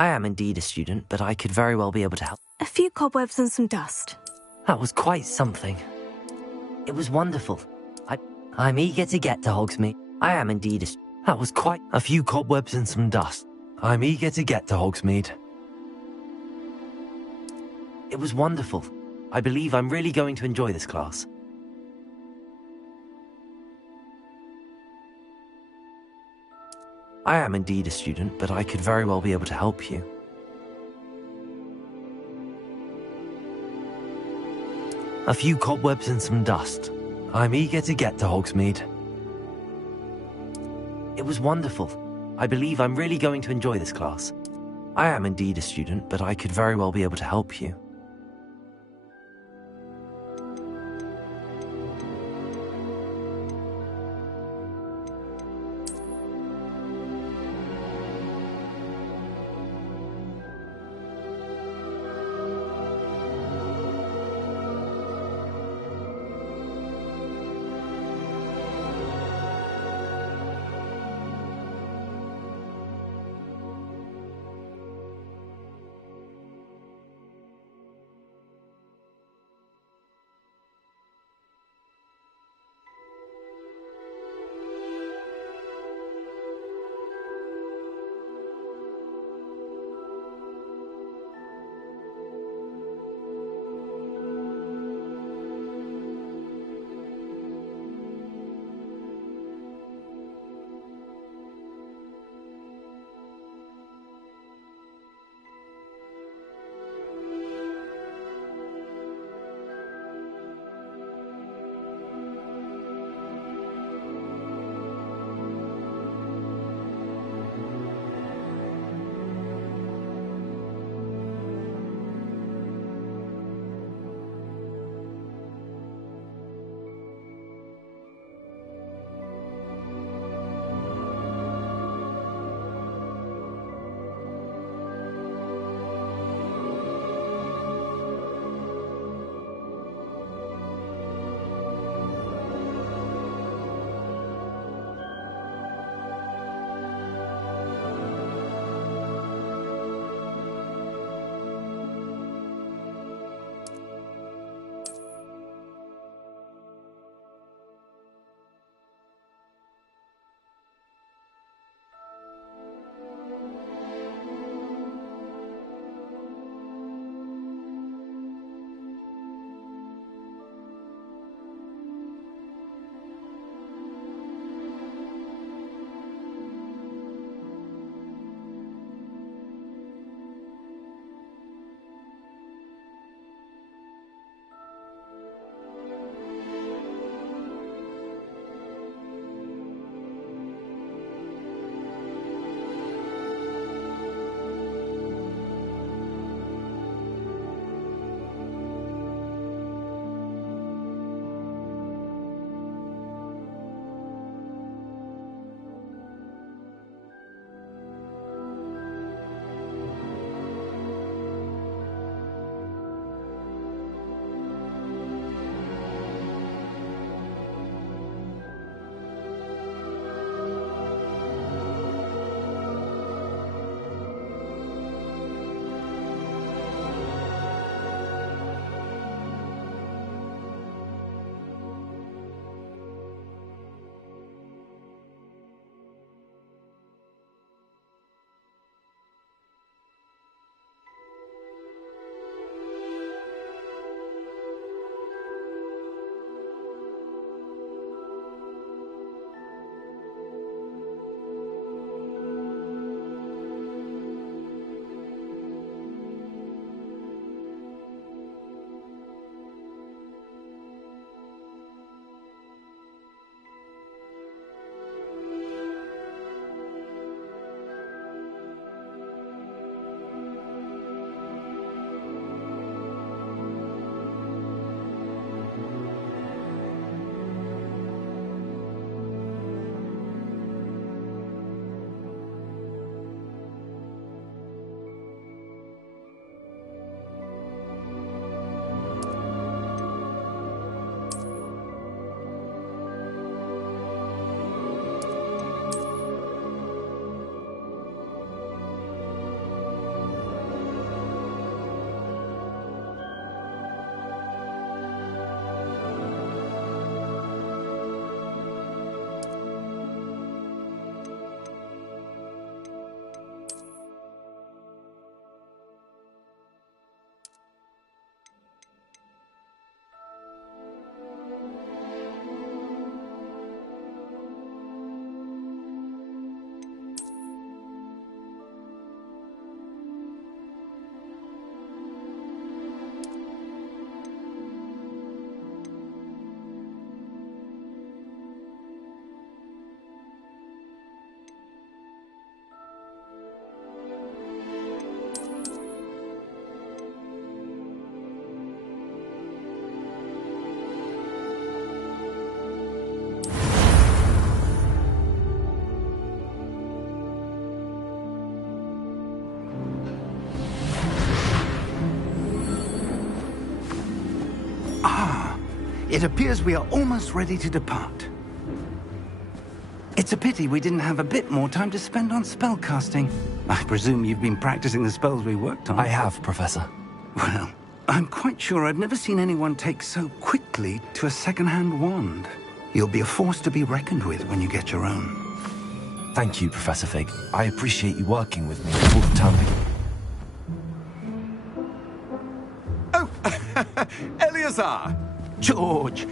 I am indeed a student, but I could very well be able to help. A few cobwebs and some dust. That was quite something. It was wonderful. I'm eager to get to Hogsmeade. I am indeed That was quite a few cobwebs and some dust. I'm eager to get to Hogsmeade. It was wonderful. I believe I'm really going to enjoy this class. I am indeed a student, but I could very well be able to help you. A few cobwebs and some dust. I'm eager to get to Hogsmeade. It was wonderful. I believe I'm really going to enjoy this class. I am indeed a student, but I could very well be able to help you. It appears we are almost ready to depart. It's a pity we didn't have a bit more time to spend on spellcasting. I presume you've been practicing the spells we worked on. I have, Professor. Well, I'm quite sure I've never seen anyone take so quickly to a second-hand wand. You'll be a force to be reckoned with when you get your own. Thank you, Professor Fig. I appreciate you working with me all the time. Oh, Eleazar! George,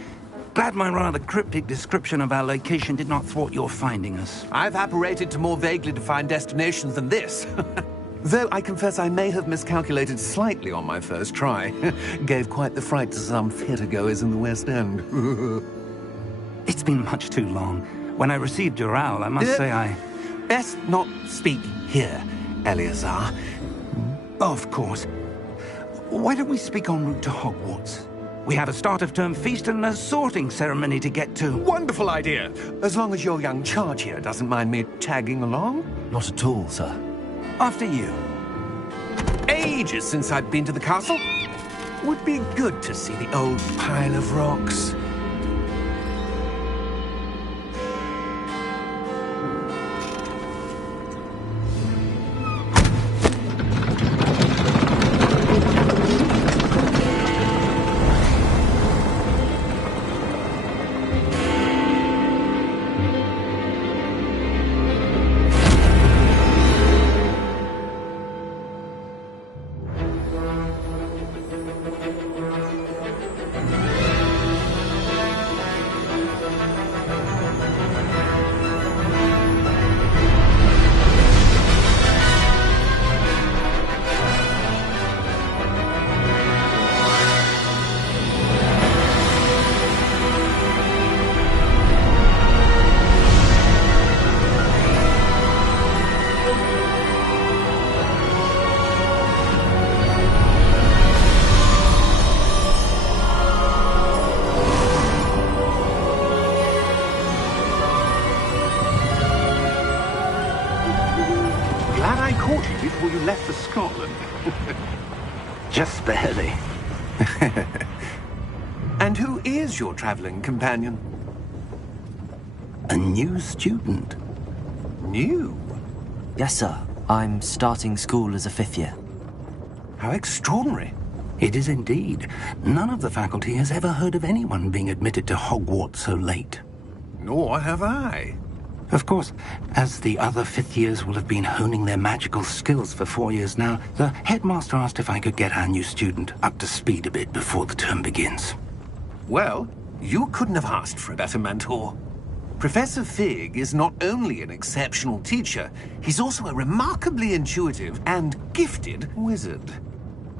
glad my rather cryptic description of our location did not thwart your finding us. I've apparated to more vaguely defined destinations than this. Though I confess I may have miscalculated slightly on my first try. Gave quite the fright to some theatre-goers in the West End. It's been much too long. When I received your owl, I must say I... Best not speak here, Eleazar. Of course. Why don't we speak en route to Hogwarts? We have a start-of-term feast and a sorting ceremony to get to. Wonderful idea! As long as your young charge here doesn't mind me tagging along. Not at all, sir. After you. Ages since I've been to the castle. Would be good to see the old pile of rocks. Before you left for Scotland. Just barely. And who is your traveling companion? A new student. New? Yes, sir. I'm starting school as a 5th year. How extraordinary. It is indeed. None of the faculty has ever heard of anyone being admitted to Hogwarts so late. Nor have I. Of course, as the other 5th years will have been honing their magical skills for 4 years now, the headmaster asked if I could get our new student up to speed a bit before the term begins. Well, you couldn't have asked for a better mentor. Professor Fig is not only an exceptional teacher, he's also a remarkably intuitive and gifted wizard.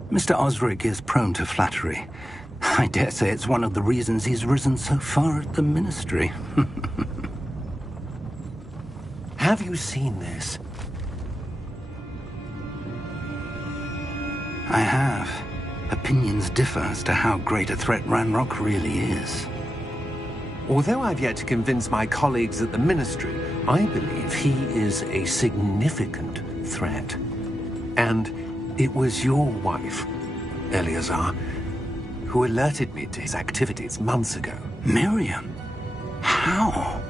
Mr. Osric is prone to flattery. I dare say it's one of the reasons he's risen so far at the Ministry. Have you seen this? I have. Opinions differ as to how great a threat Ranrock really is. Although I've yet to convince my colleagues at the Ministry, I believe he is a significant threat. And it was your wife, Eleazar, who alerted me to his activities months ago. Miriam? How?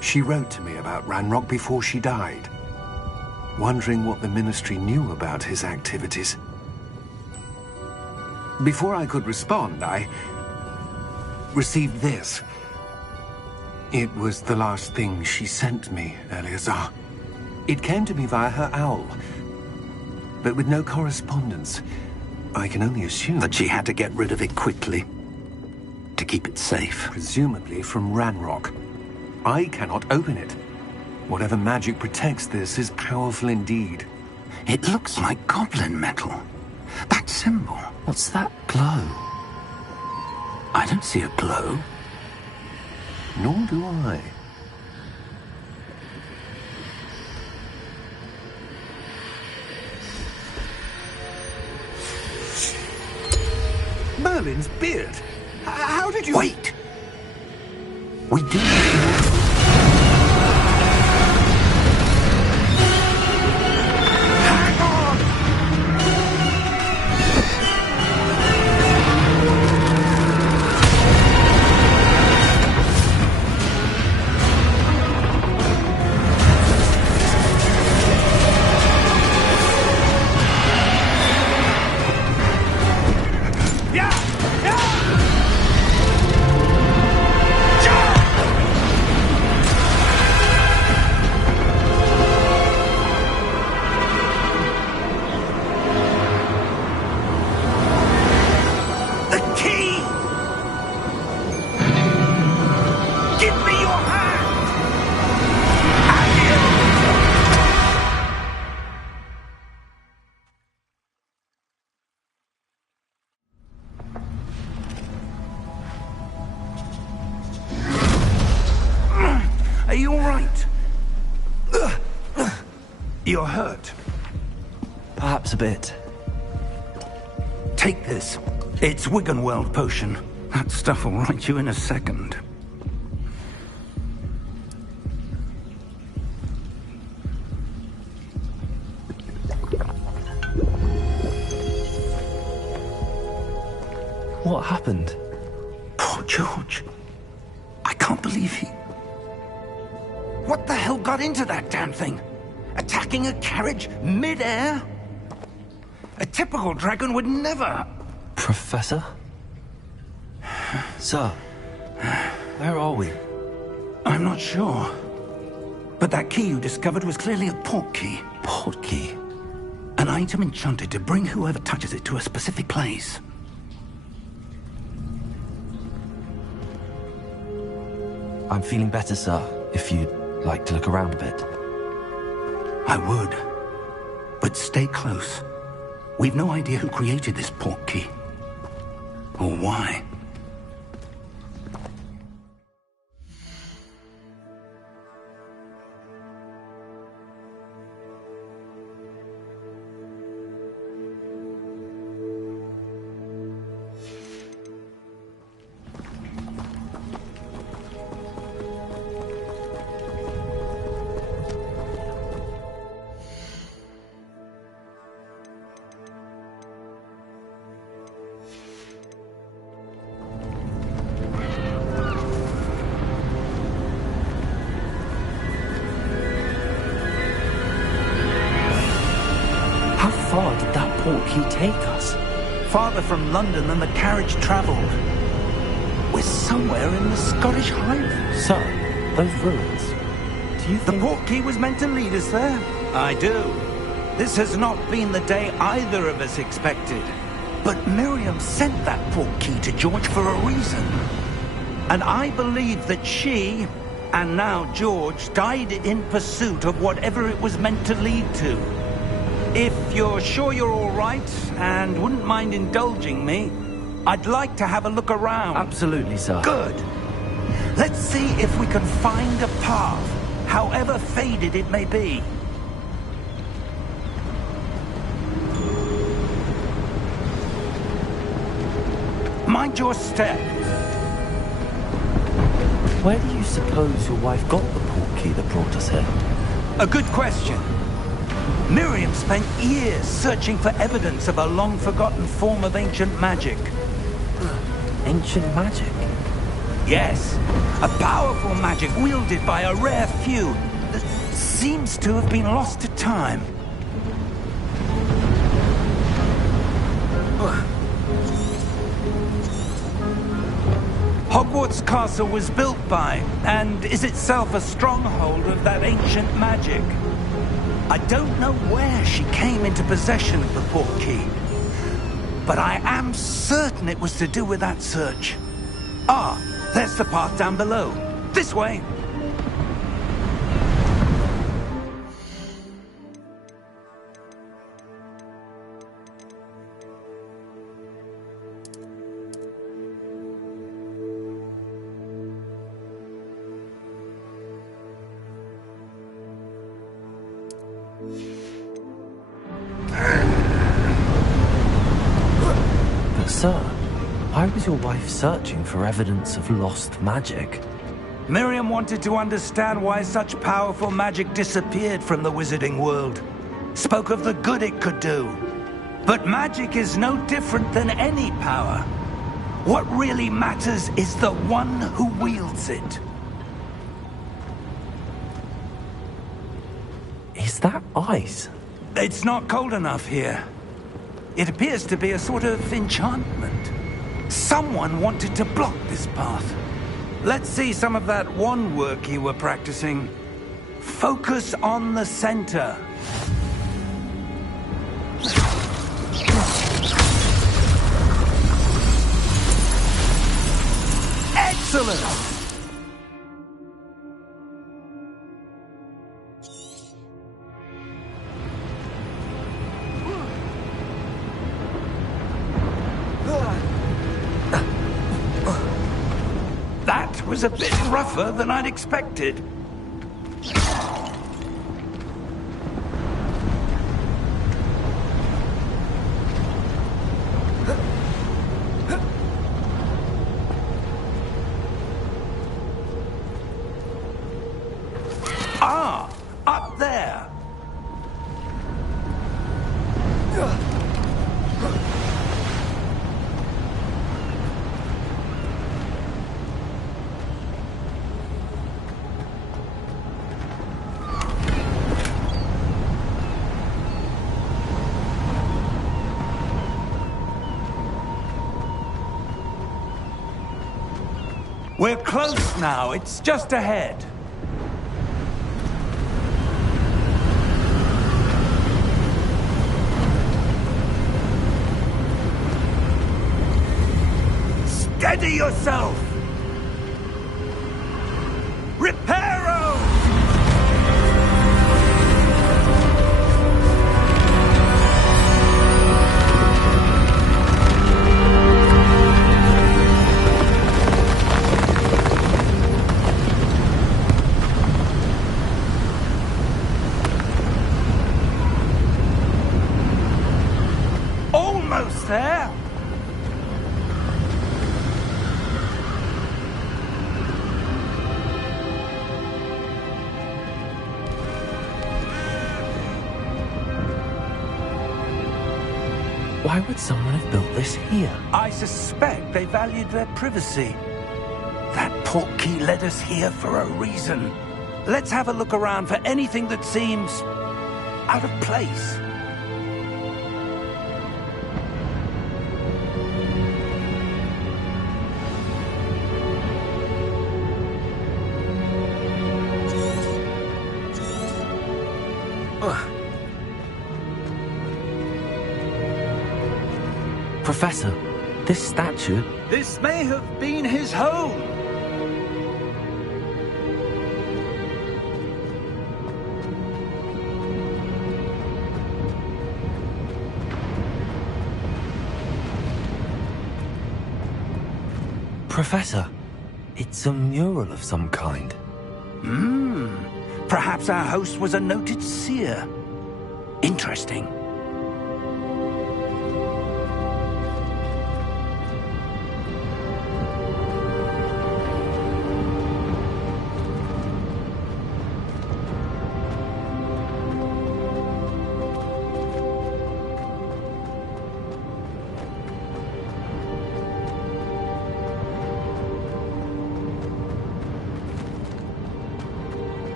She wrote to me about Ranrock before she died, wondering what the Ministry knew about his activities. Before I could respond, I received this. It was the last thing she sent me, Eleazar. It came to me via her owl, but with no correspondence. I can only assume that she had to get rid of it quickly, to keep it safe. Presumably from Ranrock. I cannot open it. Whatever magic protects this is powerful indeed. It looks like goblin metal. That symbol. What's that glow? I don't see a glow. Nor do I. Merlin's beard. How did you... Wait! We do... Hang on! Are you all right? You're hurt. Perhaps a bit. Take this. It's Wiggenweld potion. That stuff will right you in a second. What happened? Poor George. I can't believe he... What the hell got into that damn thing? Attacking a carriage mid-air? A typical dragon would never... Professor? Sir, where are we? I'm not sure. But that key you discovered was clearly a port key. Port key? An item enchanted to bring whoever touches it to a specific place. I'm feeling better, sir, if you'd like to look around a bit. I would. But stay close. We've no idea who created this port key. Or why. How far did that port key take us? Farther from London than the carriage travelled. We're somewhere in the Scottish Highlands. Sir, those ruins. Do you The think... port key was meant to lead us there? I do. This has not been the day either of us expected. But Miriam sent that port key to George for a reason. And I believe that she, and now George, died in pursuit of whatever it was meant to lead to. If you're sure you're all right, and wouldn't mind indulging me, I'd like to have a look around. Absolutely, sir. Good. Let's see if we can find a path, however faded it may be. Mind your step. Where do you suppose your wife got the port key that brought us here? A good question. Miriam spent years searching for evidence of a long-forgotten form of ancient magic. Ancient magic? Yes, a powerful magic wielded by a rare few that seems to have been lost to time. Hogwarts Castle was built by, and is itself a stronghold of that ancient magic. I don't know where she came into possession of the port key, but I am certain it was to do with that search. Ah, there's the path down below. This way. But sir, why was your wife searching for evidence of lost magic? Miriam wanted to understand why such powerful magic disappeared from the wizarding world. Spoke of the good it could do. But magic is no different than any power. What really matters is the one who wields it. Is that ice? It's not cold enough here. It appears to be a sort of enchantment. Someone wanted to block this path. Let's see some of that wand work you were practicing. Focus on the center. Excellent! That was a bit rougher than I'd expected. Ah, up there. We're close now. It's just ahead. Steady yourself! Reparo! Almost there! Why would someone have built this here? I suspect they valued their privacy. That portkey led us here for a reason. Let's have a look around for anything that seems out of place. Professor, this statue... This may have been his home. Professor, it's a mural of some kind. Perhaps our host was a noted seer. Interesting.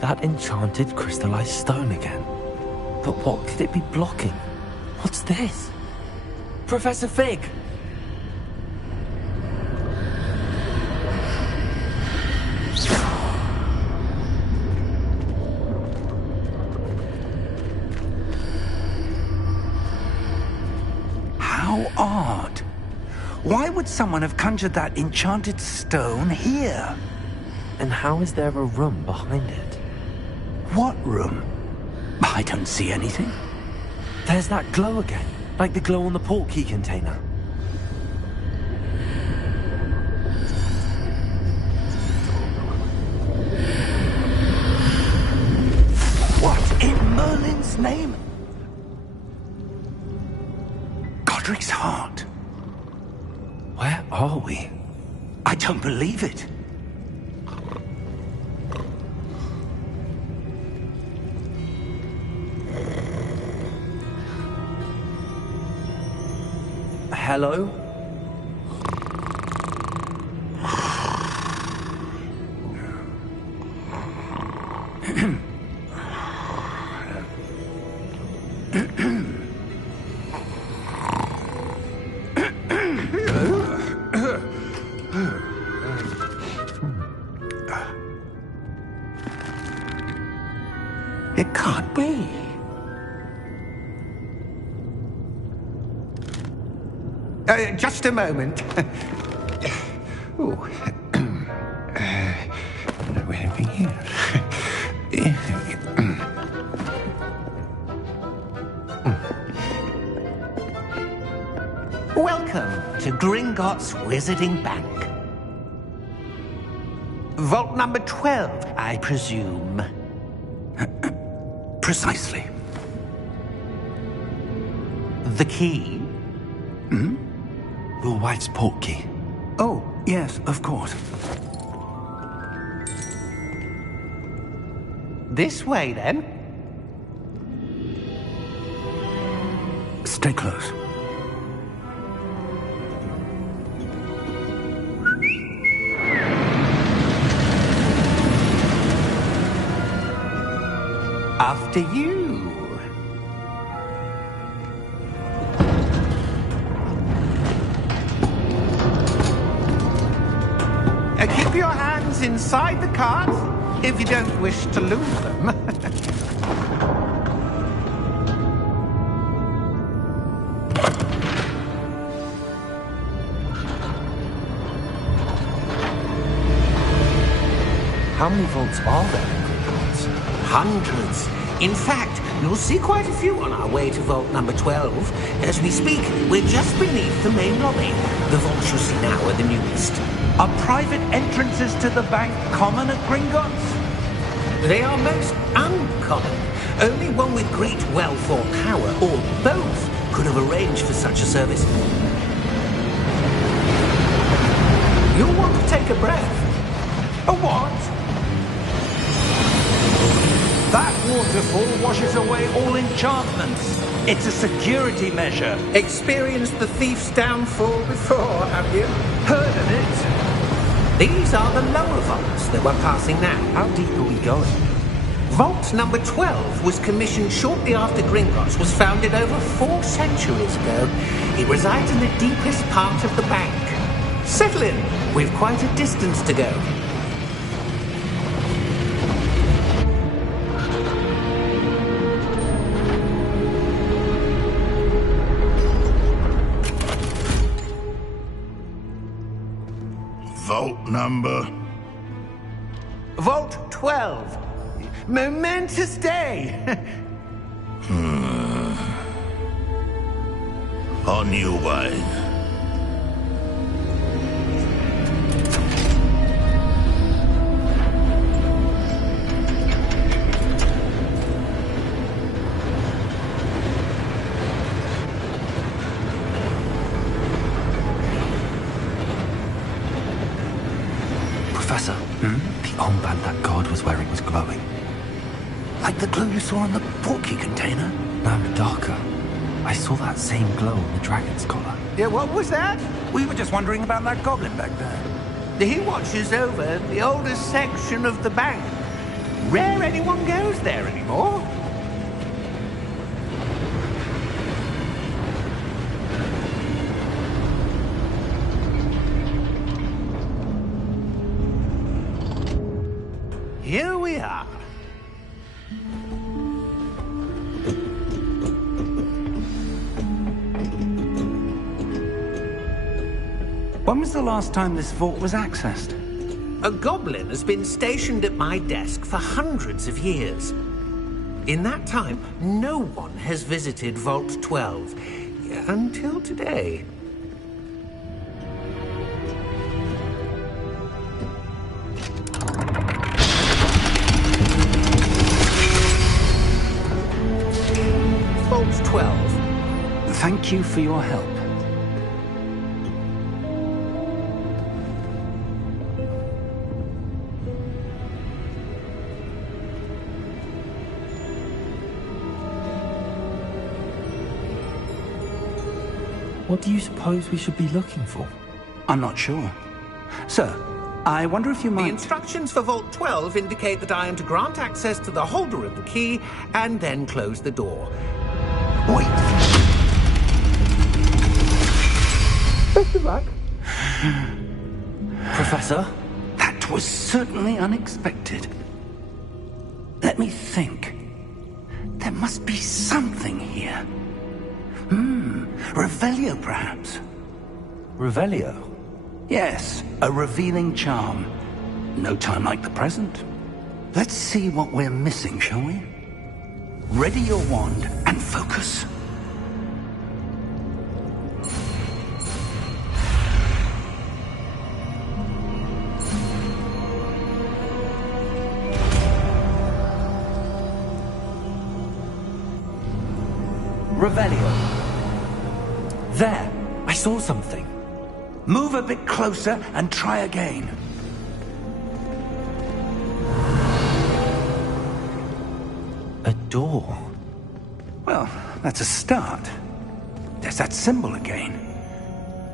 That enchanted crystallized stone again. But what could it be blocking? What's this? Professor Fig! How odd. Why would someone have conjured that enchanted stone here? And how is there a room behind it? What room? I don't see anything. There's that glow again, like the glow on the portkey container. What in Merlin's name? Godric's heart. Where are we? I don't believe it. hello? It can't be. Just a moment. Oh. Anything here? Welcome to Gringotts Wizarding Bank. Vault number 12, I presume. Precisely. The key? Your wife's portkey. Oh, yes, of course. This way, then. Stay close. After you. Keep your hands inside the cart if you don't wish to lose them. How many vaults are there in Gringotts? Hundreds. In fact, you'll see quite a few on our way to vault number 12. As we speak, we're just beneath the main lobby. The vaults you see now are the newest. Are private entrances to the bank common at Gringotts? They are most uncommon. Only one with great wealth or power, or both, could have arranged for such a service. You'll want to take a breath. A what? That waterfall washes away all enchantments. It's a security measure. Experienced the thief's downfall before, have you? Heard of it? These are the lower vaults that we're passing now. How deep are we going? Vault number 12 was commissioned shortly after Gringotts was founded over 4 centuries ago. It resides in the deepest part of the bank. Settle in. We've quite a distance to go. Vault number? Vault 12. Momentous day. On your way. Professor, the armband that guard was wearing was glowing. Like the glow you saw on the portkey container? No, darker. I saw that same glow on the dragon's collar. Yeah, what was that? We were just wondering about that goblin back there. He watches over the oldest section of the bank. Rare anyone goes there anymore. Here we are. When was the last time this vault was accessed? A goblin has been stationed at my desk for hundreds of years. In that time, no one has visited Vault 12 until today. Vault 12. Thank you for your help. What do you suppose we should be looking for? I'm not sure. Sir, I wonder if you The might... instructions for Vault 12 indicate that I am to grant access to the holder of the key and then close the door. Wait! Best of luck. Professor? That was certainly unexpected. Let me think. There must be something here. Revelio, perhaps? Revelio? Yes, a revealing charm. No time like the present. Let's see what we're missing, shall we? Ready your wand and focus. Revelio. There! I saw something. Move a bit closer and try again. A door. Well, that's a start. There's that symbol again.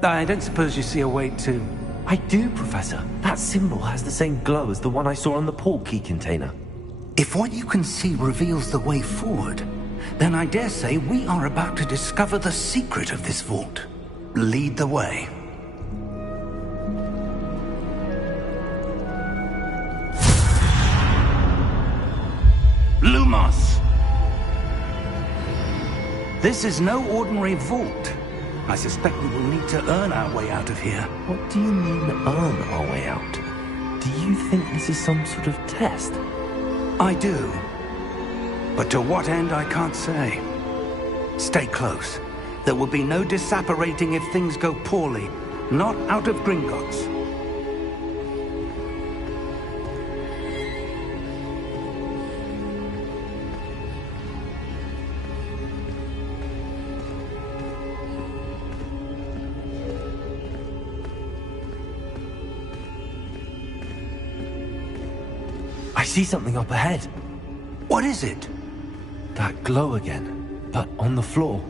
I don't suppose you see a way to... I do, Professor. That symbol has the same glow as the one I saw on the port key container. If what you can see reveals the way forward, then I dare say we are about to discover the secret of this vault. Lead the way. Lumos! This is no ordinary vault. I suspect we will need to earn our way out of here. What do you mean, earn our way out? Do you think this is some sort of test? I do. But to what end, I can't say. Stay close. There will be no disapparating if things go poorly. Not out of Gringotts. I see something up ahead. What is it? That glow again, but on the floor.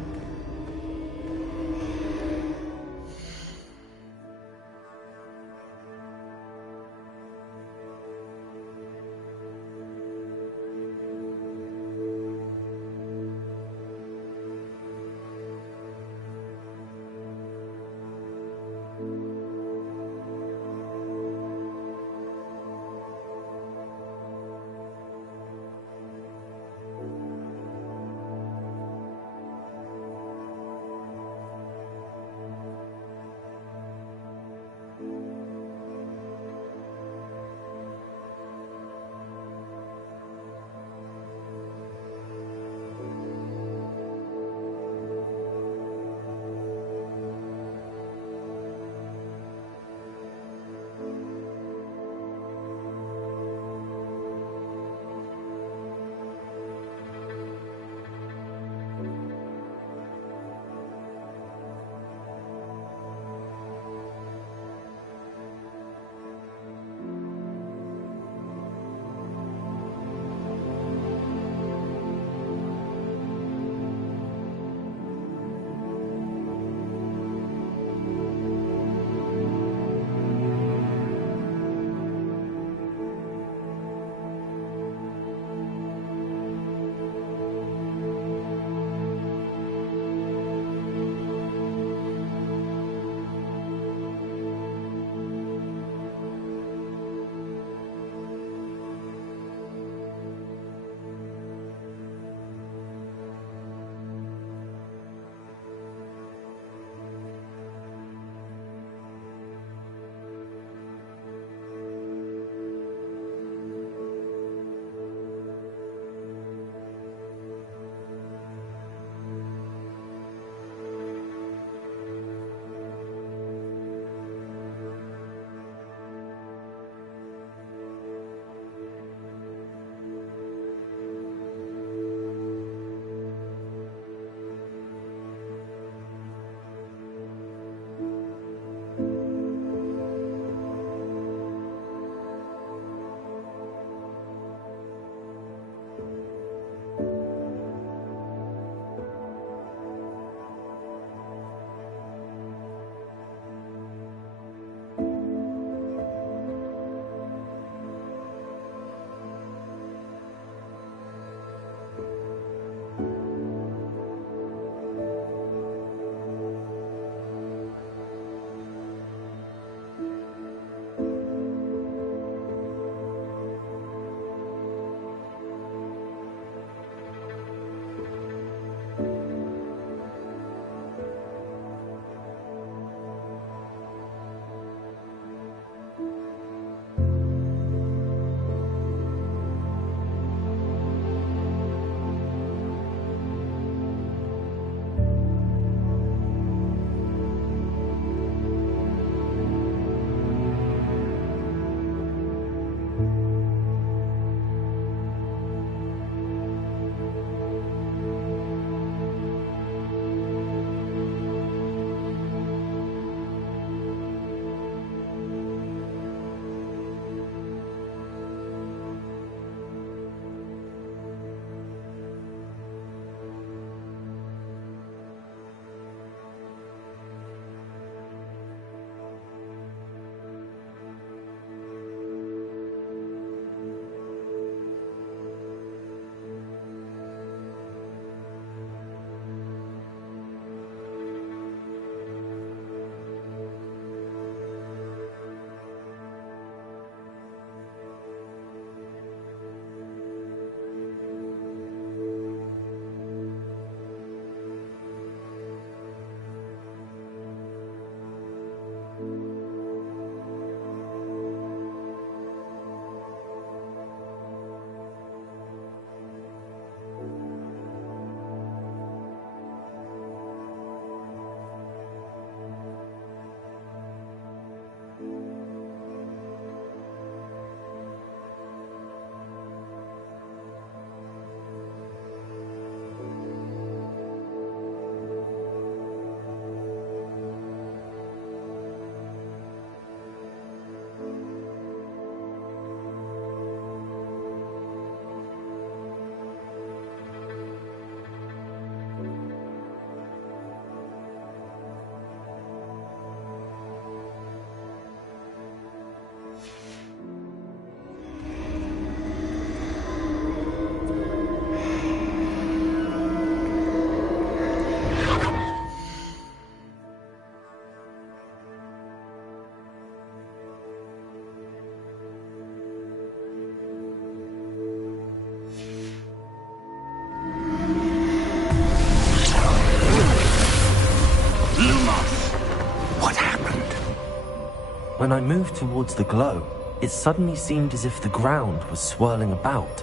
When I moved towards the glow, it suddenly seemed as if the ground was swirling about.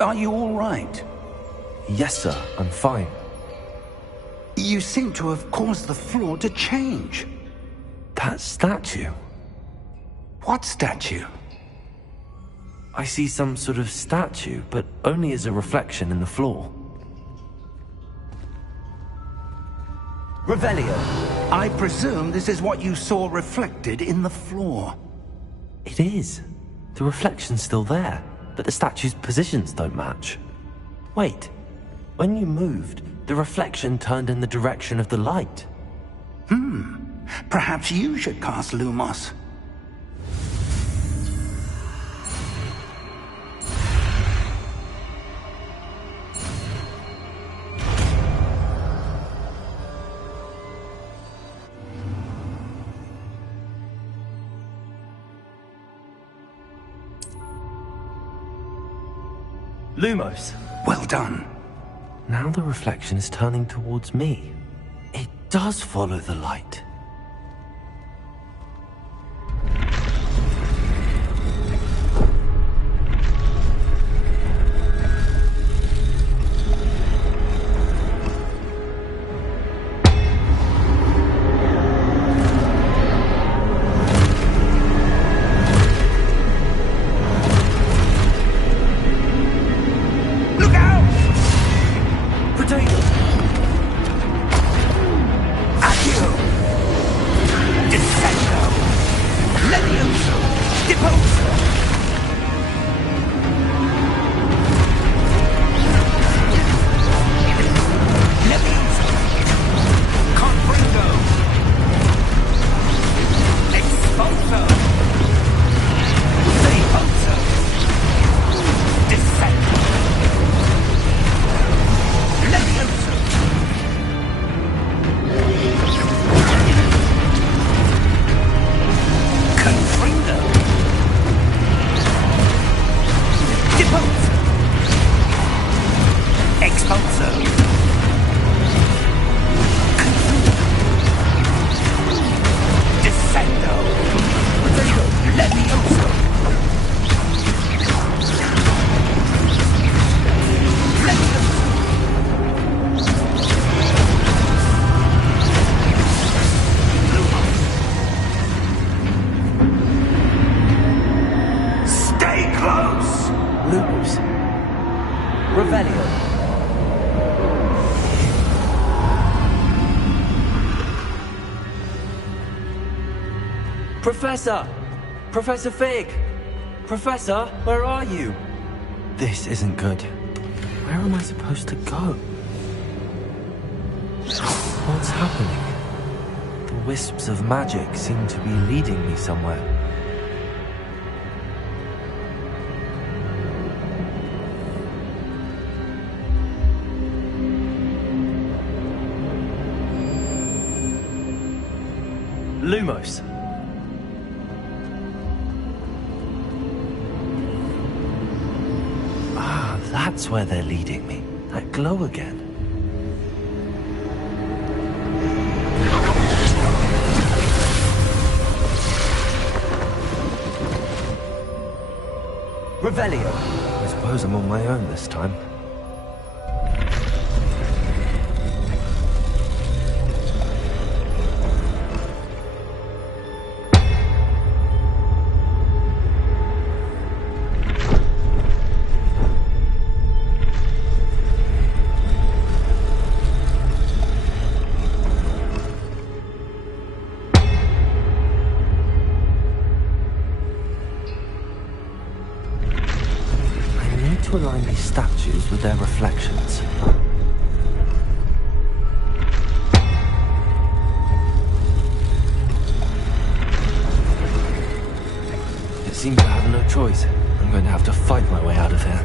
Are you all right? Yes, sir, I'm fine. You seem to have caused the floor to change. That statue? What statue? I see some sort of statue, but only as a reflection in the floor. Revelio, I presume this is what you saw reflected in the floor. It is. The reflection's still there, but the statue's positions don't match. Wait, when you moved, the reflection turned in the direction of the light. Perhaps you should cast Lumos. Lumos! Well done. Now the reflection is turning towards me. It does follow the light. Professor! Professor Fig! Professor, where are you? This isn't good. Where am I supposed to go? What's happening? The wisps of magic seem to be leading me somewhere. Lumos. Ah, that's where they're leading me. That glow again. Revelio. I suppose I'm on my own this time. To align these statues with their reflections. It seems I have no choice. I'm going to have to fight my way out of here.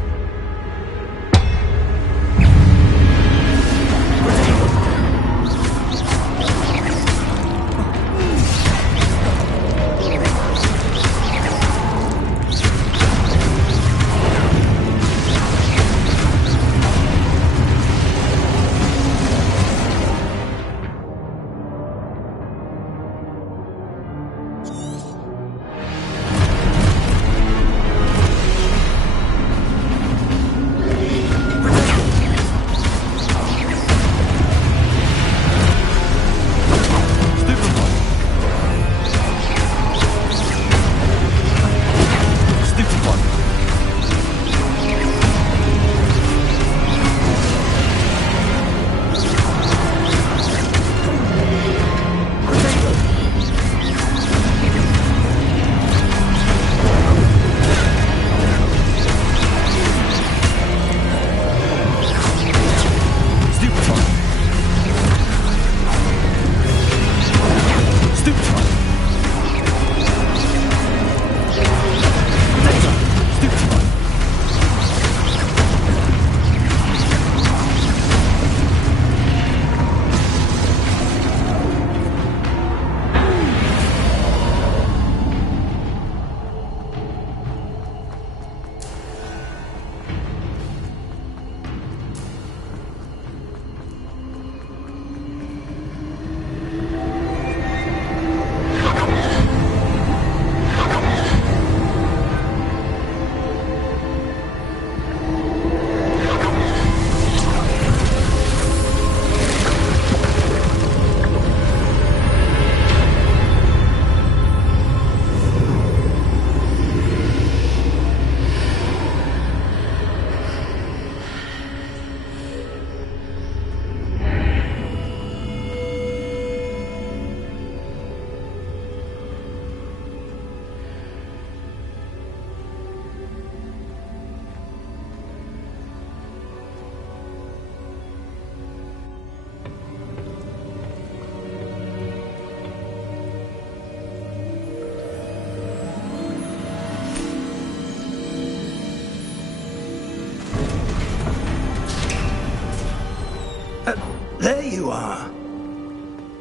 you are.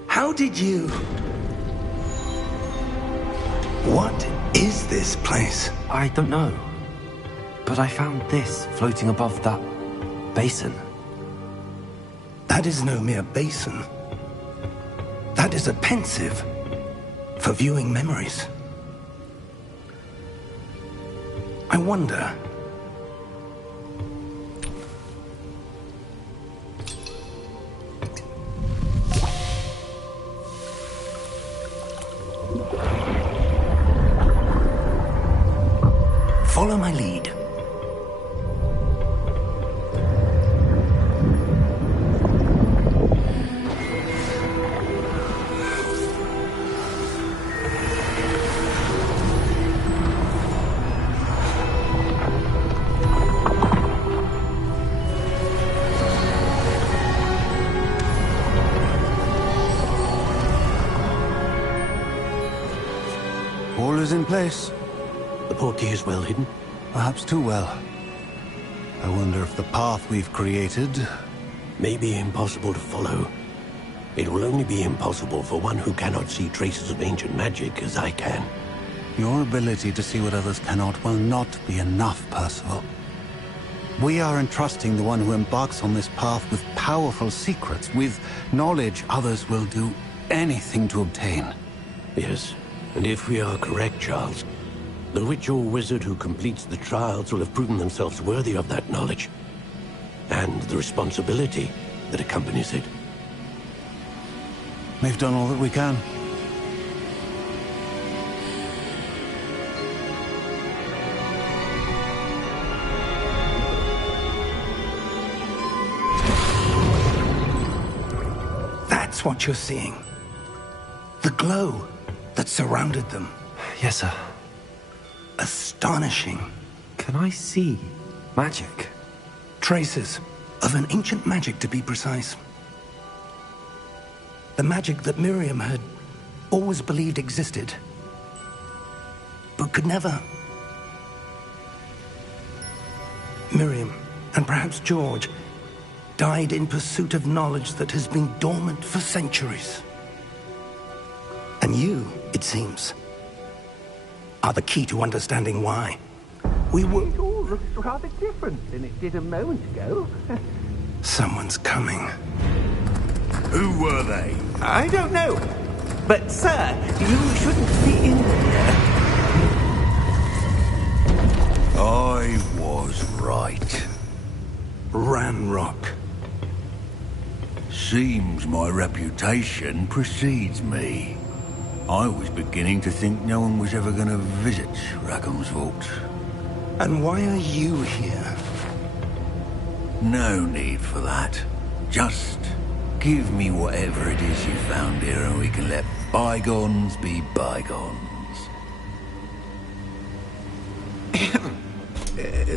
How did you... What is this place? I don't know. But I found this floating above that basin. That is no mere basin. That is a pensive for viewing memories. I wonder... Follow my lead. All is in place. The portkey is well hidden. Perhaps too well. I wonder if the path we've created... May be impossible to follow. It will only be impossible for one who cannot see traces of ancient magic as I can. Your ability to see what others cannot will not be enough, Percival. We are entrusting the one who embarks on this path with powerful secrets, with knowledge others will do anything to obtain. Yes, and if we are correct, Charles, the witch or wizard who completes the trials will have proven themselves worthy of that knowledge, and the responsibility that accompanies it. We've done all that we can. That's what you're seeing. The glow that surrounded them. Yes, sir. Astonishing. Can I see magic? Traces of an ancient magic, to be precise. The magic that Miriam had always believed existed, but could never. Miriam, and perhaps George, died in pursuit of knowledge that has been dormant for centuries. And you, it seems, are the key to understanding why. We were... It all looks rather different than it did a moment ago. Someone's coming. Who were they? I don't know. But, sir, you shouldn't be in here. I was right. Ranrock. Seems my reputation precedes me. I was beginning to think no one was ever going to visit Rackham's vault. And why are you here? No need for that. Just give me whatever it is you found here and we can let bygones be bygones.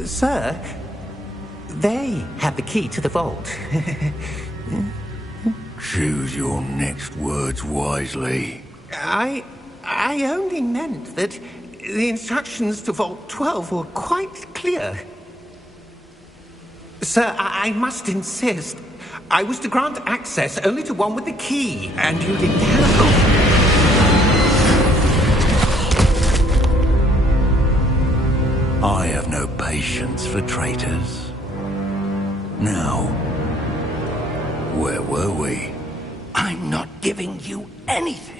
Sir, they have the key to the vault. Choose your next words wisely. I only meant that the instructions to Vault 12 were quite clear. Sir, I must insist. I was to grant access only to one with the key, and you didn't have... I have no patience for traitors. Now, where were we? I'm not giving you anything.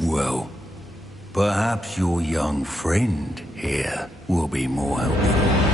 Well, perhaps your young friend here will be more helpful.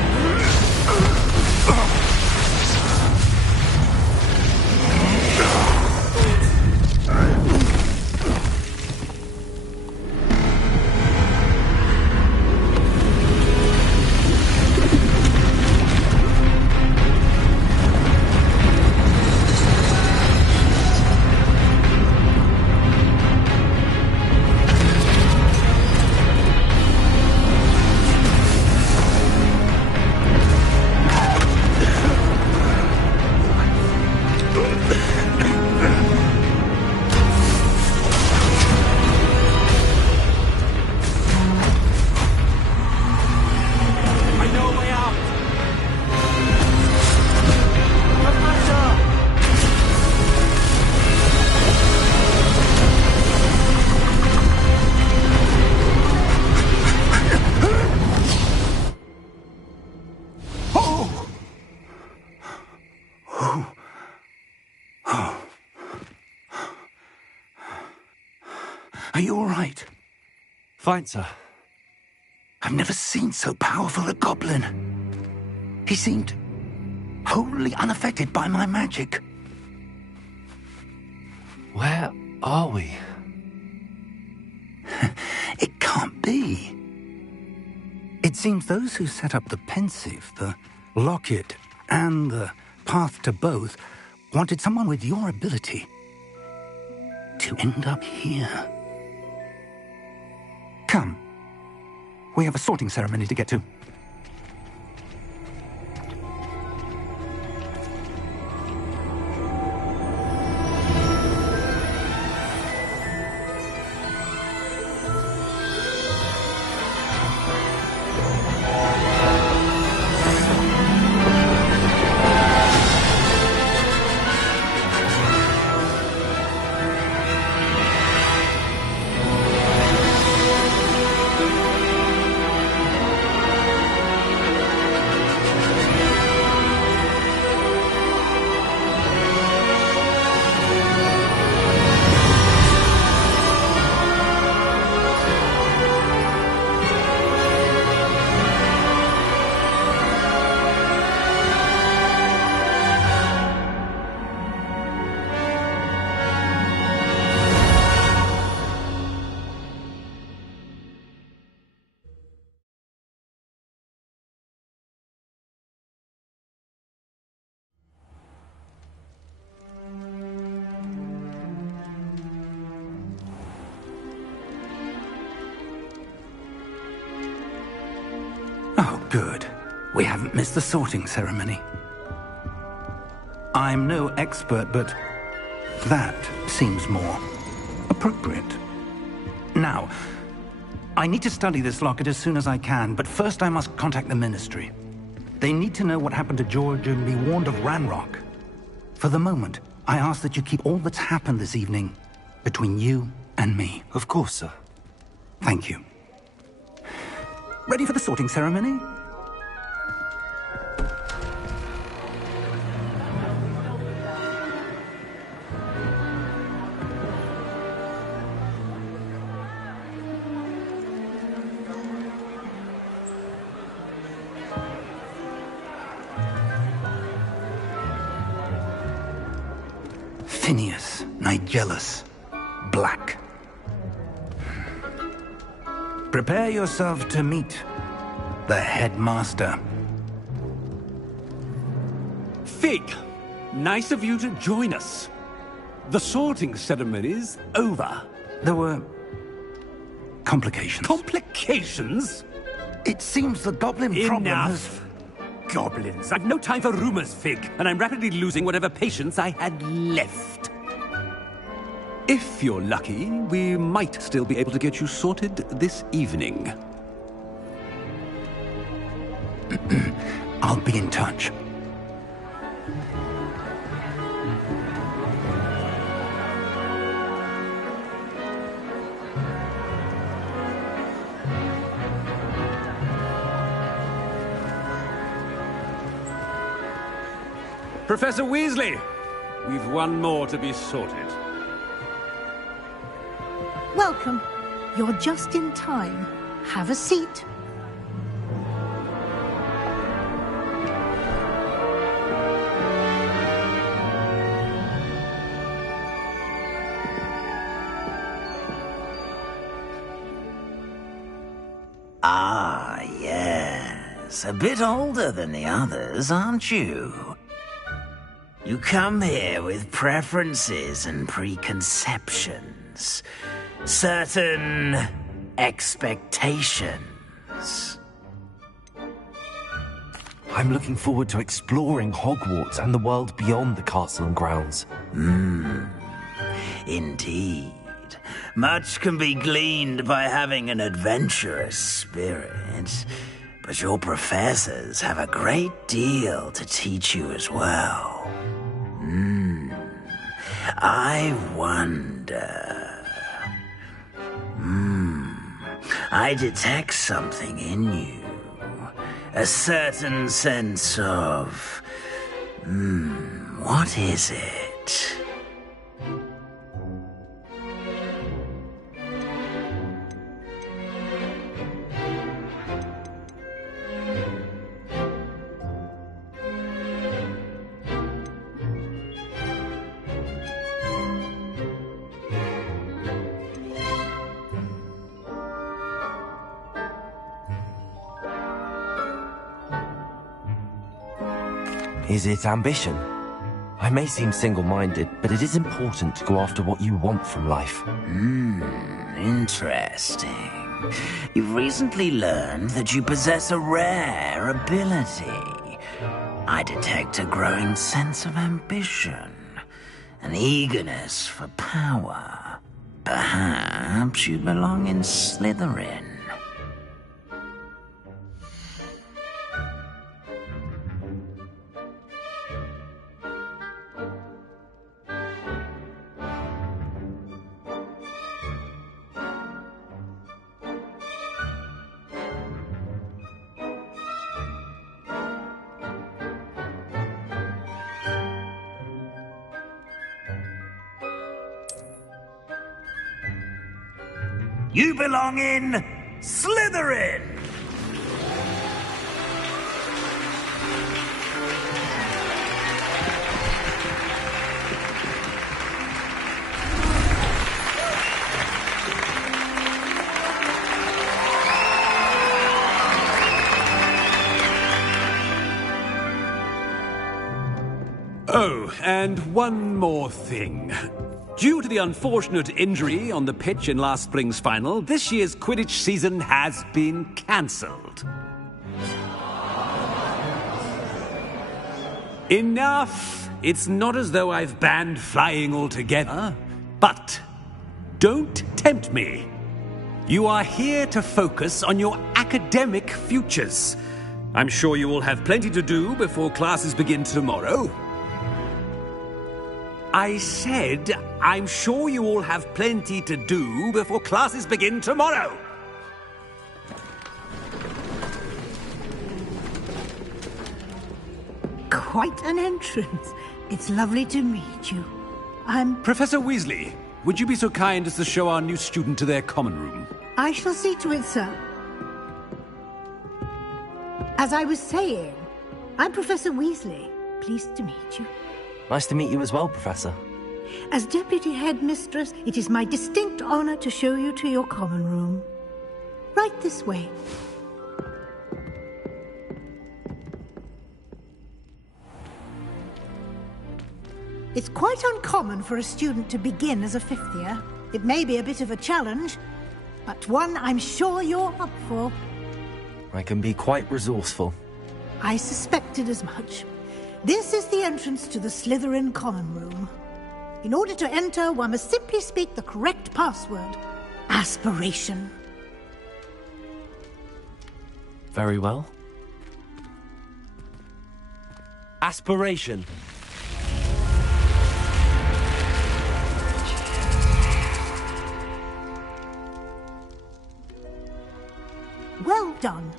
Are you all right? Fine, sir. I've never seen so powerful a goblin. He seemed wholly unaffected by my magic. Where are we? It can't be. It seems those who set up the pensive, the locket, and the path to both wanted someone with your ability to end up here. Come. We have a sorting ceremony to get to. Oh, good. We haven't missed the sorting ceremony. I'm no expert, but that seems more appropriate. Now, I need to study this locket as soon as I can, but first I must contact the Ministry. They need to know what happened to George and be warned of Ranrock. For the moment, I ask that you keep all that's happened this evening between you and me. Of course, sir. Thank you. Ready for the sorting ceremony? Phineas, Nigellus, Black. Prepare yourself to meet the headmaster. Fig, nice of you to join us. The sorting ceremony's over. There were complications. Complications? It seems the goblin problem has... Enough. Goblins. I've no time for rumors, Fig, and I'm rapidly losing whatever patience I had left. If you're lucky, we might still be able to get you sorted this evening. I'll be in touch. Professor Weasley, we've one more to be sorted. Welcome. You're just in time. Have a seat. Ah, yes. A bit older than the others, aren't you? You come here with preferences and preconceptions. Certain expectations. I'm looking forward to exploring Hogwarts and the world beyond the castle and grounds. Indeed. Much can be gleaned by having an adventurous spirit, but your professors have a great deal to teach you as well. I wonder... I detect something in you. A certain sense of... what is it? Is it ambition? I may seem single-minded, but it is important to go after what you want from life. Interesting. You've recently learned that you possess a rare ability. I detect a growing sense of ambition, an eagerness for power. Perhaps you belong in Slytherin. You belong in Slytherin! Oh, and one more thing. Due to the unfortunate injury on the pitch in last spring's final, this year's Quidditch season has been cancelled. Enough! It's not as though I've banned flying altogether. But don't tempt me. You are here to focus on your academic futures. I'm sure you will have plenty to do before classes begin tomorrow. I said, I'm sure you all have plenty to do before classes begin tomorrow. Quite an entrance. It's lovely to meet you. Professor Weasley, would you be so kind as to show our new student to their common room? I shall see to it, sir. As I was saying, I'm Professor Weasley. Pleased to meet you. Nice to meet you as well, Professor. As Deputy Headmistress, it is my distinct honor to show you to your common room. Right this way. It's quite uncommon for a student to begin as a fifth year. It may be a bit of a challenge, but one I'm sure you're up for. I can be quite resourceful. I suspected as much. This is the entrance to the Slytherin common room. In order to enter, one must simply speak the correct password. Aspiration. Very well. Aspiration. Well done.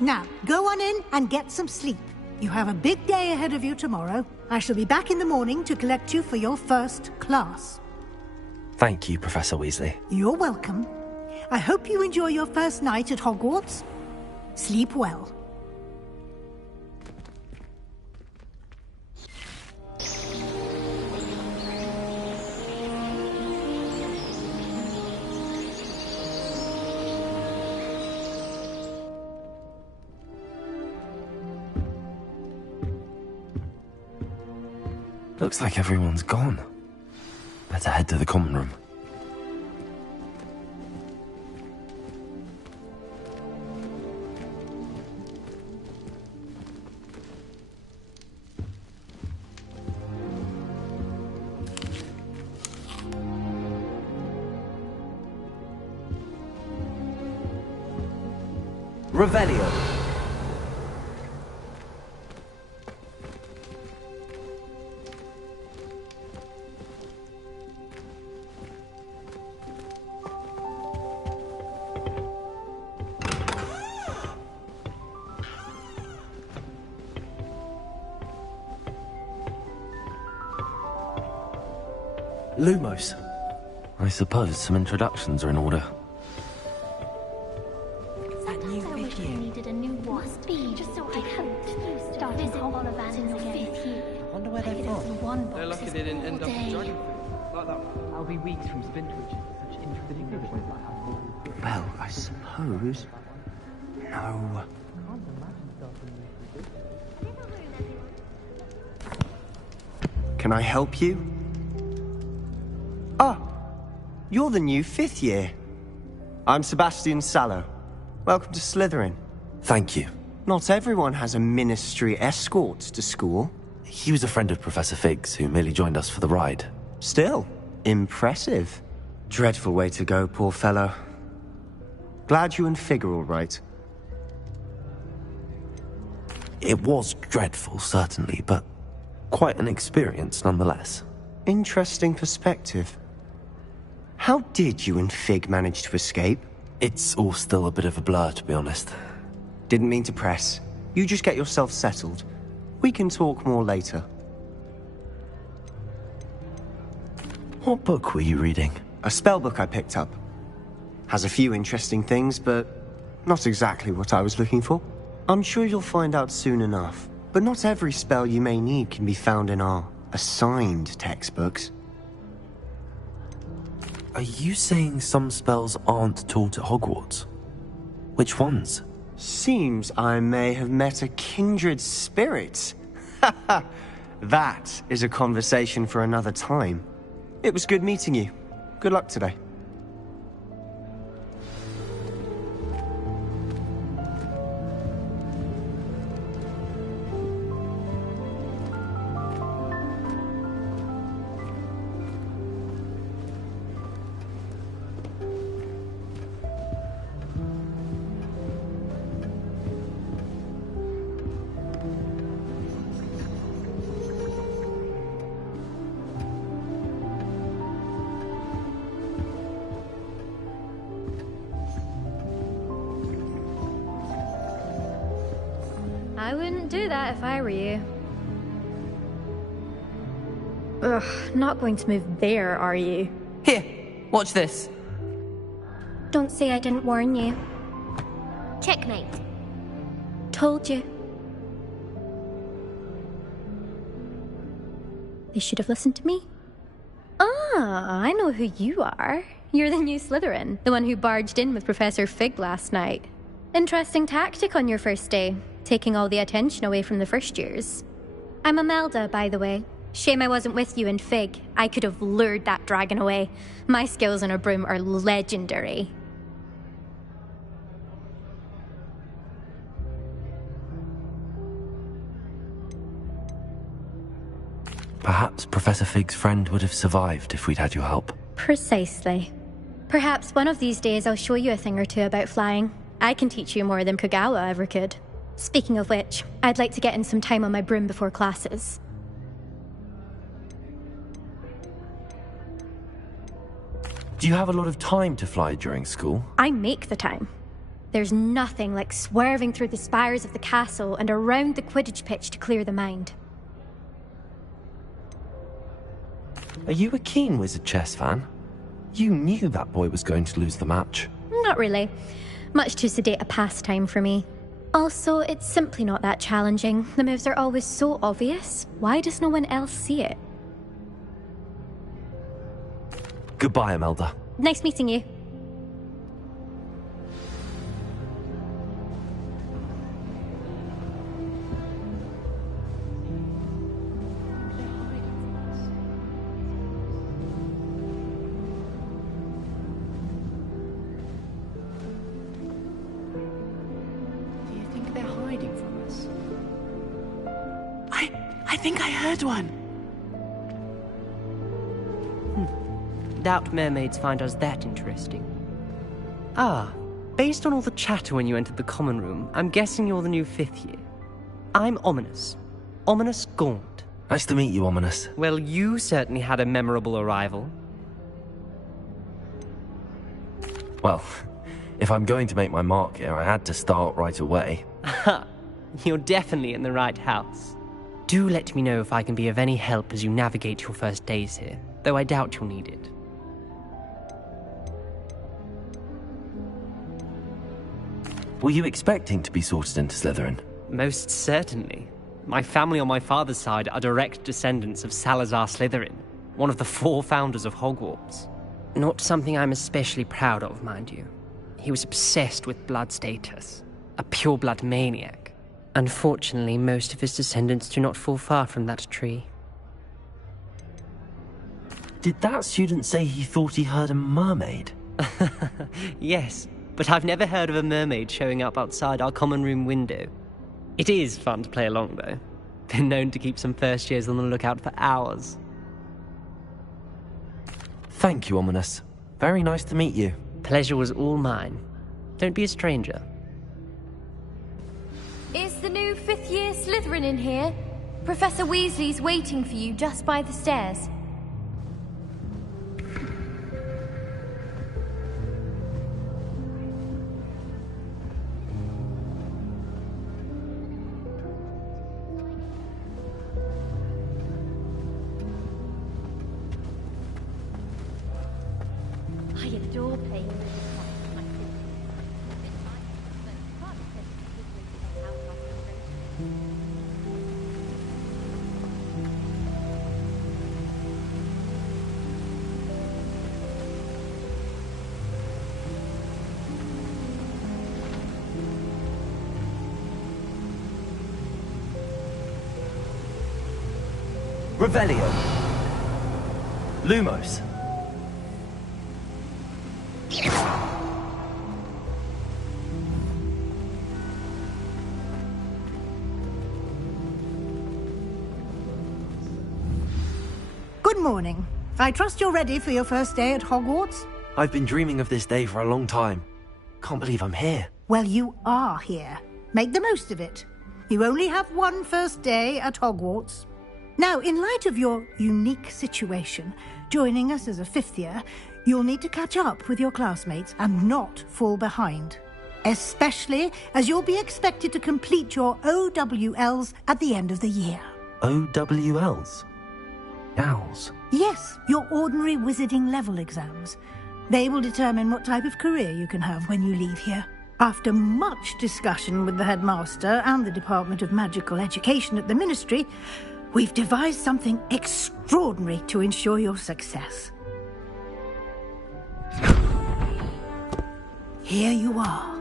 Now, go on in and get some sleep. You have a big day ahead of you tomorrow. I shall be back in the morning to collect you for your first class. Thank you, Professor Weasley. You're welcome. I hope you enjoy your first night at Hogwarts. Sleep well. Looks like everyone's gone. Better head to the common room. Revelio. Lumos. I suppose some introductions are in order. That new video needed a new one. Must be just so I hoped you start visit Ollivanders in the fifth year. Wonder where they're from. They're lucky they didn't end up with dragon fruit like that. I'll be weeks from Spintwich. Such interesting things like that. Well, I suppose. No. Can I help you? Ah, you're the new 5th year. I'm Sebastian Sallow. Welcome to Slytherin. Thank you. Not everyone has a ministry escort to school. He was a friend of Professor Fig's, who merely joined us for the ride. Still, impressive. Dreadful way to go, poor fellow. Glad you and Fig are all right. It was dreadful, certainly, but quite an experience nonetheless. Interesting perspective. How did you and Fig manage to escape? It's all still a bit of a blur, to be honest. Didn't mean to press. You just get yourself settled. We can talk more later. What book were you reading? A spell book I picked up. Has a few interesting things, but not exactly what I was looking for. I'm sure you'll find out soon enough. But not every spell you may need can be found in our assigned textbooks. Are you saying some spells aren't taught at Hogwarts? Which ones? Seems I may have met a kindred spirit. That is a conversation for another time. It was good meeting you. Good luck today. I wouldn't do that if I were you. Ugh, not going to move there, are you? Here, watch this. Don't say I didn't warn you. Checkmate. Told you. They should have listened to me. Ah, I know who you are. You're the new Slytherin, the one who barged in with Professor Fig last night. Interesting tactic on your first day, taking all the attention away from the first years. I'm Imelda, by the way. Shame I wasn't with you in Fig. I could have lured that dragon away. My skills on a broom are legendary. Perhaps Professor Fig's friend would have survived if we'd had your help. Precisely. Perhaps one of these days I'll show you a thing or two about flying. I can teach you more than Kagawa ever could. Speaking of which, I'd like to get in some time on my broom before classes. Do you have a lot of time to fly during school? I make the time. There's nothing like swerving through the spires of the castle and around the Quidditch pitch to clear the mind. Are you a keen Wizard chess fan? You knew that boy was going to lose the match. Not really. Much too sedate a pastime for me. Also, it's simply not that challenging. The moves are always so obvious. Why does no one else see it? Goodbye, Imelda. Nice meeting you. I think I heard one. Doubt mermaids find us that interesting. Ah, based on all the chatter when you entered the common room, I'm guessing you're the new 5th year. I'm Ominous. Ominous Gaunt. Nice to meet you, Ominous. Well, you certainly had a memorable arrival. Well, if I'm going to make my mark here, I had to start right away. Aha, you're definitely in the right house. Do let me know if I can be of any help as you navigate your first days here, though I doubt you'll need it. Were you expecting to be sorted into Slytherin? Most certainly. My family on my father's side are direct descendants of Salazar Slytherin, one of the 4 founders of Hogwarts. Not something I'm especially proud of, mind you. He was obsessed with blood status, a pure-blood maniac. Unfortunately, most of his descendants do not fall far from that tree. Did that student say he thought he heard a mermaid? Yes, but I've never heard of a mermaid showing up outside our common room window. It is fun to play along, though. Been known to keep some first years on the lookout for hours. Thank you, Ominous. Very nice to meet you. Pleasure was all mine. Don't be a stranger. Is the new fifth-year Slytherin in here? Professor Weasley's waiting for you just by the stairs. I adore playing with Revelio. Lumos. Good morning. I trust you're ready for your first day at Hogwarts? I've been dreaming of this day for a long time. Can't believe I'm here. Well, you are here. Make the most of it. You only have one first day at Hogwarts. Now, in light of your unique situation, joining us as a fifth year, you'll need to catch up with your classmates and not fall behind. Especially as you'll be expected to complete your OWLs at the end of the year. OWLs? Owls? Yes, your ordinary wizarding level exams. They will determine what type of career you can have when you leave here. After much discussion with the headmaster and the Department of Magical Education at the Ministry, we've devised something extraordinary to ensure your success. Here you are.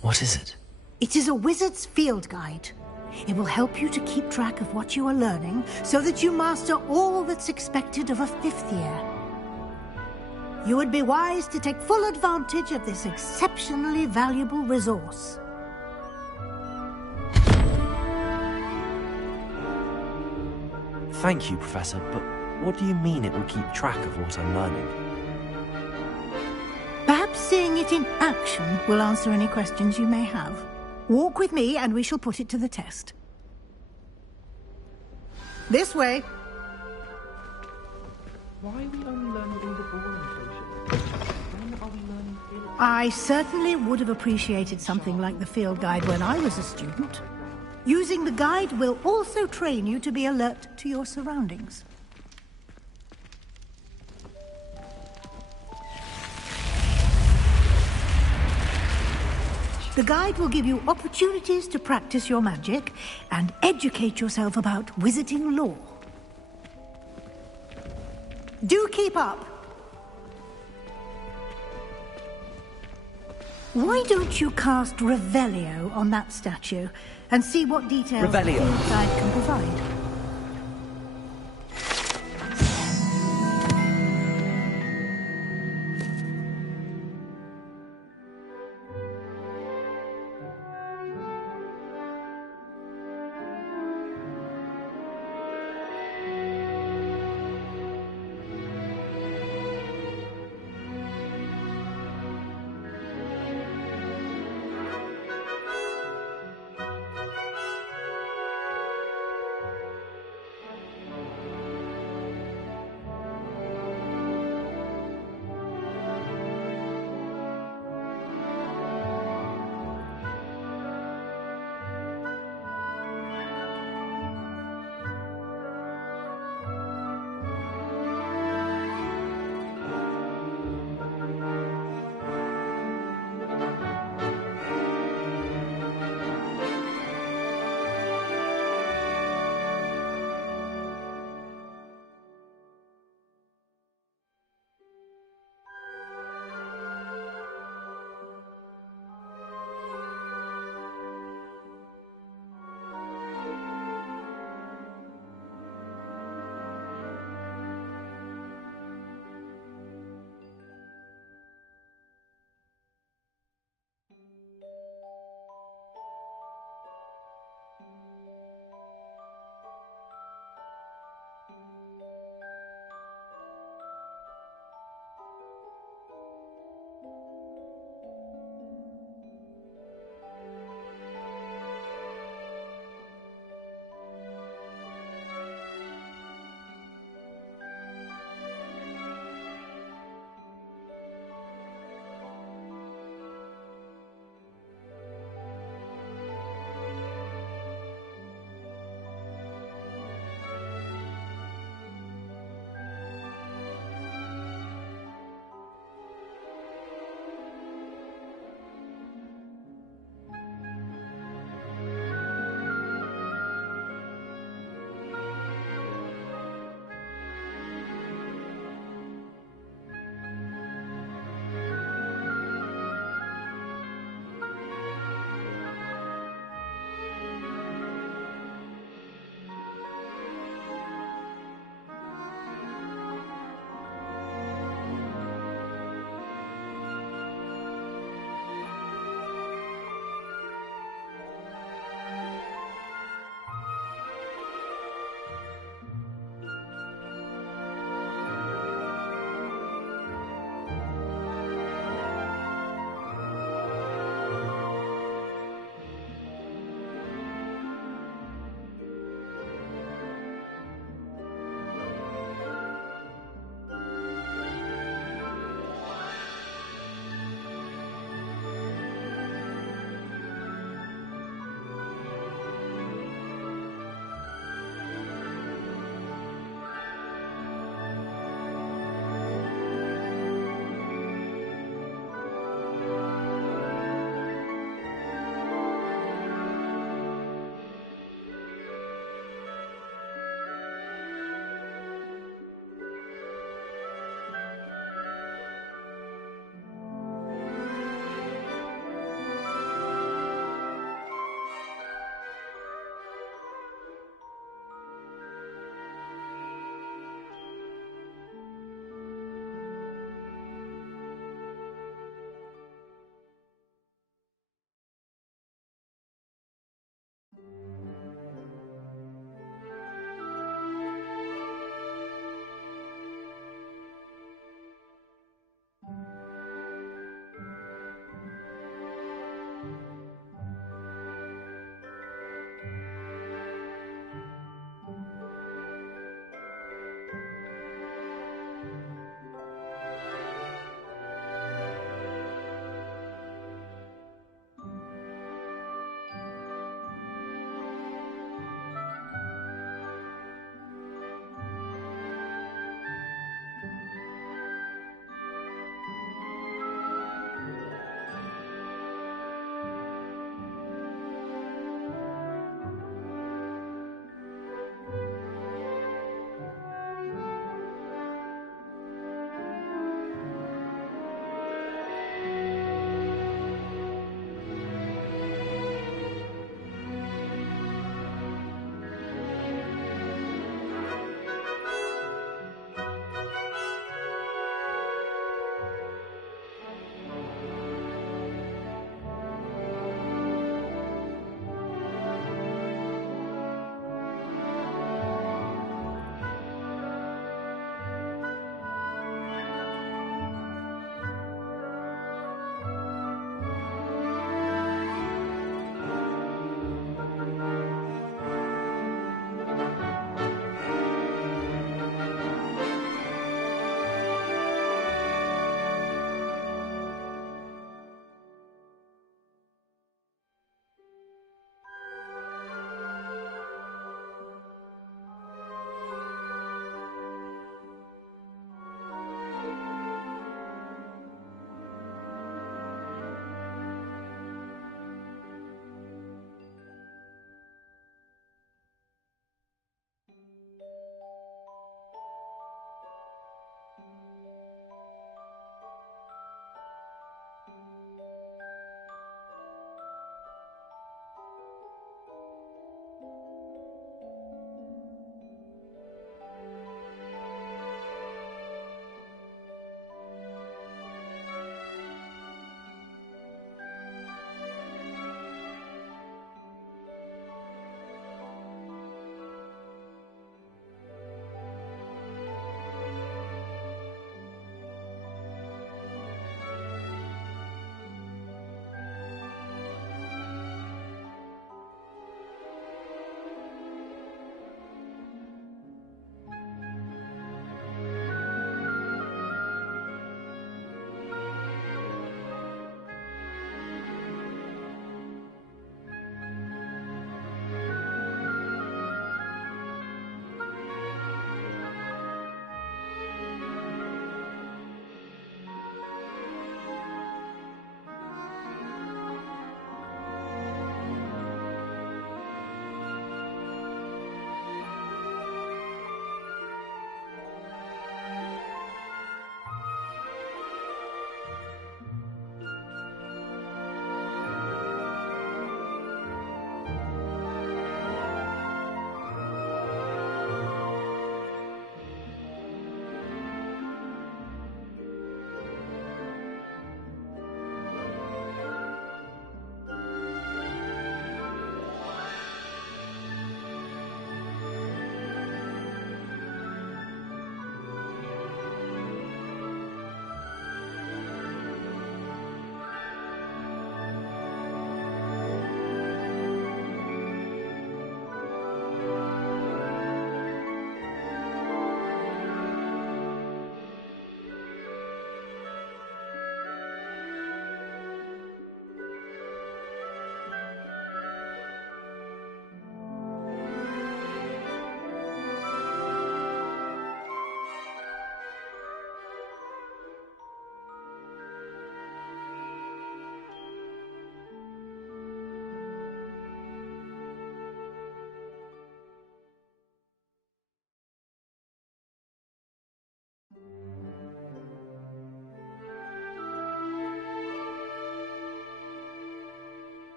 What is it? It is a wizard's field guide. It will help you to keep track of what you are learning so that you master all that's expected of a fifth year. You would be wise to take full advantage of this exceptionally valuable resource. Thank you, Professor, but what do you mean it will keep track of what I'm learning? Perhaps seeing it in action will answer any questions you may have. Walk with me and we shall put it to the test. This way. Why are we only learning all the boring socials? When are we learning field? I certainly would have appreciated something like the field guide when I was a student. Using the guide will also train you to be alert to your surroundings. The guide will give you opportunities to practice your magic and educate yourself about wizarding lore. Do keep up. Why don't you cast Revelio on that statue and see what details the Revelio. field guide can provide?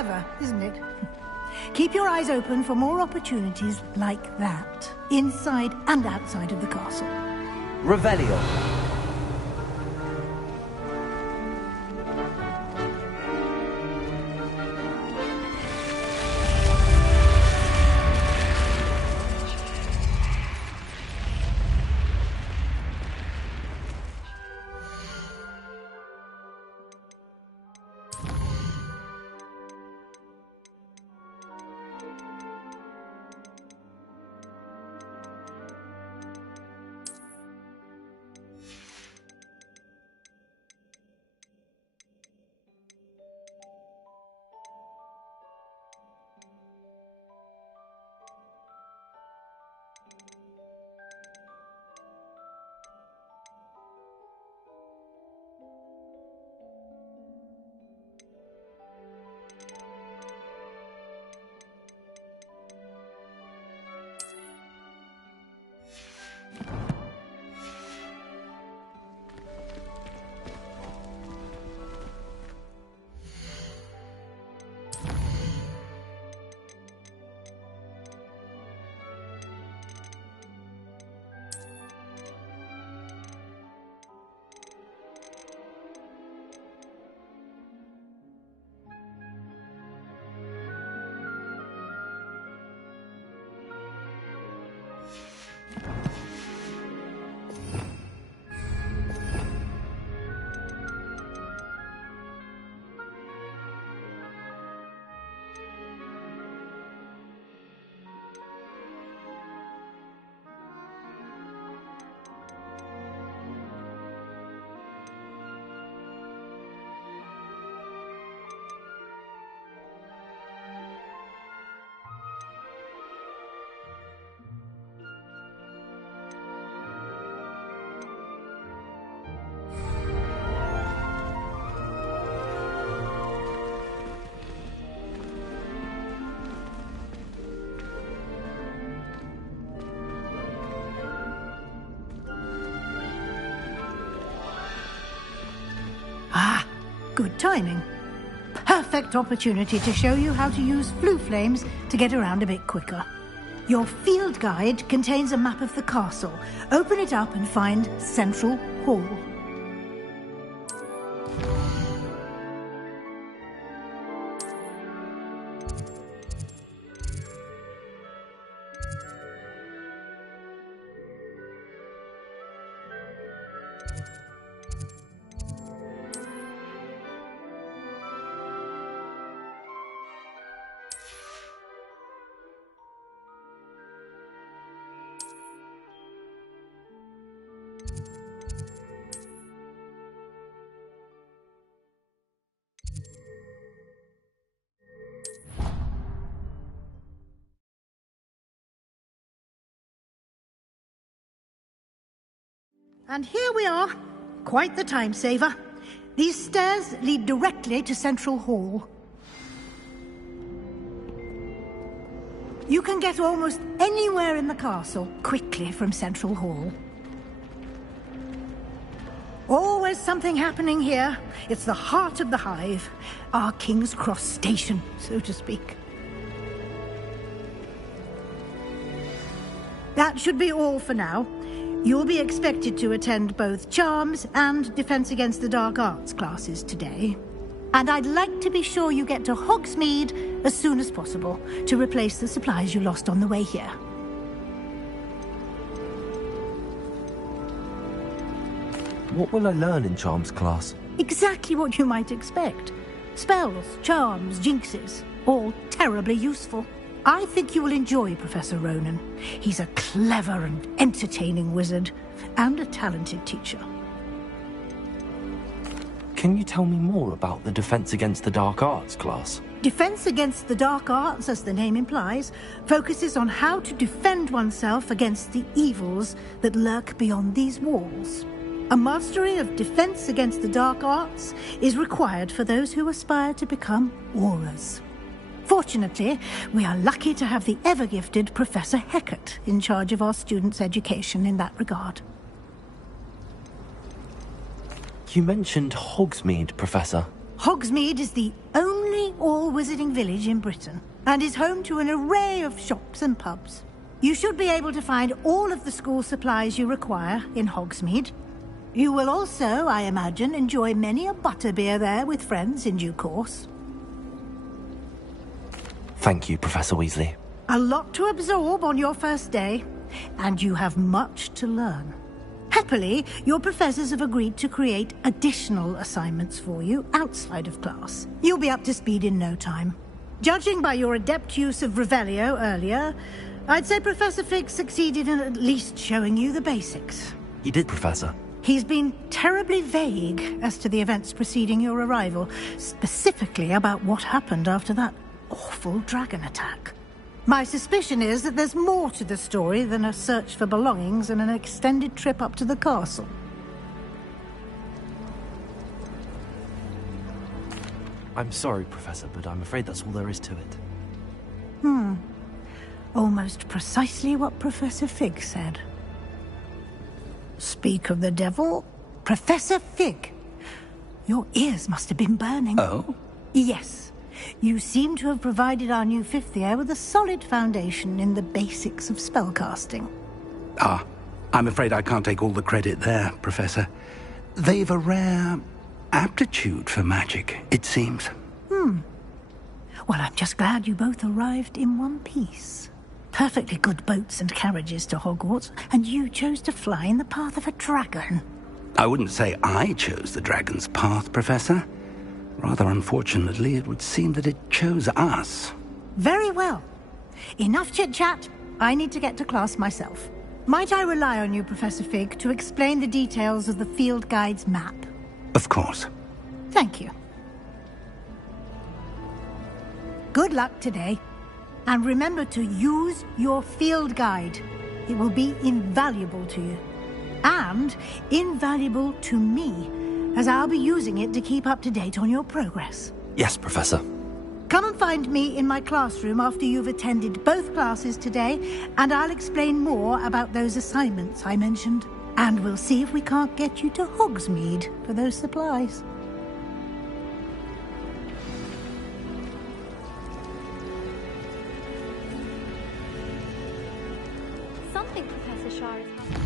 clever, isn't it? Keep your eyes open for more opportunities like that, inside and outside of the castle. Revelio. Good timing. Perfect opportunity to show you how to use flue flames to get around a bit quicker. Your field guide contains a map of the castle. Open it up and find Central Hall. And here we are. Quite the time saver. These stairs lead directly to Central Hall. You can get almost anywhere in the castle quickly from Central Hall. Always something happening here. It's the heart of the hive. Our King's Cross station, so to speak. That should be all for now. You'll be expected to attend both Charms and Defense Against the Dark Arts classes today. And I'd like to be sure you get to Hogsmeade as soon as possible to replace the supplies you lost on the way here. What will I learn in Charms class? Exactly what you might expect. Spells, charms, jinxes, all terribly useful. I think you will enjoy Professor Ronan. He's a clever and entertaining wizard, and a talented teacher. Can you tell me more about the Defense Against the Dark Arts class? Defense Against the Dark Arts, as the name implies, focuses on how to defend oneself against the evils that lurk beyond these walls. A mastery of Defense Against the Dark Arts is required for those who aspire to become Aurors. Fortunately, we are lucky to have the ever-gifted Professor Hecat in charge of our students' education in that regard. You mentioned Hogsmeade, Professor. Hogsmeade is the only only all-wizarding village in Britain, and is home to an array of shops and pubs. You should be able to find all of the school supplies you require in Hogsmeade. You will also, I imagine, enjoy many a butterbeer there with friends in due course. Thank you, Professor Weasley. A lot to absorb on your first day, and you have much to learn. Happily, your professors have agreed to create additional assignments for you outside of class. You'll be up to speed in no time. Judging by your adept use of Revelio earlier, I'd say Professor Fig succeeded in at least showing you the basics. He did, Professor. He's been terribly vague as to the events preceding your arrival, specifically about what happened after that awful dragon attack. My suspicion is that there's more to the story than a search for belongings and an extended trip up to the castle. I'm sorry, Professor, but I'm afraid that's all there is to it. Almost precisely what Professor Fig said. Speak of the devil, Professor Fig. Your ears must have been burning. Oh? Yes. You seem to have provided our new fifth year with a solid foundation in the basics of spellcasting. Ah, I'm afraid I can't take all the credit there, Professor. They've a rare aptitude for magic, it seems. Well, I'm just glad you both arrived in one piece. Perfectly good boats and carriages to Hogwarts, and you chose to fly in the path of a dragon. I wouldn't say I chose the dragon's path, Professor. Rather unfortunately, it would seem that it chose us. Very well. Enough chit-chat. I need to get to class myself. Might I rely on you, Professor Fig, to explain the details of the field guide's map? Of course. Thank you. Good luck today. And remember to use your field guide. It will be invaluable to you. And invaluable to me, as I'll be using it to keep up to date on your progress. Yes, Professor. Come and find me in my classroom after you've attended both classes today, and I'll explain more about those assignments I mentioned. And we'll see if we can't get you to Hogsmeade for those supplies. Something Professor Shah is having.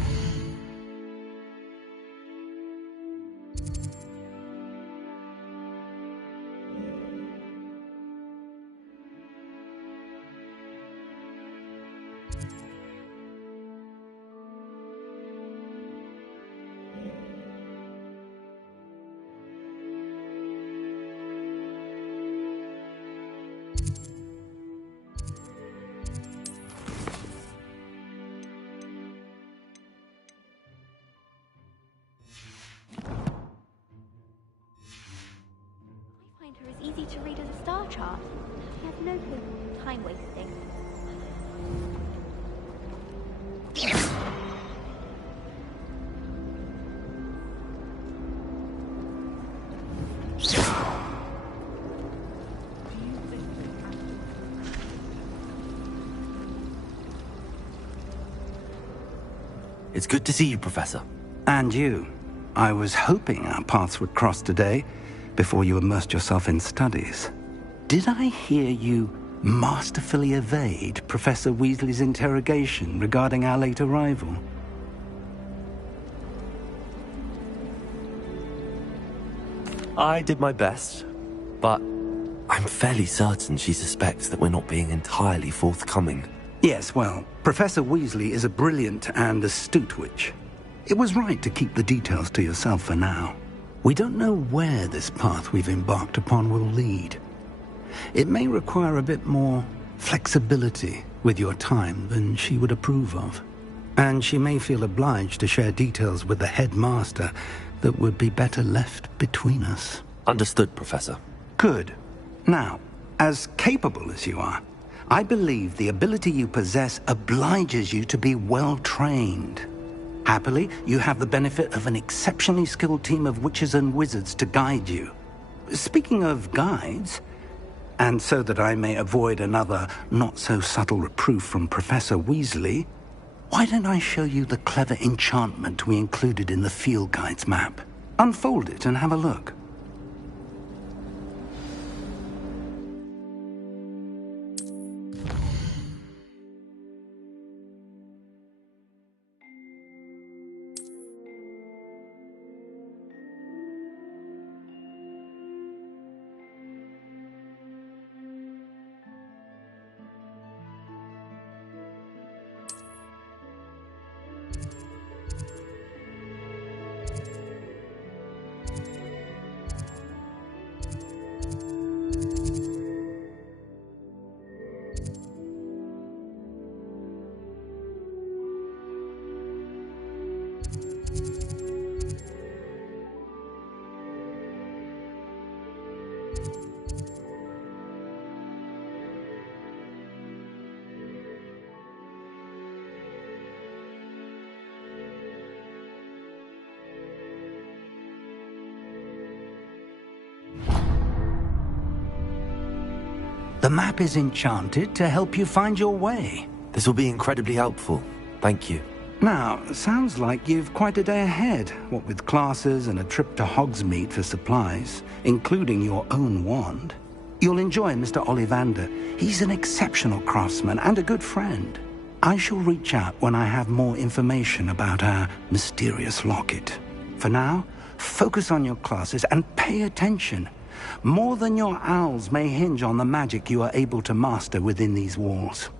Her as easy to read as a star chart. She has no clue. Time wasting. It's good to see you, Professor. And you. I was hoping our paths would cross today, before you immersed yourself in studies. Did I hear you masterfully evade Professor Weasley's interrogation regarding our late arrival? I did my best, but I'm fairly certain she suspects that we're not being entirely forthcoming. Yes, well, Professor Weasley is a brilliant and astute witch. It was right to keep the details to yourself for now. We don't know where this path we've embarked upon will lead. It may require a bit more flexibility with your time than she would approve of. And she may feel obliged to share details with the headmaster that would be better left between us. Understood, Professor. Good. Now, as capable as you are, I believe the ability you possess obliges you to be well trained. Happily, you have the benefit of an exceptionally skilled team of witches and wizards to guide you. Speaking of guides, and so that I may avoid another not-so-subtle reproof from Professor Weasley, why don't I show you the clever enchantment we included in the field guide's map? Unfold it and have a look. The map is enchanted to help you find your way. This will be incredibly helpful. Thank you. Now, sounds like you've quite a day ahead, what with classes and a trip to Hogsmeade for supplies, including your own wand. You'll enjoy Mr. Ollivander. He's an exceptional craftsman and a good friend. I shall reach out when I have more information about our mysterious locket. For now, focus on your classes and pay attention. More than your owls may hinge on the magic you are able to master within these walls.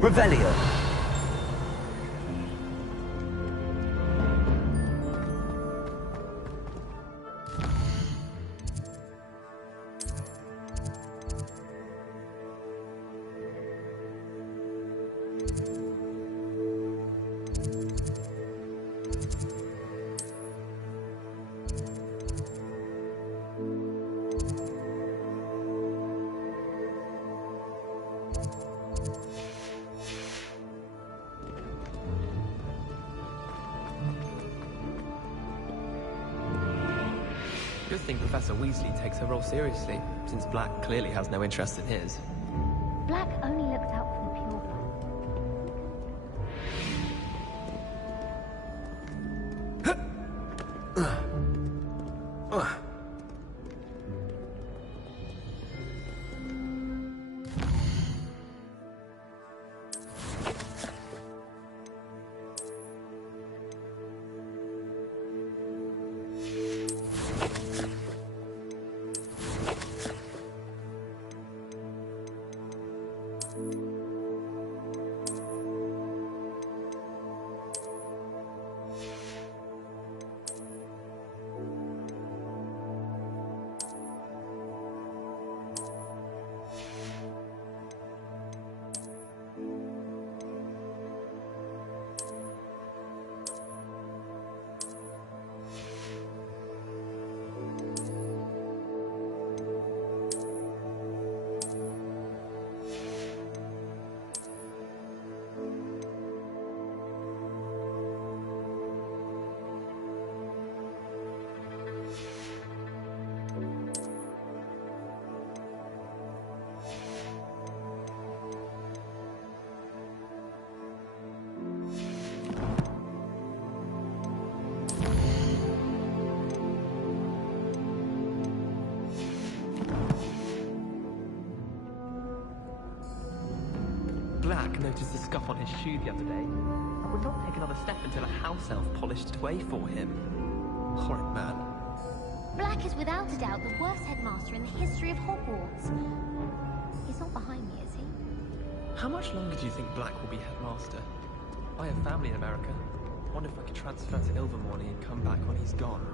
Revelio. Good thing Professor Weasley takes her role seriously, since Black clearly has no interest in his. Black only looks out for the pure blood. Black noticed a scuff on his shoe the other day, and would not take another step until a house elf polished it away for him. Horrid man. Black is without a doubt the worst headmaster in the history of Hogwarts. He's not behind me, is he? How much longer do you think Black will be headmaster? I have family in America. Wonder if I could transfer to Ilvermorny and come back when he's gone.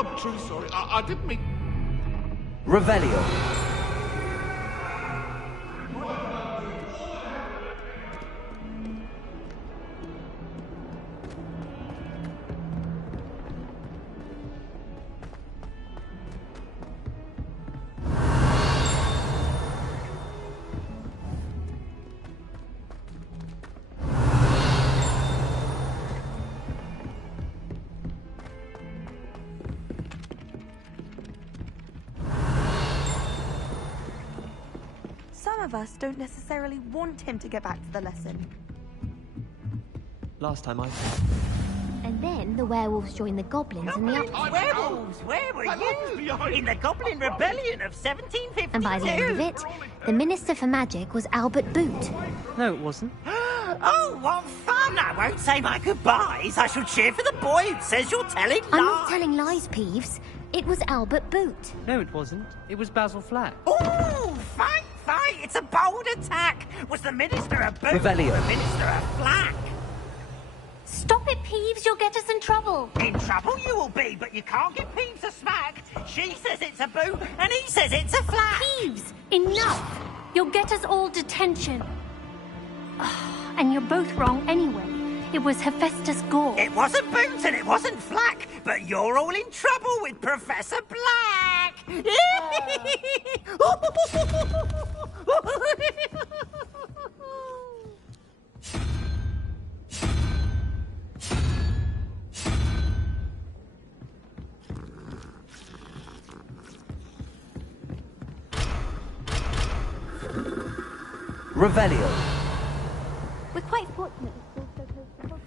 I'm truly sorry. I didn't mean... Revelio. some of us don't necessarily want him to get back to the lesson. Last time I... And then the werewolves joined the goblins in the uprising. Werewolves, where were you? In the Goblin Rebellion of 1752. And by the end of it, the Minister for Magic was Albert Boot. No, it wasn't. Oh, what fun! I won't say my goodbyes. I shall cheer for the boy who says you're telling lies. I'm not telling lies, Peeves. It was Albert Boot. No, it wasn't. It was Basil Flack. Oh, fight! It's a bold attack. Was the Minister a Boot? Revelio. The Minister a Flack? Stop it, Peeves. You'll get us in trouble. In trouble you will be, but you can't give Peeves a smack. She says it's a Boot, and he says it's a Flack. Peeves, enough. You'll get us all detention. And you're both wrong anyway. It was Hephaestus Gore. It wasn't Boot and it wasn't Flack, but you're all in trouble with Professor Black. Revelio. We're quite fortunate we're still so close to Hogwarts.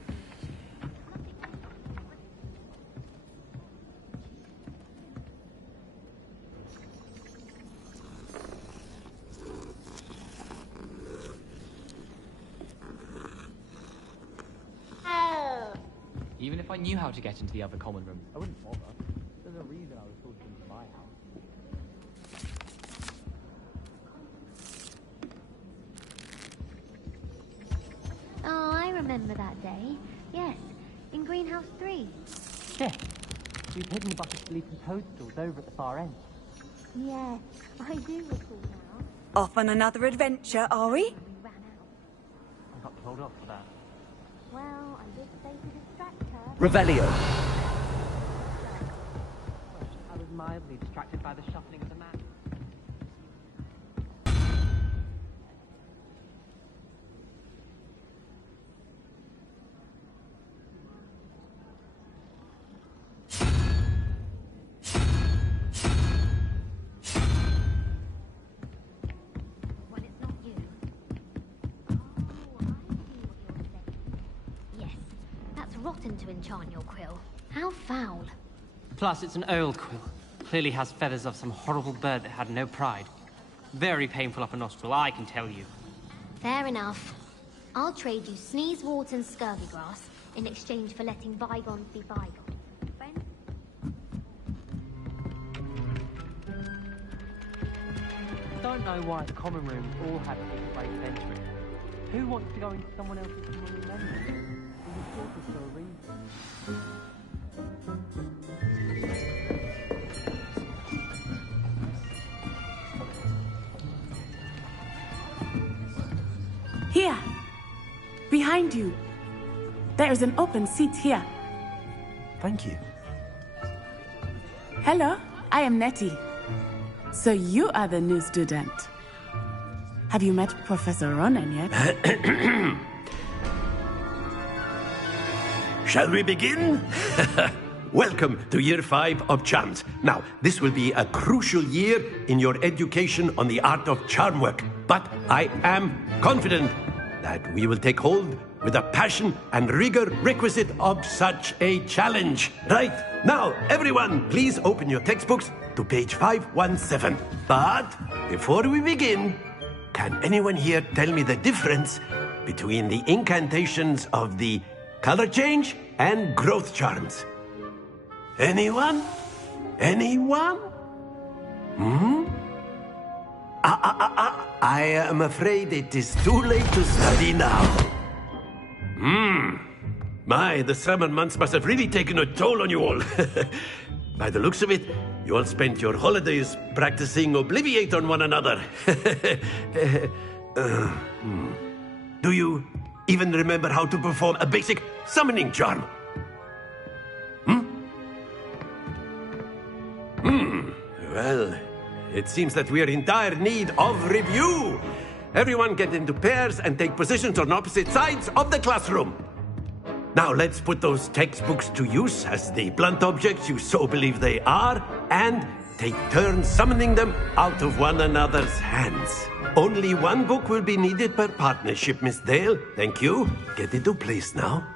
Even if I knew how to get into the other common room, I wouldn't bother. There's a reason I was told to into my house. Oh, I remember that day. Yes, in Greenhouse 3. Yeah. We've hidden a bunch of sleeping toadstools over at the far end. Yes, I do recall now. Off on another adventure, are we? I got told off for that. Well, I did say to distract her. Revelio. I was mildly distracted by the shuffling of the mat. When it's not you. Oh, I see what you're saying. Yes, that's rotten to enchant your quill. How foul. Plus, it's an old quill. Clearly has feathers of some horrible bird that had no pride. Very painful up a nostril, I can tell you. Fair enough. I'll trade you sneeze, wart, and scurvy grass in exchange for letting bygones be bygones. Friend? Don't know why the common rooms all have a way of entering. Who wants to go into someone else's common room anyway? It was built for a reason. Here! Behind you! There's an open seat here. Thank you. Hello, I am Nettie. So you are the new student. Have you met Professor Ronan yet? Shall we begin? Welcome to Year 5 of Charms. Now, this will be a crucial year in your education on the art of charm work. But I am confident that we will take hold with the passion and rigor requisite of such a challenge. Right, now, everyone, please open your textbooks to page 517. But before we begin, can anyone here tell me the difference between the incantations of the color change and growth charms? Anyone? Anyone? I am afraid it is too late to study now. My, the summer months must have really taken a toll on you all. By the looks of it, you all spent your holidays practicing Obliviate on one another. Do you even remember how to perform a basic summoning charm? Well, it seems that we are in dire need of review. Everyone get into pairs and take positions on opposite sides of the classroom. Now let's put those textbooks to use as the blunt objects you so believe they are, and take turns summoning them out of one another's hands. Only one book will be needed per partnership, Miss Dale. Thank you. Get into place now.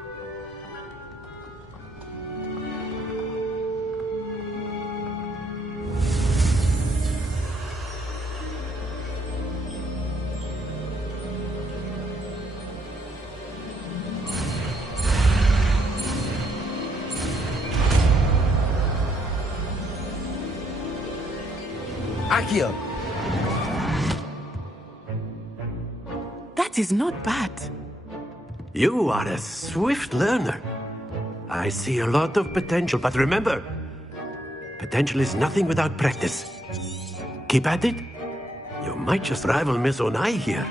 Accio! That is not bad. You are a swift learner. I see a lot of potential, but remember, potential is nothing without practice. Keep at it. You might just rival Miss Onai here.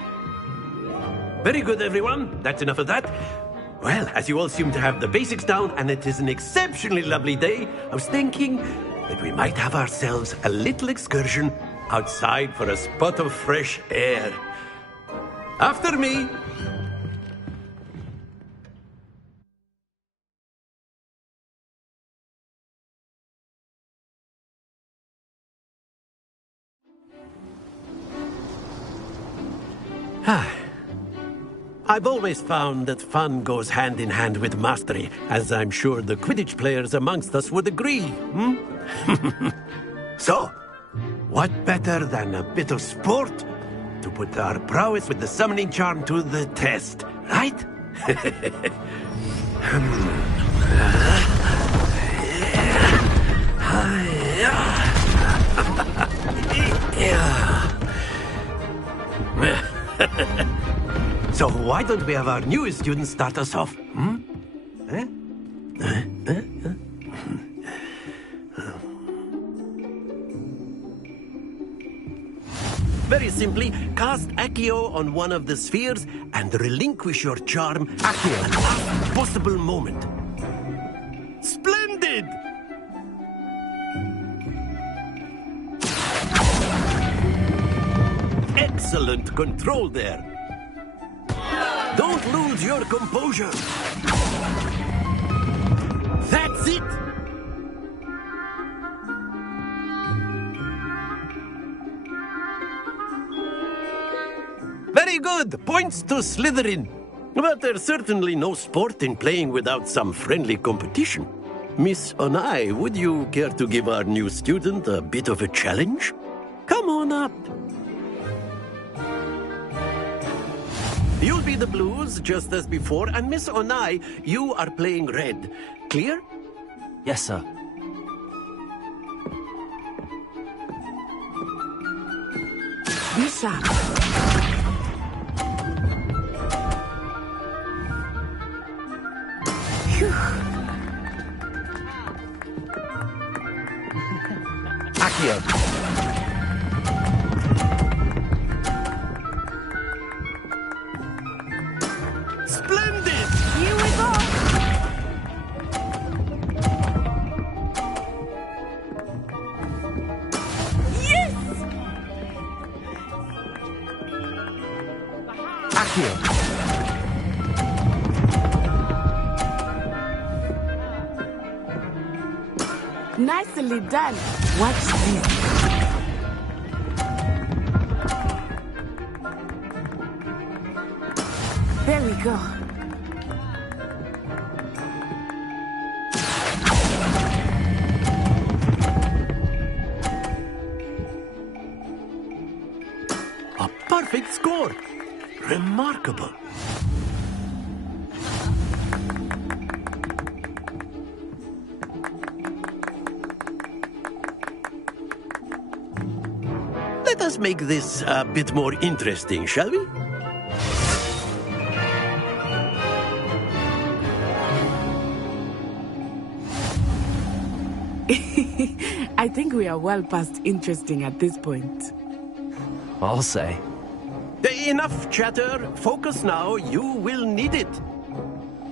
Very good, everyone. That's enough of that. Well, as you all seem to have the basics down, and it is an exceptionally lovely day, I was thinking that we might have ourselves a little excursion outside for a spot of fresh air. After me! I've always found that fun goes hand in hand with mastery, as I'm sure the Quidditch players amongst us would agree, So, what better than a bit of sport to put our prowess with the summoning charm to the test, right? So why don't we have our newest student start us off? Very simply, cast Accio on one of the spheres and relinquish your charm at the last possible moment. Splendid! Excellent control there. Don't lose your composure. That's it! Very good. Points to Slytherin. But there's certainly no sport in playing without some friendly competition. Miss Onai, would you care to give our new student a bit of a challenge? Come on up. You'll be the blues, just as before, and Miss Onai, you are playing red. Clear? Yes, sir. Be sharp. Accio! Splendid! Here we go! Yes! Accio! Nicely done. Watch this. There we go. A perfect score. Remarkable. Let us make this a bit more interesting, shall we? I think we are well past interesting at this point. I'll say. Enough chatter. Focus now. You will need it.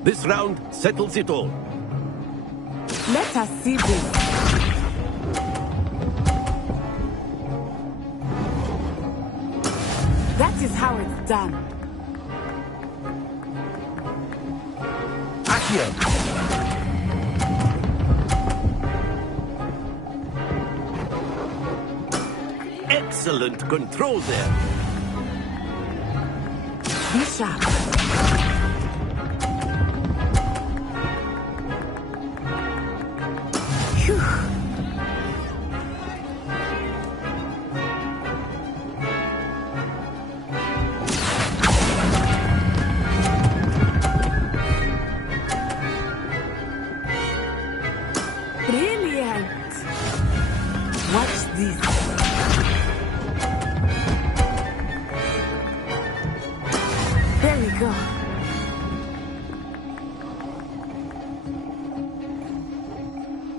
This round settles it all. Let us see this. That is how it's done. Accio! Excellent control there. Be sharp. Phew. Brilliant. Watch this. There we go.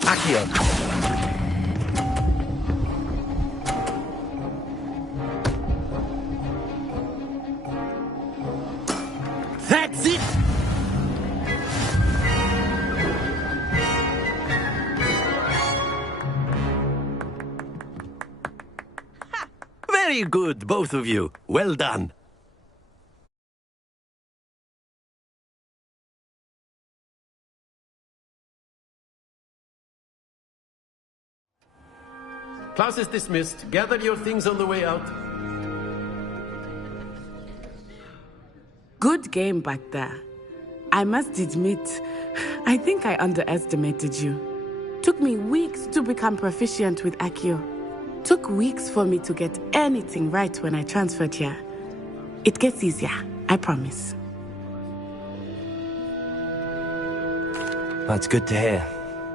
Accio. That's it! Very good, both of you. Well done. Class is dismissed. Gather your things on the way out. Good game back there. I must admit, I think I underestimated you. Took me weeks to become proficient with Accio. Took weeks for me to get anything right when I transferred here. It gets easier, I promise. That's good to hear.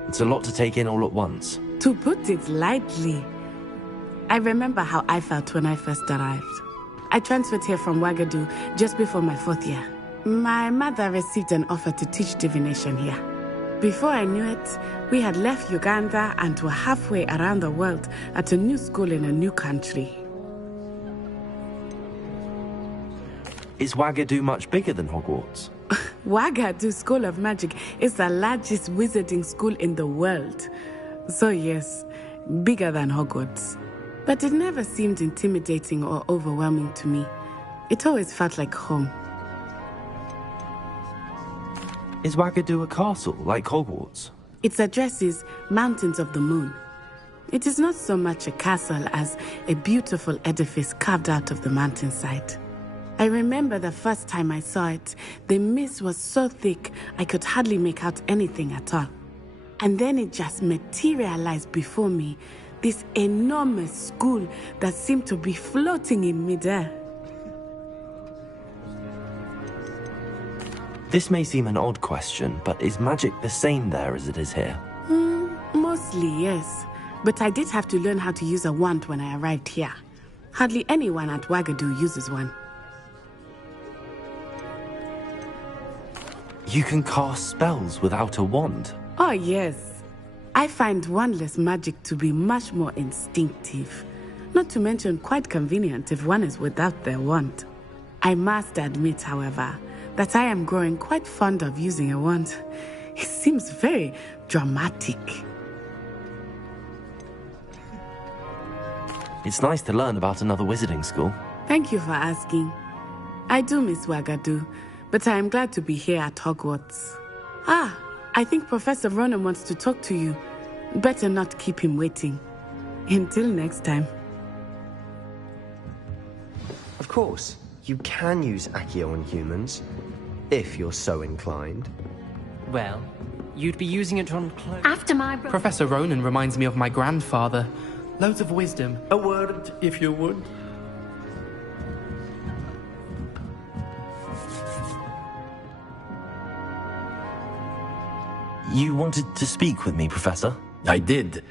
It's a lot to take in all at once. To put it lightly, I remember how I felt when I first arrived. I transferred here from Ouagadougou just before my 4th year. My mother received an offer to teach divination here. Before I knew it, we had left Uganda and were halfway around the world at a new school in a new country. Is Ouagadougou much bigger than Hogwarts? Ouagadougou School of Magic is the largest wizarding school in the world. So yes, bigger than Hogwarts. But it never seemed intimidating or overwhelming to me. It always felt like home. Is Ouagadougou a castle, like Hogwarts? Its address is Mountains of the Moon. It is not so much a castle as a beautiful edifice carved out of the mountainside. I remember the first time I saw it, the mist was so thick I could hardly make out anything at all. And then it just materialized before me, this enormous school that seemed to be floating in midair. This may seem an odd question, but is magic the same there as it is here? Mostly, yes. But I did have to learn how to use a wand when I arrived here. Hardly anyone at Ouagadougou uses one. You can cast spells without a wand? Oh, yes. I find wandless magic to be much more instinctive. Not to mention quite convenient if one is without their wand. I must admit, however, that I am growing quite fond of using a wand. It seems very dramatic. It's nice to learn about another wizarding school. Thank you for asking. I do miss Ouagadougou, but I am glad to be here at Hogwarts. I think Professor Ronan wants to talk to you. Better not keep him waiting. Until next time. Of course, you can use Accio on humans, if you're so inclined. Well, you'd be using it on clothes. After my Professor Ronan reminds me of my grandfather. Loads of wisdom. A word, if you would. You wanted to speak with me, Professor? I did.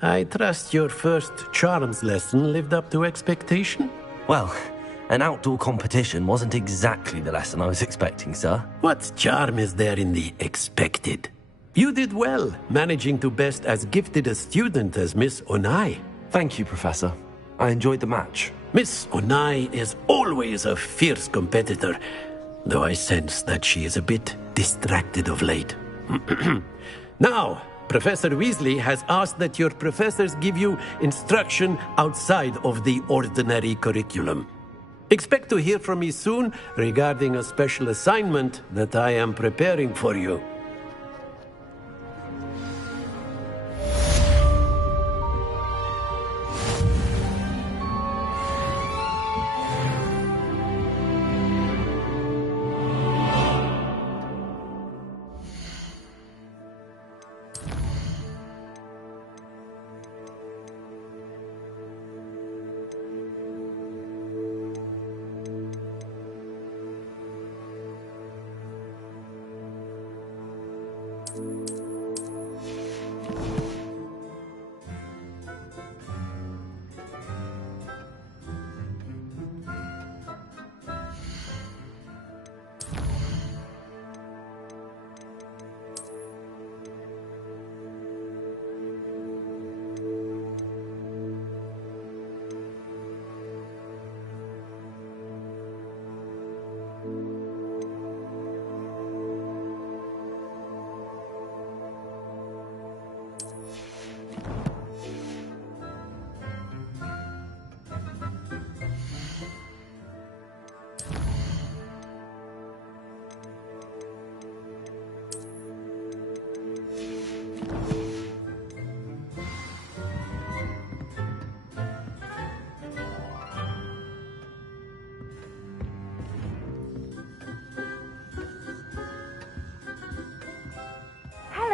I trust your first charms lesson lived up to expectation? Well, an outdoor competition wasn't exactly the lesson I was expecting, sir. What charm is there in the expected? You did well, managing to best as gifted a student as Miss Onai. Thank you, Professor. I enjoyed the match. Miss Onai is always a fierce competitor, though I sense that she is a bit distracted of late. Now, Professor Weasley has asked that your professors give you instruction outside of the ordinary curriculum. Expect to hear from me soon regarding a special assignment that I am preparing for you.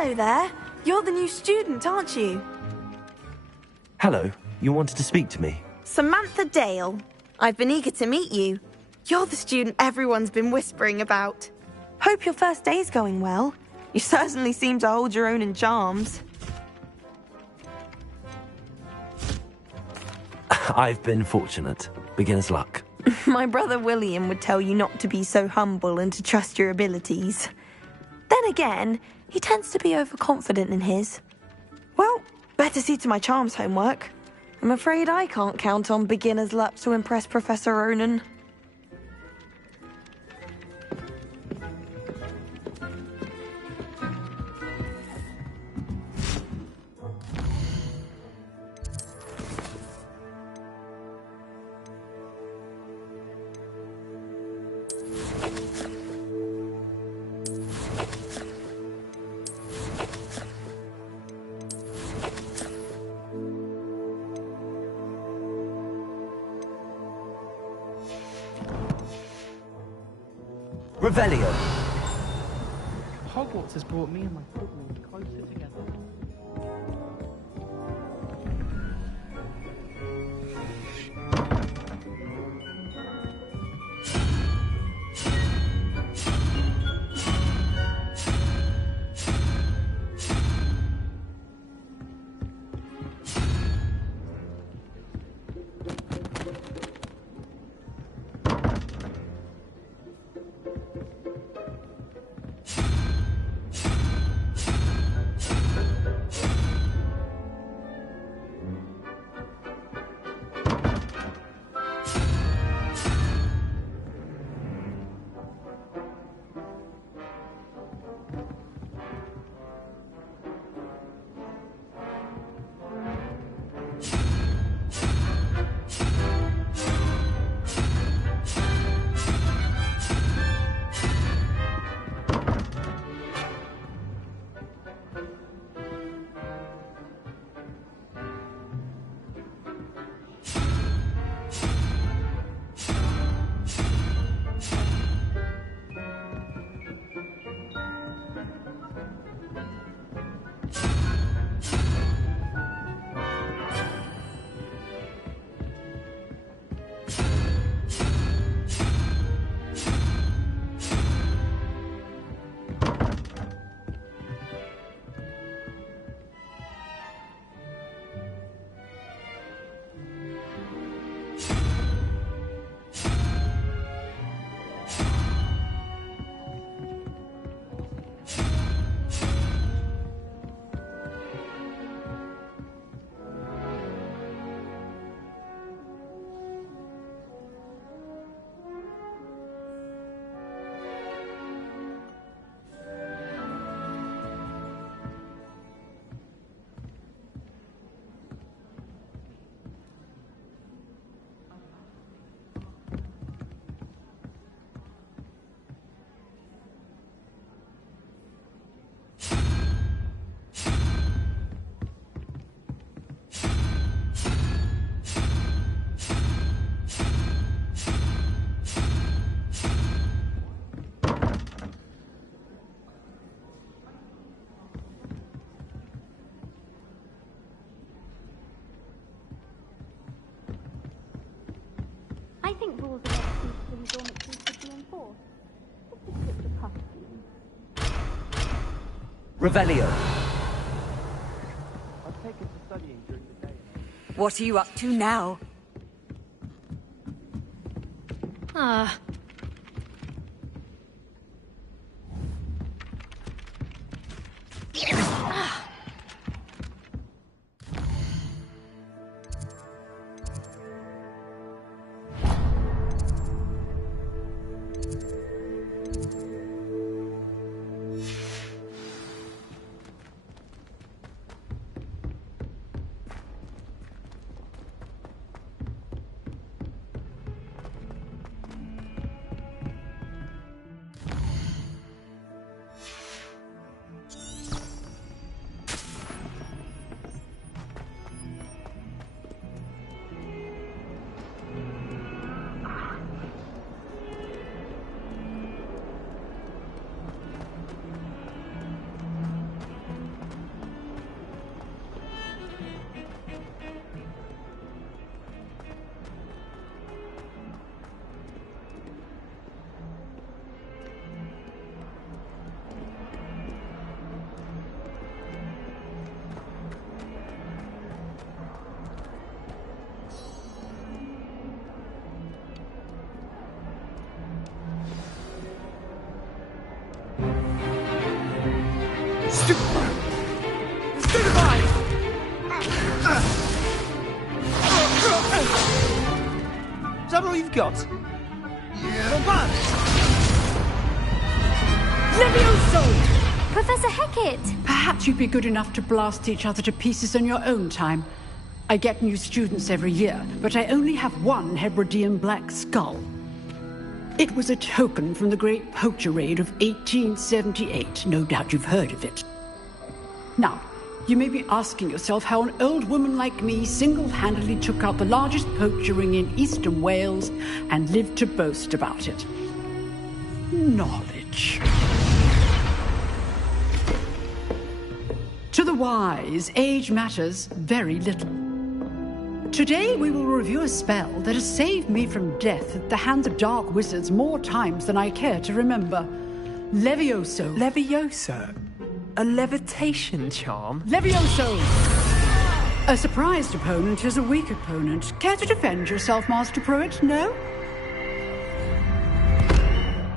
Hello there. You're the new student, aren't you? Hello, you wanted to speak to me? Samantha Dale. I've been eager to meet you. You're the student everyone's been whispering about. Hope your first day's going well. You certainly seem to hold your own in charms. I've been fortunate. Beginner's luck. My brother William would tell you not to be so humble and to trust your abilities. Then again, he tends to be overconfident in his. Well, better see to my charms homework. I'm afraid I can't count on beginner's luck to impress Professor Ronan. Revelio. Hogwarts has brought me and my siblings closer together. I think rules against teachers in dormitories should be enforced. Just a stricter puff scheme. Revelio. I've taken to studying during the day. What are you up to now? Ah. Is that all you've got? Levioso! Professor Hecat! Perhaps you'd be good enough to blast each other to pieces in your own time. I get new students every year, but I only have one Hebridean black skull. It was a token from the Great Poacher Raid of 1878. No doubt you've heard of it. Now, you may be asking yourself how an old woman like me single-handedly took out the largest poacher ring in eastern Wales and lived to boast about it. Knowledge. To the wise, age matters very little. Today we will review a spell that has saved me from death at the hands of dark wizards more times than I care to remember. Levioso. Levioso? A levitation charm? Levioso! A surprised opponent is a weak opponent. Care to defend yourself, Master Pruitt? No?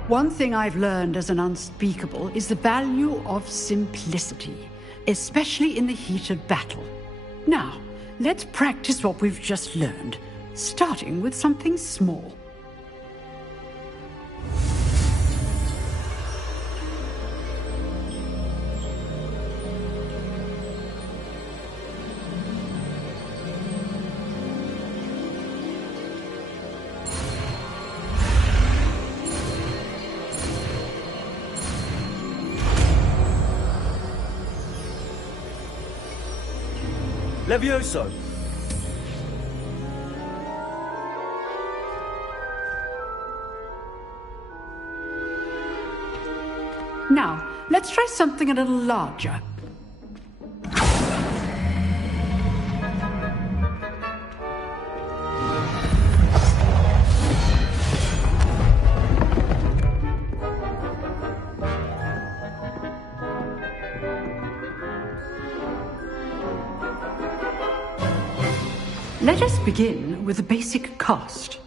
One thing I've learned as an unspeakable is the value of simplicity, especially in the heat of battle. Now, let's practice what we've just learned, starting with something small. Levioso! Now, let's try something a little larger. Let us begin with the basic cast.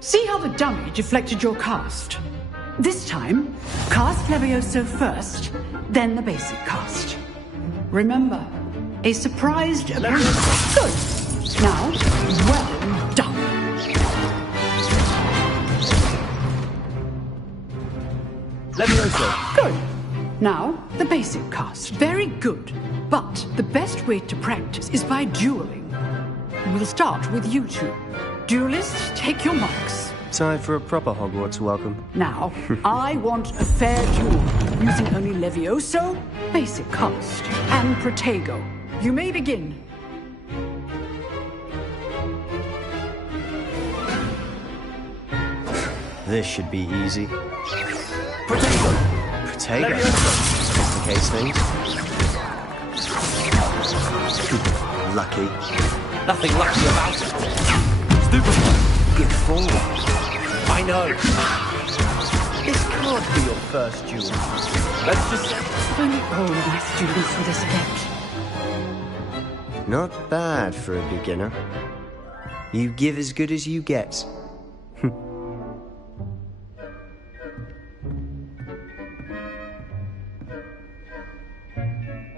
See how the dummy deflected your cast? This time, cast Levioso first, then the basic cast. Remember, a surprised opponent. Good. Now, well done. Levioso! Good. Now, the basic cast. Very good. But the best way to practice is by dueling. We'll start with you two. Duelists, take your marks. Time for a proper Hogwarts welcome. Now, I want a fair duel, using only Levioso, basic cast, and Protego. You may begin. This should be easy. Protego! Protego? Complicates things. Lucky. Nothing lucky about it. Stupefy. Good form. I know. This can't be your first duel. Let's just... If only all of my students were this adept. Not bad for a beginner. You give as good as you get.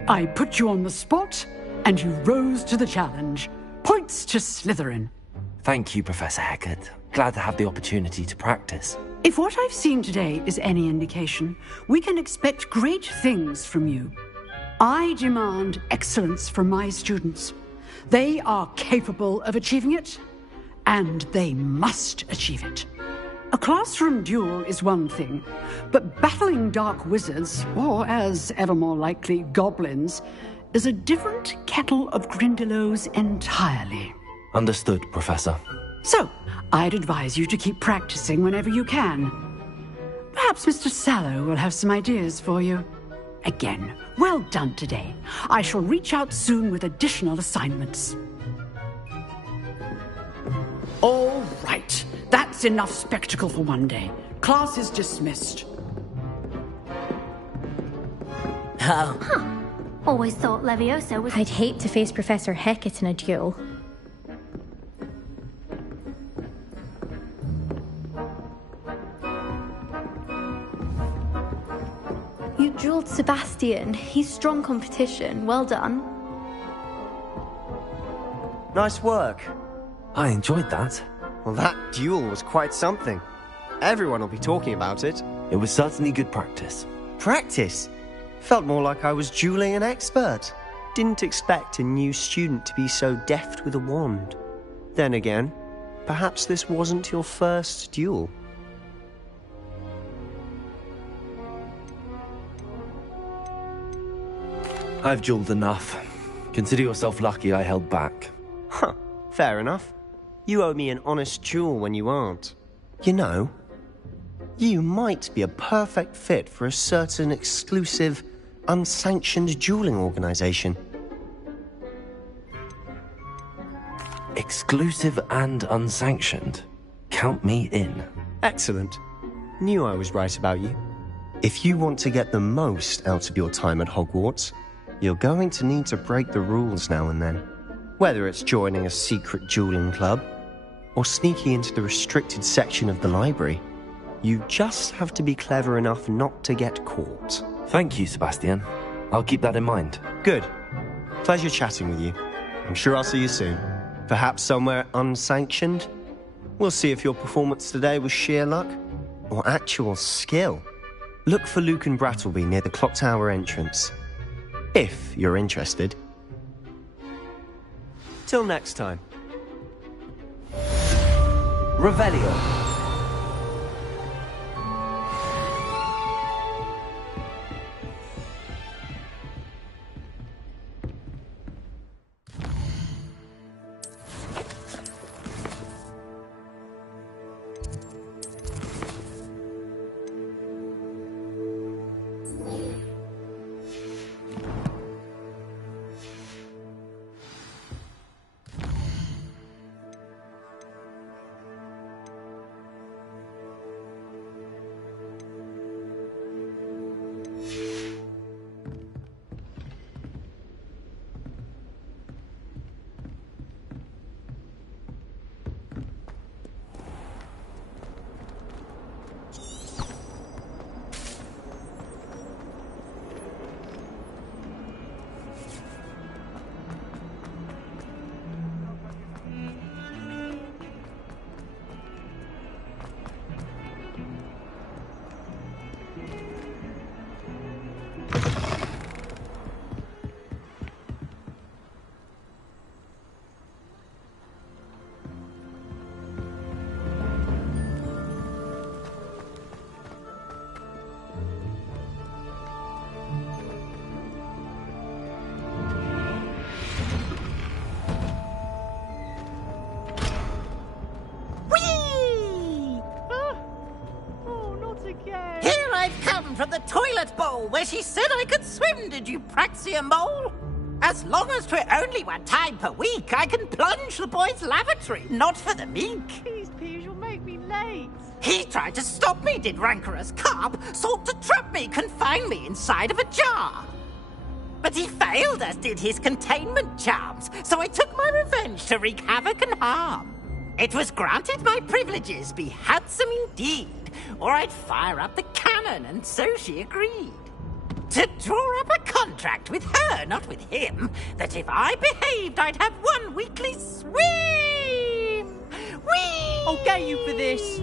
I put you on the spot, and you rose to the challenge. Points to Slytherin. Thank you, Professor Hecat. Glad to have the opportunity to practice. If what I've seen today is any indication, we can expect great things from you. I demand excellence from my students. They are capable of achieving it, and they must achieve it. A classroom duel is one thing, but battling dark wizards, or as ever more likely, goblins, is a different kettle of Grindylows entirely. Understood, Professor. So, I'd advise you to keep practicing whenever you can. Perhaps Mr. Sallow will have some ideas for you. Again, well done today. I shall reach out soon with additional assignments. All right. That's enough spectacle for one day. Class is dismissed. Oh. Huh. Always thought Levioso was... I'd hate to face Professor Hecat in a duel. You dueled Sebastian. He's strong competition. Well done. Nice work. I enjoyed that. Well, that duel was quite something. Everyone will be talking about it. It was certainly good practice. Practice? Felt more like I was dueling an expert. Didn't expect a new student to be so deft with a wand. Then again, perhaps this wasn't your first duel. I've dueled enough. Consider yourself lucky I held back. Huh, fair enough. You owe me an honest duel when you aren't. You know, you might be a perfect fit for a certain exclusive, unsanctioned dueling organization. Exclusive and unsanctioned? Count me in. Excellent. Knew I was right about you. If you want to get the most out of your time at Hogwarts, you're going to need to break the rules now and then. Whether it's joining a secret dueling club, or sneaking into the restricted section of the library, you just have to be clever enough not to get caught. Thank you, Sebastian. I'll keep that in mind. Good. Pleasure chatting with you. I'm sure I'll see you soon. Perhaps somewhere unsanctioned? We'll see if your performance today was sheer luck, or actual skill. Look for Luke and Brattleby near the Clock Tower entrance. If you're interested. Till next time. Revelio. From the toilet bowl where she said I could swim, did you praxia mole? As long as 'twere only one time per week, I can plunge the boy's lavatory, not for the meek. Please, Piers, you'll make me late. He tried to stop me, did rancorous carp, sought to trap me, confine me inside of a jar. But he failed, as did his containment charms, so I took my revenge to wreak havoc and harm. It was granted my privileges be handsome indeed, or I'd fire up the cannon, and so she agreed. To draw up a contract with her, not with him, that if I behaved, I'd have one weekly swim! Whee! I'll get you for this.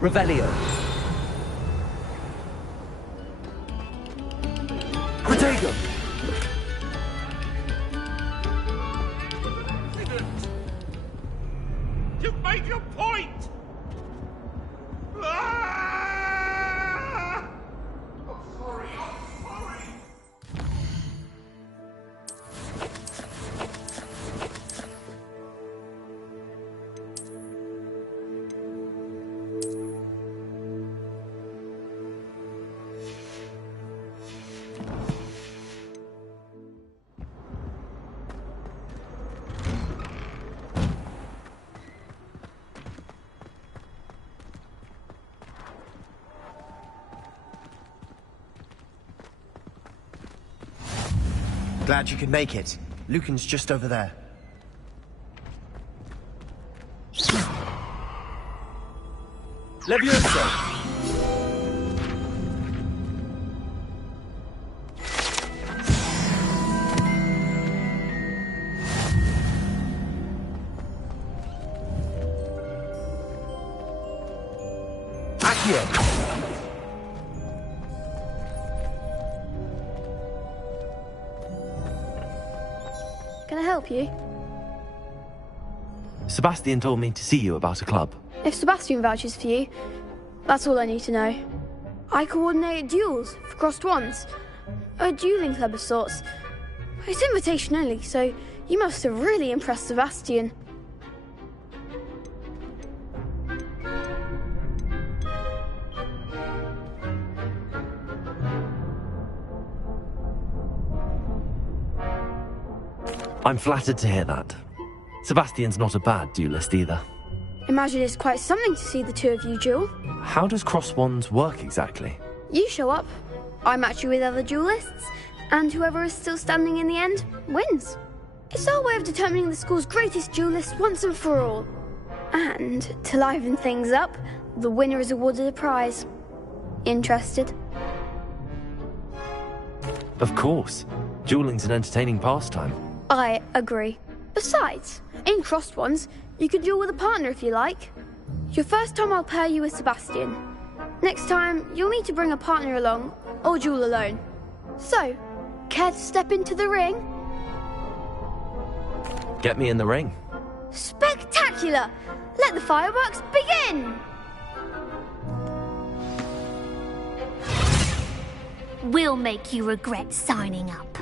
Revelio. Protego! You've made your point! Ah! I'm sorry. Glad you could make it. Lucan's just over there. Levioso! Can I help you? Sebastian told me to see you about a club. If Sebastian vouches for you, that's all I need to know. I coordinate duels for crossed wands. A dueling club of sorts. It's invitation only, so you must have really impressed Sebastian. I'm flattered to hear that. Sebastian's not a bad duelist either. Imagine it's quite something to see the two of you duel. How does cross wands work exactly? You show up, I match you with other duelists, and whoever is still standing in the end wins. It's our way of determining the school's greatest duelist once and for all. And to liven things up, the winner is awarded a prize. Interested? Of course. Dueling's an entertaining pastime. I agree. Besides, in crossed ones, you can duel with a partner if you like. Your first time I'll pair you with Sebastian. Next time, you'll need to bring a partner along, or duel alone. So, care to step into the ring? Get me in the ring. Spectacular! Let the fireworks begin! We'll make you regret signing up.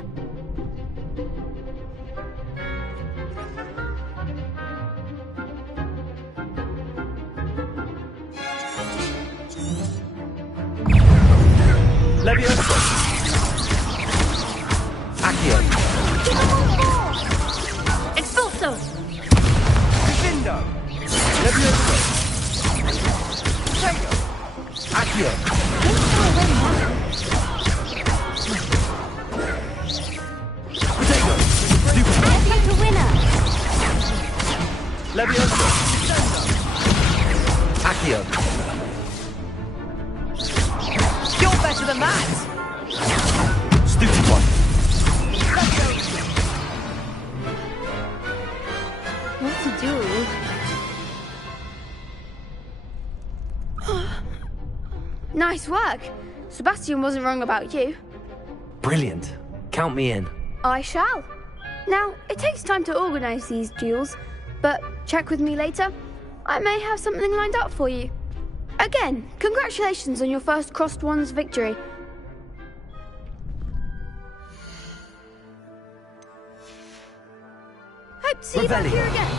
Levioso! Accio! Expulso! Vindo! Levioso! Prego! Accio! Prego! Like a winner! Levioso! Accio! You're better than that! Stupid one! What to do? Nice work. Sebastian wasn't wrong about you. Brilliant. Count me in. I shall. Now, it takes time to organise these duels, but check with me later. I may have something lined up for you. Again, congratulations on your first crossed wands victory. Hope to see you back here again.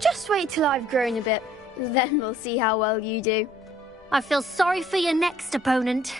Just wait till I've grown a bit, then we'll see how well you do. I feel sorry for your next opponent.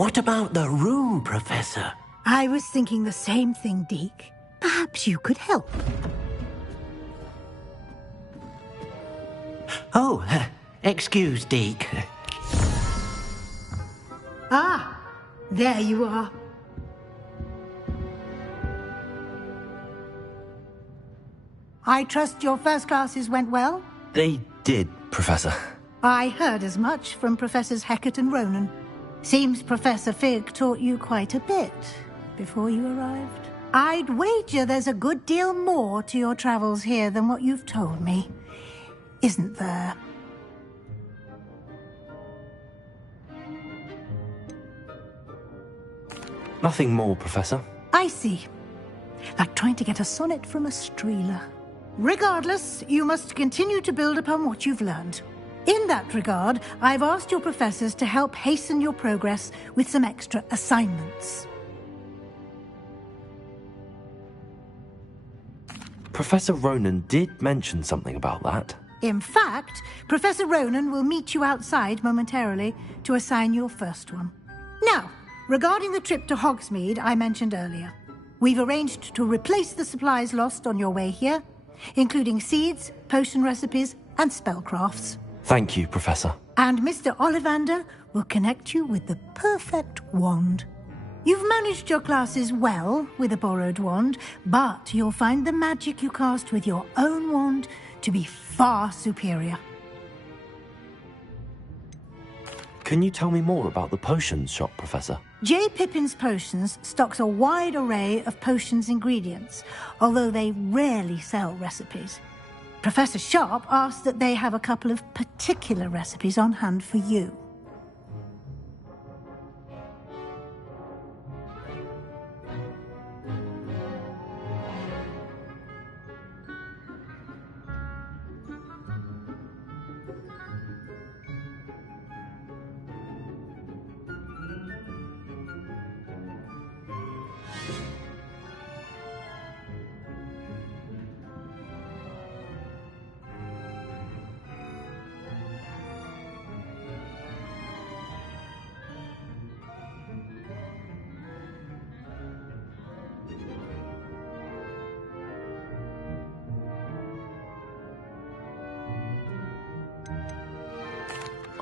What about the room, Professor? I was thinking the same thing, Deke. Perhaps you could help. Oh, excuse, Deke. Ah, there you are. I trust your first classes went well? They did, Professor. I heard as much from Professors Hecat and Ronan. Seems Professor Fig taught you quite a bit before you arrived. I'd wager there's a good deal more to your travels here than what you've told me. Isn't there? Nothing more, Professor. I see. Like trying to get a sonnet from a streeler. Regardless, you must continue to build upon what you've learned. In that regard, I've asked your professors to help hasten your progress with some extra assignments. Professor Ronan did mention something about that. In fact, Professor Ronan will meet you outside momentarily to assign your first one. Now, regarding the trip to Hogsmeade I mentioned earlier, we've arranged to replace the supplies lost on your way here, including seeds, potion recipes, and spellcrafts. Thank you, Professor. And Mr. Ollivander will connect you with the perfect wand. You've managed your classes well with a borrowed wand, but you'll find the magic you cast with your own wand to be far superior. Can you tell me more about the potions shop, Professor? J. Pippin's Potions stocks a wide array of potions ingredients, although they rarely sell recipes. Professor Sharp asked that they have a couple of particular recipes on hand for you.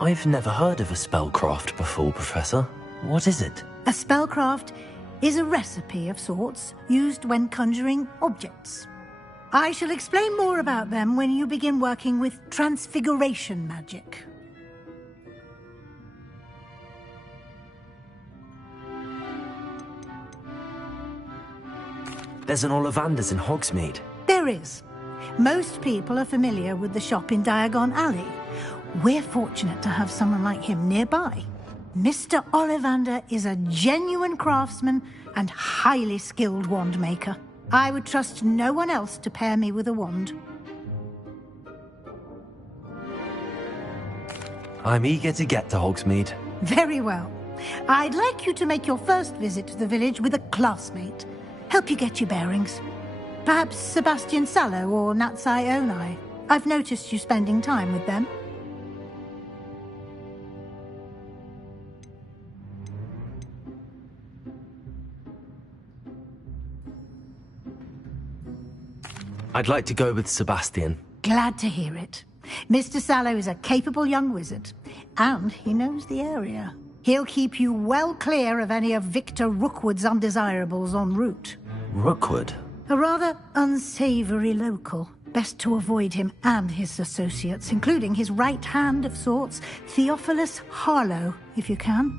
I've never heard of a spellcraft before, Professor. What is it? A spellcraft is a recipe of sorts used when conjuring objects. I shall explain more about them when you begin working with transfiguration magic. There's an Ollivander's in Hogsmeade. There is. Most people are familiar with the shop in Diagon Alley. We're fortunate to have someone like him nearby. Mr. Ollivander is a genuine craftsman and highly skilled wand maker. I would trust no one else to pair me with a wand. I'm eager to get to Hogsmeade. Very well. I'd like you to make your first visit to the village with a classmate. Help you get your bearings. Perhaps Sebastian Sallow or Natsai Onai. I've noticed you spending time with them. I'd like to go with Sebastian. Glad to hear it. Mr. Sallow is a capable young wizard, and he knows the area. He'll keep you well clear of any of Victor Rookwood's undesirables en route. Rookwood? A rather unsavory local. Best to avoid him and his associates, including his right hand of sorts, Theophilus Harlow, if you can.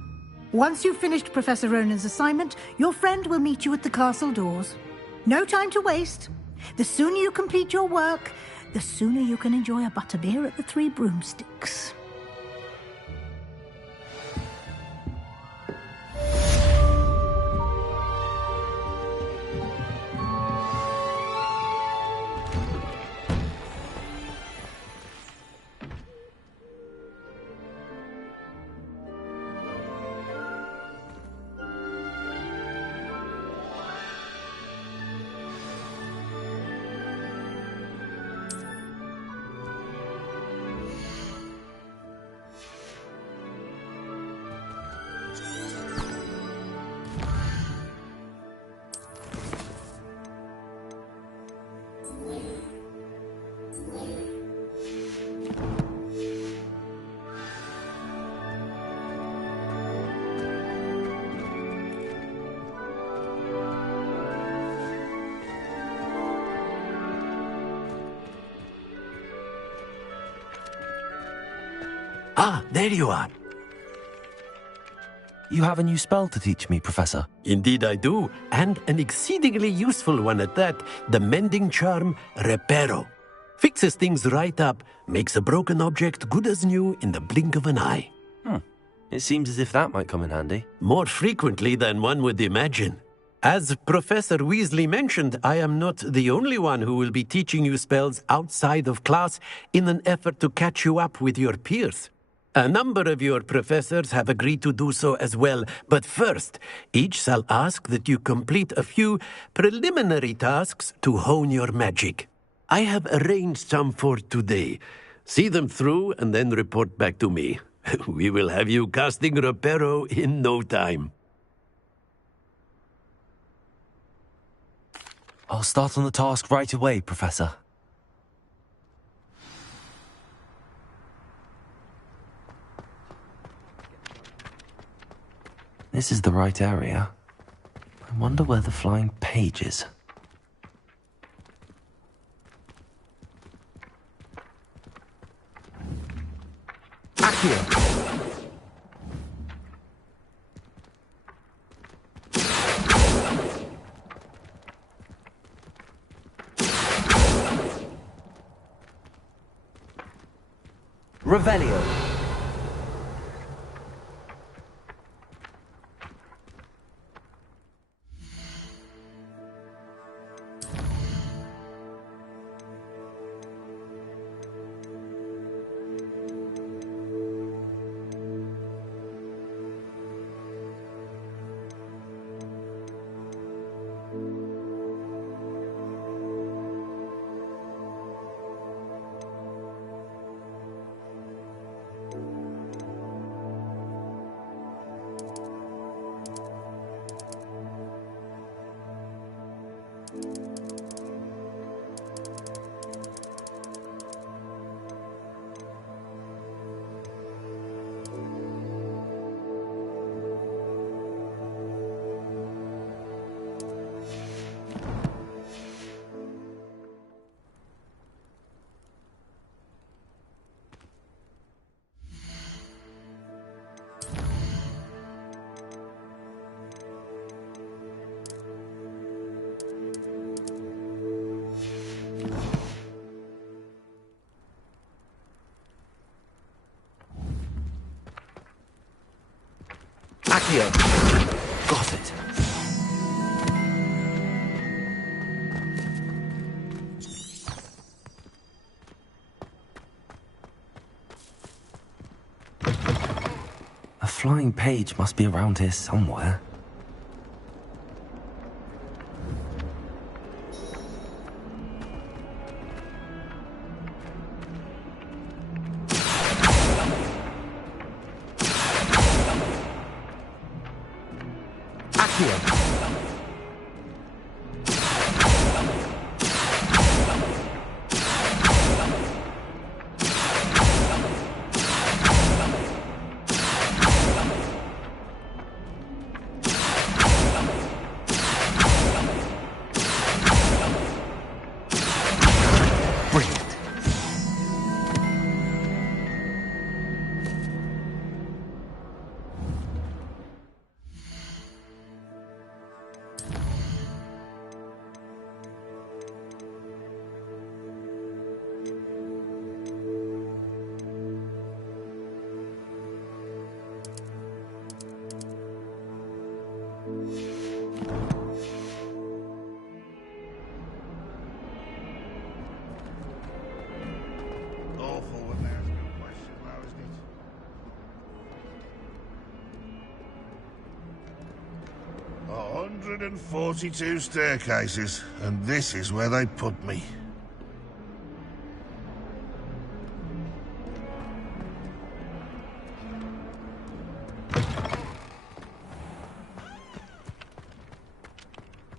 Once you've finished Professor Ronan's assignment, your friend will meet you at the castle doors. No time to waste. The sooner you complete your work, the sooner you can enjoy a butterbeer at the Three Broomsticks. Ah, there you are. You have a new spell to teach me, Professor. Indeed I do, and an exceedingly useful one at that. The mending charm, Reparo. Fixes things right up, makes a broken object good as new in the blink of an eye. It seems as if that might come in handy. More frequently than one would imagine. As Professor Weasley mentioned, I am not the only one who will be teaching you spells outside of class in an effort to catch you up with your peers. A number of your professors have agreed to do so as well, but first, each shall ask that you complete a few preliminary tasks to hone your magic. I have arranged some for today. See them through and then report back to me. We will have you casting Reparo in no time. I'll start on the task right away, Professor. This is the right area. I wonder where the flying page is. Accio! Revelio. Accio. Got it. A flying page must be around here somewhere. Awful when they ask you a question, though, isn't it? 142 staircases, and this is where they put me.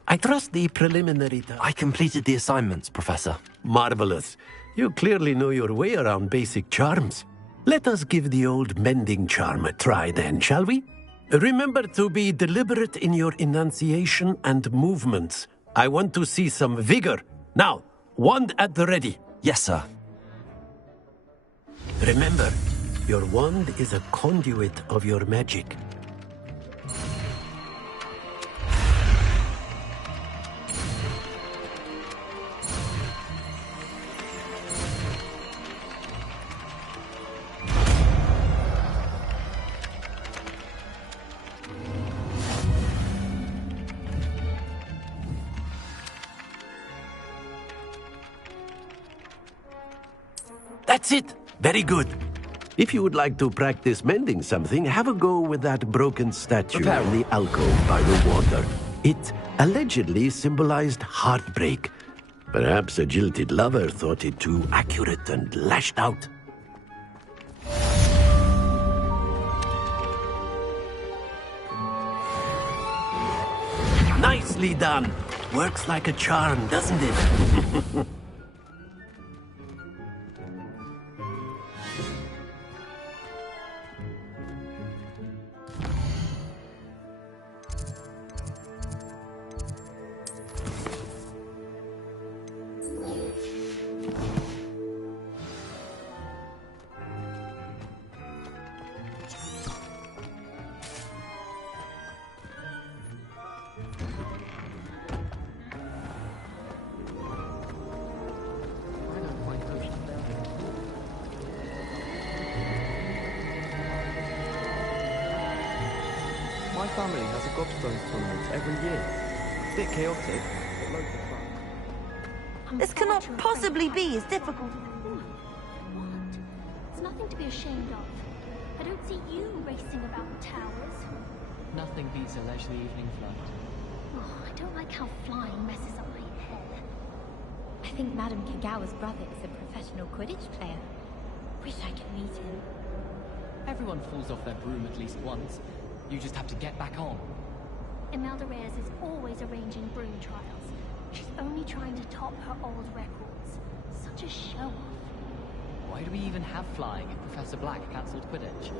I trust the preliminary I completed the assignments, Professor. Marvelous. You clearly know your way around basic charms. Let us give the old mending charm a try then, shall we? Remember to be deliberate in your enunciation and movements. I want to see some vigor. Now, wand at the ready. Yes, sir. Remember, Your wand is a conduit of your magic. That's it! Very good. If you would like to practice mending something, have a go with that broken statue in the alcove by the water. It allegedly symbolized heartbreak. Perhaps a jilted lover thought it too accurate and lashed out. Nicely done. Works like a charm, doesn't it? My family has a gobstones tournament every year. A bit chaotic, but loads of fun. This cannot possibly be as difficult. What? It's nothing to be ashamed of. I don't see you racing about the towers. Nothing beats a leisurely evening flight. Oh, I don't like how flying messes up my head. I think Madame Kagawa's brother is a professional Quidditch player. Wish I could meet him. Everyone falls off their broom at least once. You just have to get back on. Imelda Reyes is always arranging broom trials. She's only trying to top her old records. Such a show-off. Why do we even have flying if Professor Black cancelled Quidditch?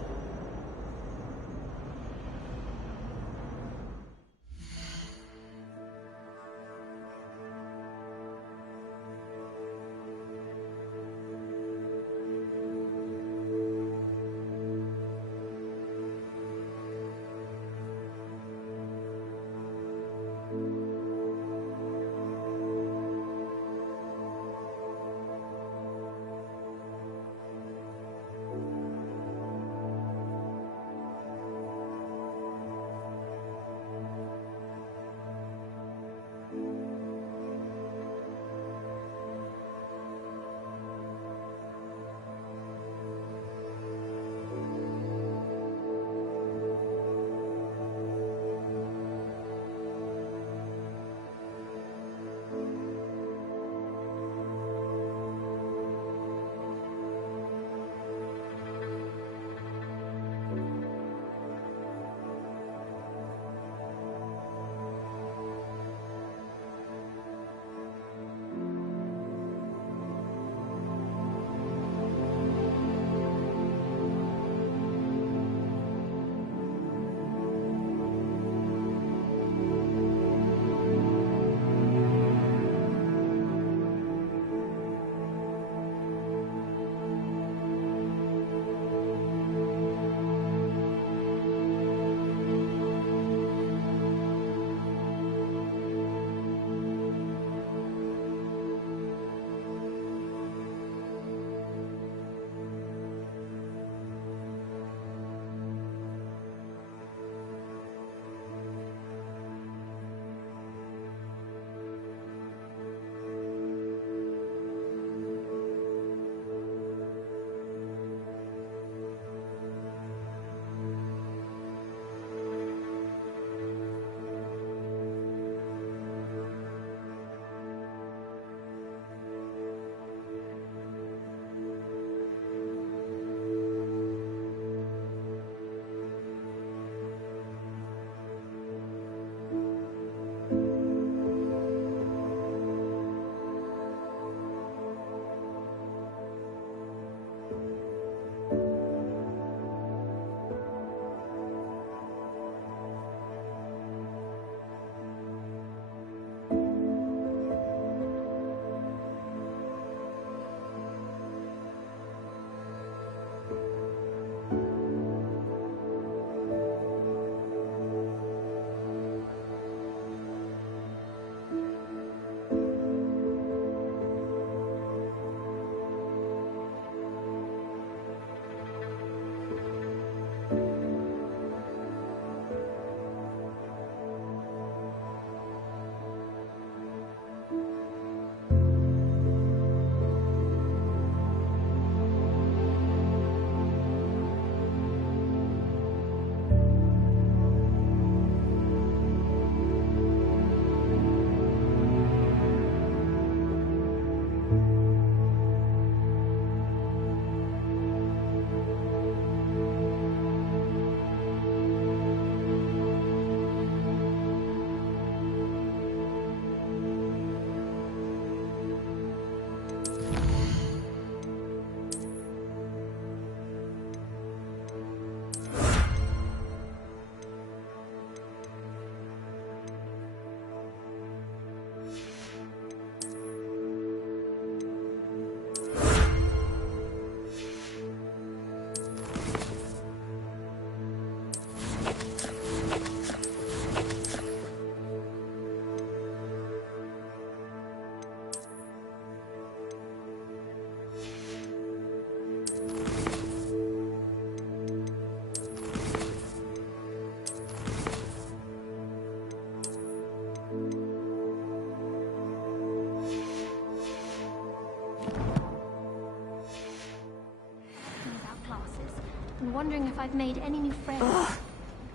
classes and wondering if I've made any new friends. Ugh,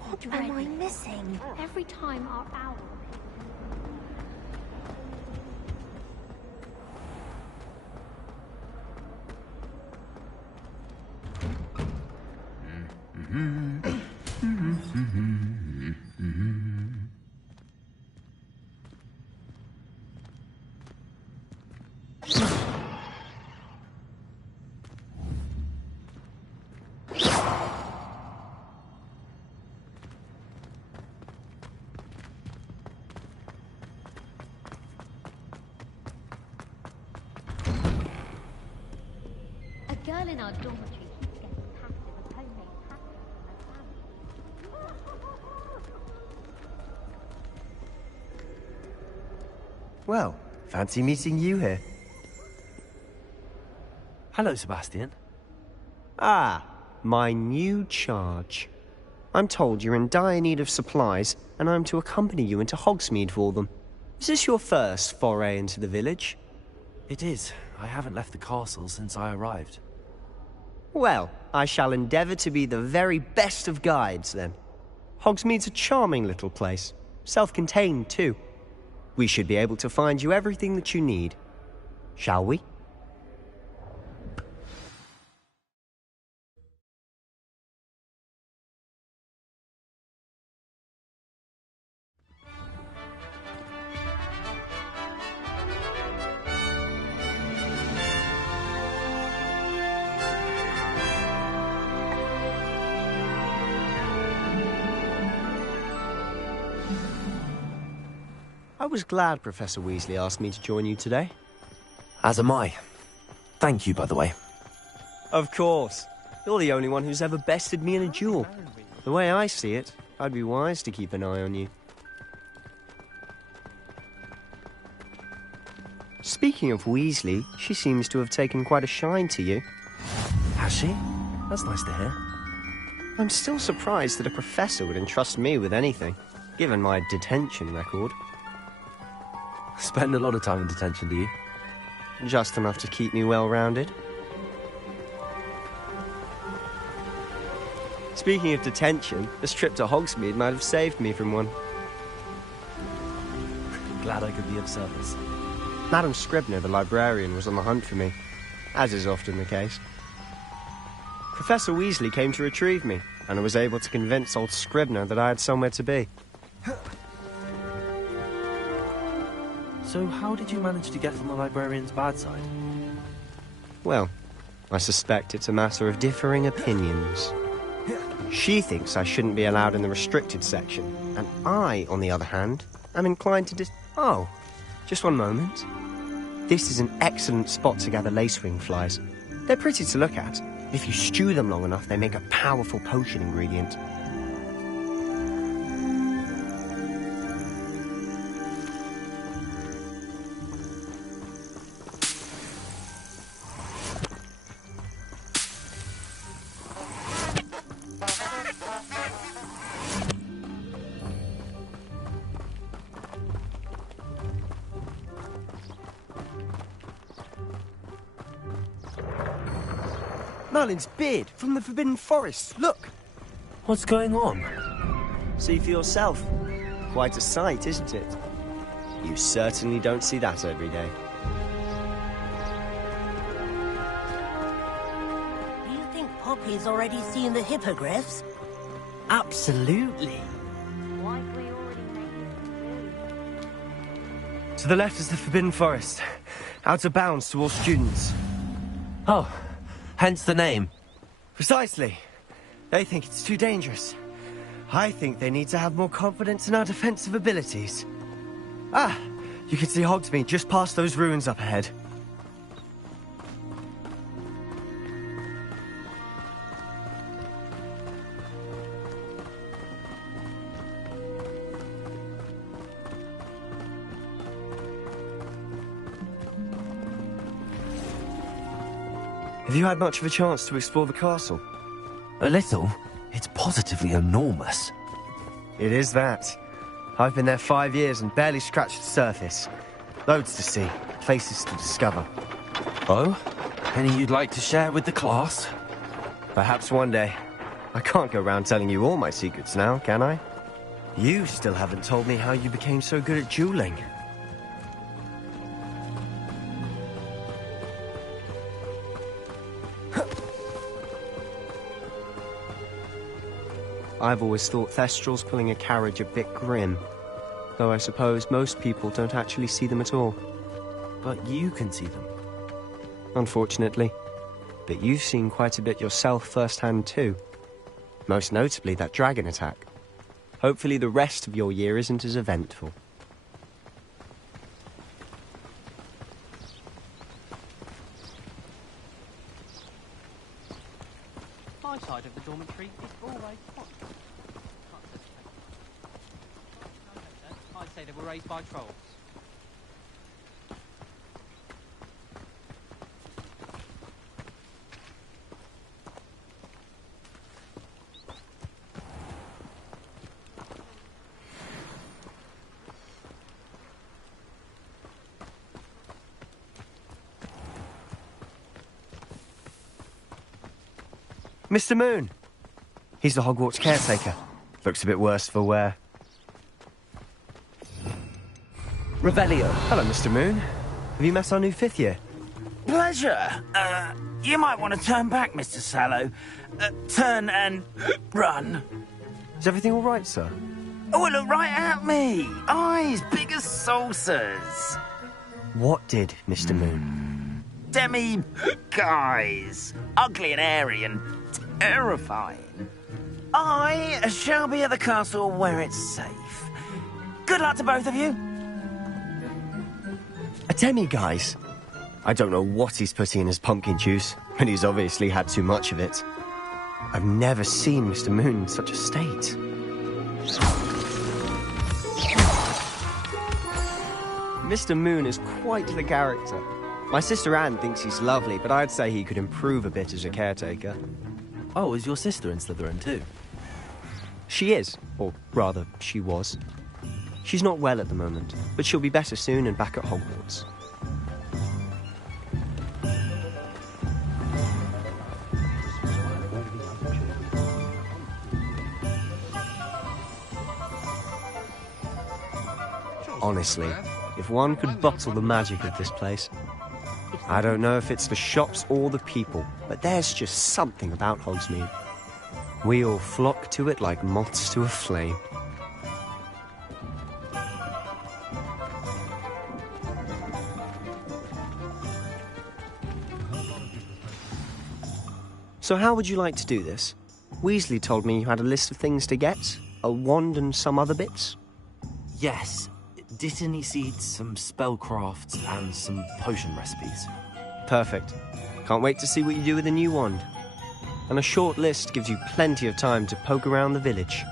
what am I missing? Every time our owl. A girl in our dormitory keeps getting passive with homemade packets from her family. Well, fancy meeting you here. Hello, Sebastian. Ah, my new charge. I'm told you're in dire need of supplies, and I'm to accompany you into Hogsmeade for them. Is this your first foray into the village? It is. I haven't left the castle since I arrived. Well, I shall endeavour to be the very best of guides, then. Hogsmeade's a charming little place. Self-contained, too. We should be able to find you everything that you need. Shall we? I was glad Professor Weasley asked me to join you today. As am I. Thank you, by the way. Of course. You're the only one who's ever bested me in a duel. The way I see it, I'd be wise to keep an eye on you. Speaking of Weasley, she seems to have taken quite a shine to you. Has she? That's nice to hear. I'm still surprised that a professor would entrust me with anything, given my detention record. Spend a lot of time in detention, do you? Just enough to keep me well-rounded. Speaking of detention, this trip to Hogsmeade might have saved me from one. Glad I could be of service. Madam Scribner, the librarian, was on the hunt for me, as is often the case. Professor Weasley came to retrieve me, and I was able to convince old Scribner that I had somewhere to be. So how did you manage to get on the librarian's bad side? Well, I suspect it's a matter of differing opinions. She thinks I shouldn't be allowed in the restricted section, and I, on the other hand, am inclined to Oh, just one moment. This is an excellent spot to gather lacewing flies. They're pretty to look at. If you stew them long enough, they make a powerful potion ingredient. Merlin's beard from the Forbidden Forest. Look! What's going on? See for yourself. Quite a sight, isn't it? You certainly don't see that every day. Do you think Poppy's already seen the hippogriffs? Absolutely. To the left is the Forbidden Forest. Out of bounds to all students. Oh, hence the name. Precisely. They think it's too dangerous. I think they need to have more confidence in our defensive abilities. Ah, you can see Hogsmeade just past those ruins up ahead. Have you had much of a chance to explore the castle? A little. It's positively enormous. It is that. I've been there 5 years and barely scratched the surface. Loads to see, places to discover. Oh? Any you'd like to share with the class? Perhaps one day. I can't go around telling you all my secrets now, can I? You still haven't told me how you became so good at dueling. I've always thought Thestrals pulling a carriage a bit grim, though I suppose most people don't actually see them at all. But you can see them. Unfortunately. But you've seen quite a bit yourself firsthand too. Most notably that dragon attack. Hopefully the rest of your year isn't as eventful. My side of the dormitory is always hot. I'd say they were raised by trolls. Mr. Moon! He's the Hogwarts caretaker. Looks a bit worse for wear. Revelio. Hello, Mr. Moon. Have you met our new 5th year? Pleasure. You might want to turn back, Mr. Sallow. Turn and run. Is everything all right, sir? Oh, look right at me. Eyes big as saucers. What did, Mr. Moon? Guys. Ugly and airy and terrifying. I shall be at the castle where it's safe. Good luck to both of you. A demi-guise? I don't know what he's putting in his pumpkin juice, but he's obviously had too much of it. I've never seen Mr. Moon in such a state. Mr. Moon is quite the character. My sister Anne thinks he's lovely, but I'd say he could improve a bit as a caretaker. Oh, is your sister in Slytherin too? She is, or rather, she was. She's not well at the moment, but she'll be better soon and back at Hogwarts. Honestly, if one could bottle the magic of this place. I don't know if it's the shops or the people, but there's just something about Hogsmeade. We all flock to it like moths to a flame. So how would you like to do this? Weasley told me you had a list of things to get, a wand and some other bits. Yes. Dittany seeds, some spellcrafts, and some potion recipes. Perfect. Can't wait to see what you do with the new wand. And a short list gives you plenty of time to poke around the village.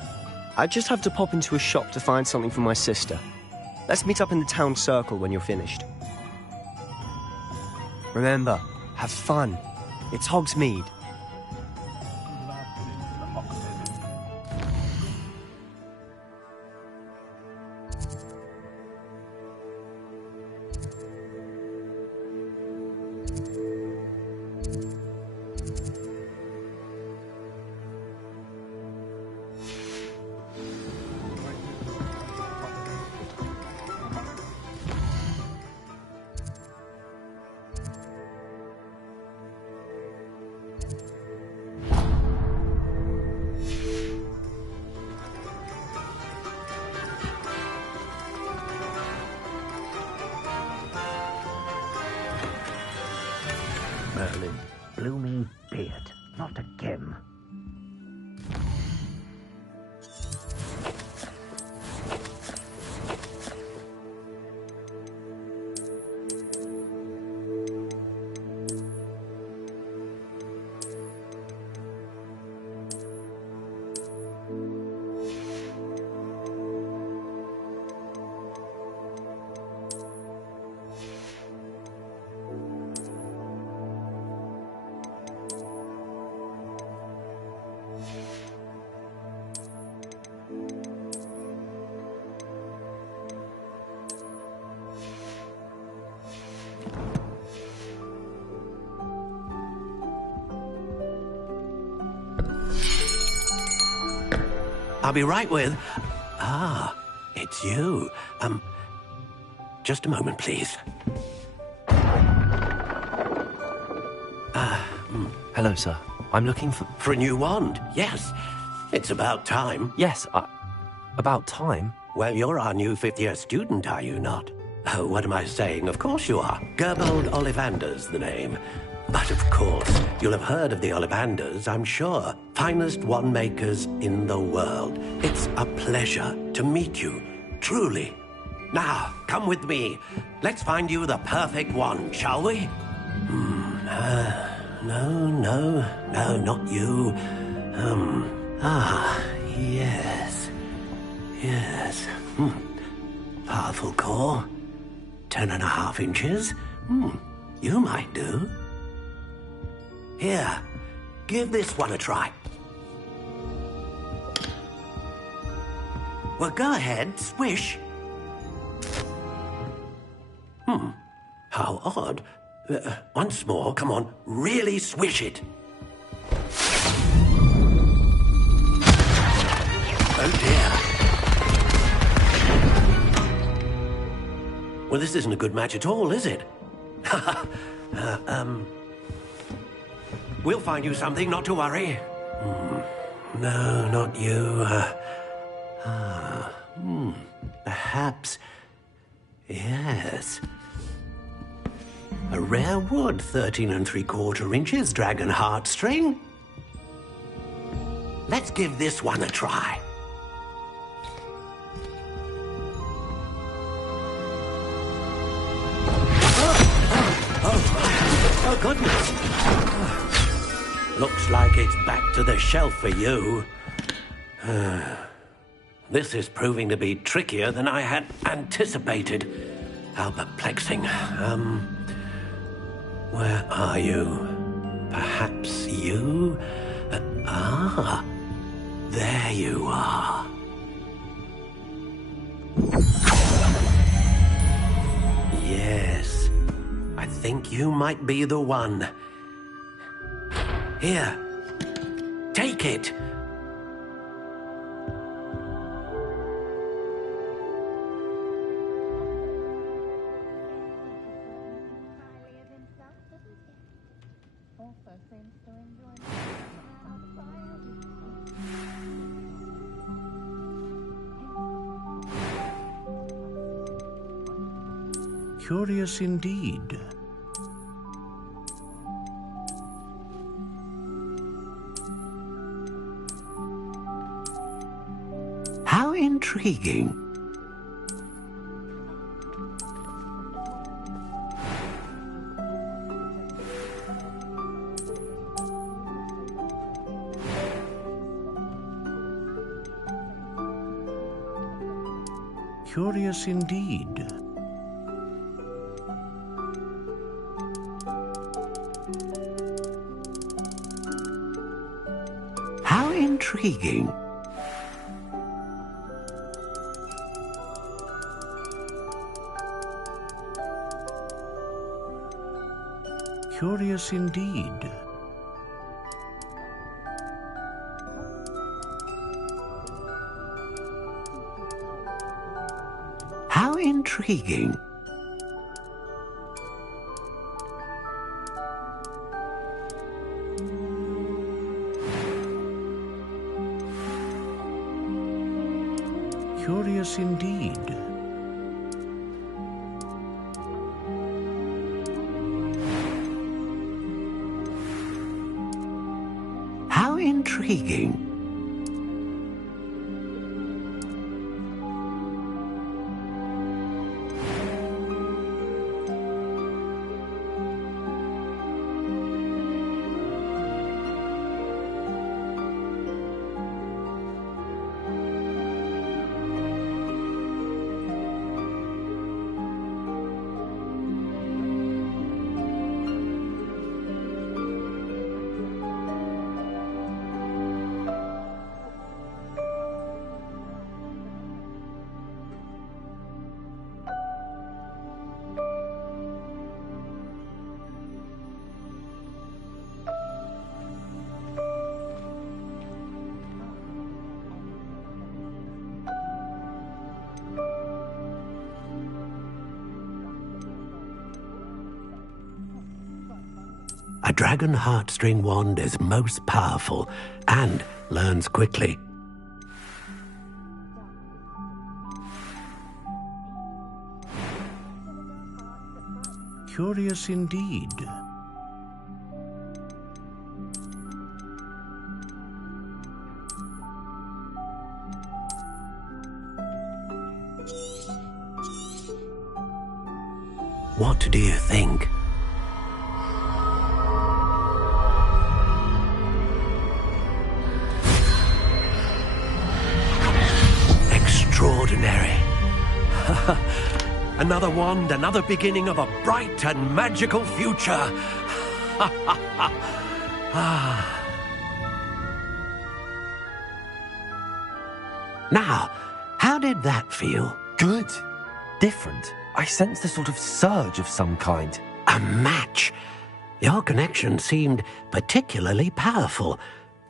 I just have to pop into a shop to find something for my sister. Let's meet up in the town circle when you're finished. Remember, have fun. It's Hogsmeade. Merlin, blooming beard, not a gem. I'll be right with... Ah, it's you. Just a moment, please. Hello, sir. I'm looking for... For a new wand, yes. It's about time. Yes, about time? Well, you're our new fifth-year student, are you not? Oh, what am I saying? Of course you are. Gerbold Ollivander's the name. But of course, you'll have heard of the Ollivanders, I'm sure. Finest wand makers in the world. It's a pleasure to meet you, truly. Now, come with me. Let's find you the perfect wand, shall we? No, not you. Yes. Powerful core. 10.5 inches. You might do. Here, give this one a try. Well, go ahead, swish. How odd. Once more, come on, really swish it. Oh dear. Well, this isn't a good match at all, is it? We'll find you something, not to worry. No, not you. Perhaps... Yes. A rare wood, 13 3/4 inches, dragon heartstring. Let's give this one a try. Oh, goodness. Looks like it's back to the shelf for you. This is proving to be trickier than I had anticipated. How perplexing. Where are you? Perhaps you? There you are. Yes, I think you might be the one. Here, take it. Curious indeed. How intriguing. Curious indeed. How intriguing. Curious indeed. How intriguing. Curious indeed. How intriguing. dragon heartstring wand is most powerful and learns quickly. Curious indeed. What do you think? Extraordinary. Another wand, another beginning of a bright and magical future. Now, how did that feel? Good. Different. I sensed a sort of surge of some kind. A match. Your connection seemed particularly powerful.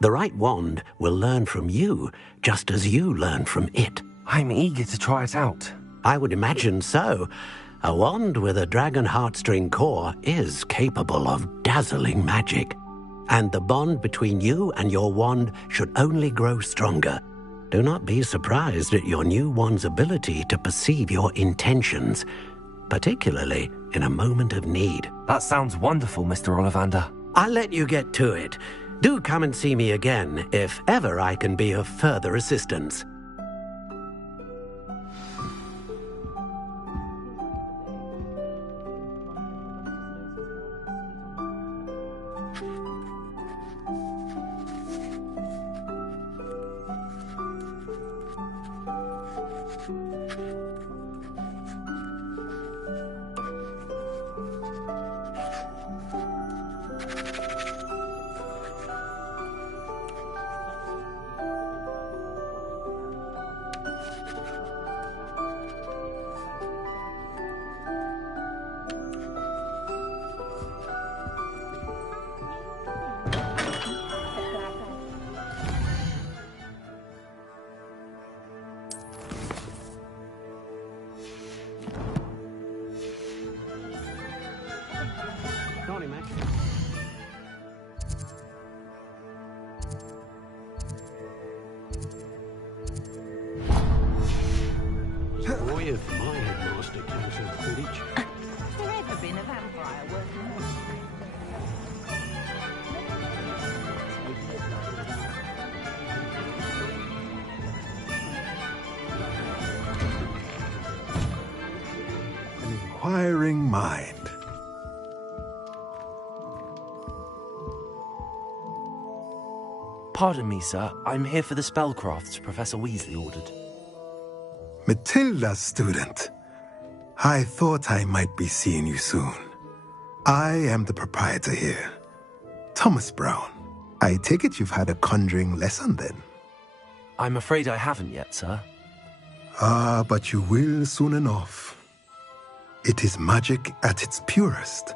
The right wand will learn from you, just as you learn from it. I'm eager to try it out. I would imagine so. A wand with a dragon heartstring core is capable of dazzling magic. And the bond between you and your wand should only grow stronger. Do not be surprised at your new wand's ability to perceive your intentions, particularly in a moment of need. That sounds wonderful, Mr. Ollivander. I'll let you get to it. Do come and see me again if ever I can be of further assistance. Boy, if my headmaster cancelled Quidditch. Has there ever been a vampire working with An inquiring mind. Pardon me, sir. I'm here for the spellcrafts Professor Weasley ordered. Matilda's student. I thought I might be seeing you soon. I am the proprietor here, Thomas Brown. I take it you've had a conjuring lesson then? I'm afraid I haven't yet, sir. Ah, but you will soon enough. It is magic at its purest,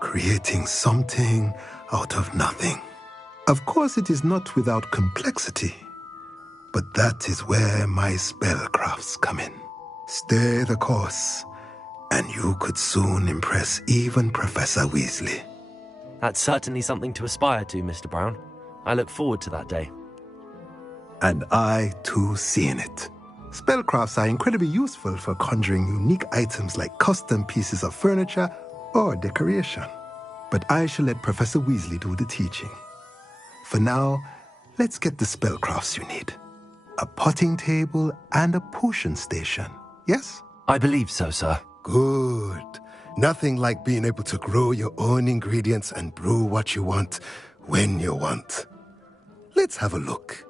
creating something out of nothing. Of course, it is not without complexity, but that is where my spellcrafts come in. Stay the course, and you could soon impress even Professor Weasley. That's certainly something to aspire to, Mr. Brown. I look forward to that day. And I, too, seeing it. Spellcrafts are incredibly useful for conjuring unique items like custom pieces of furniture or decoration. But I shall let Professor Weasley do the teaching. For now, let's get the spellcrafts you need. A potting table and a potion station, yes? I believe so, sir. Good. Nothing like being able to grow your own ingredients and brew what you want when you want. Let's have a look.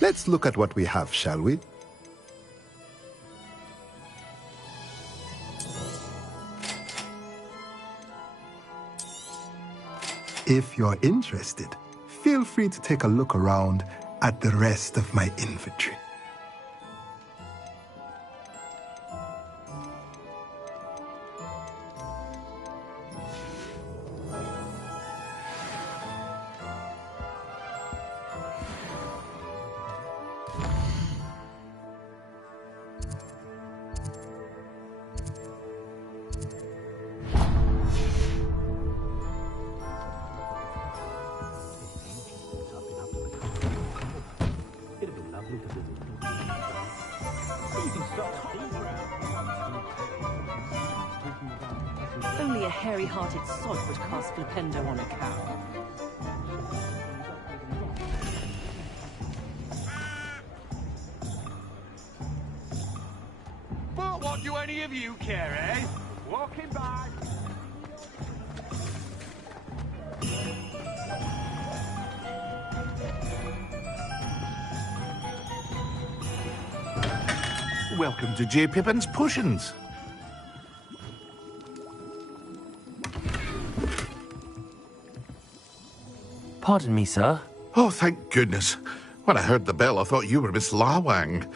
Let's look at what we have, shall we? If you're interested, feel free to take a look around at the rest of my inventory. Only a hairy-hearted sod would cast flipendo on a cow. But what do any of you care, eh? Walking back. Welcome to J. Pippin's Potions. Pardon me, sir. Oh, thank goodness. When I heard the bell, I thought you were Miss Lawang.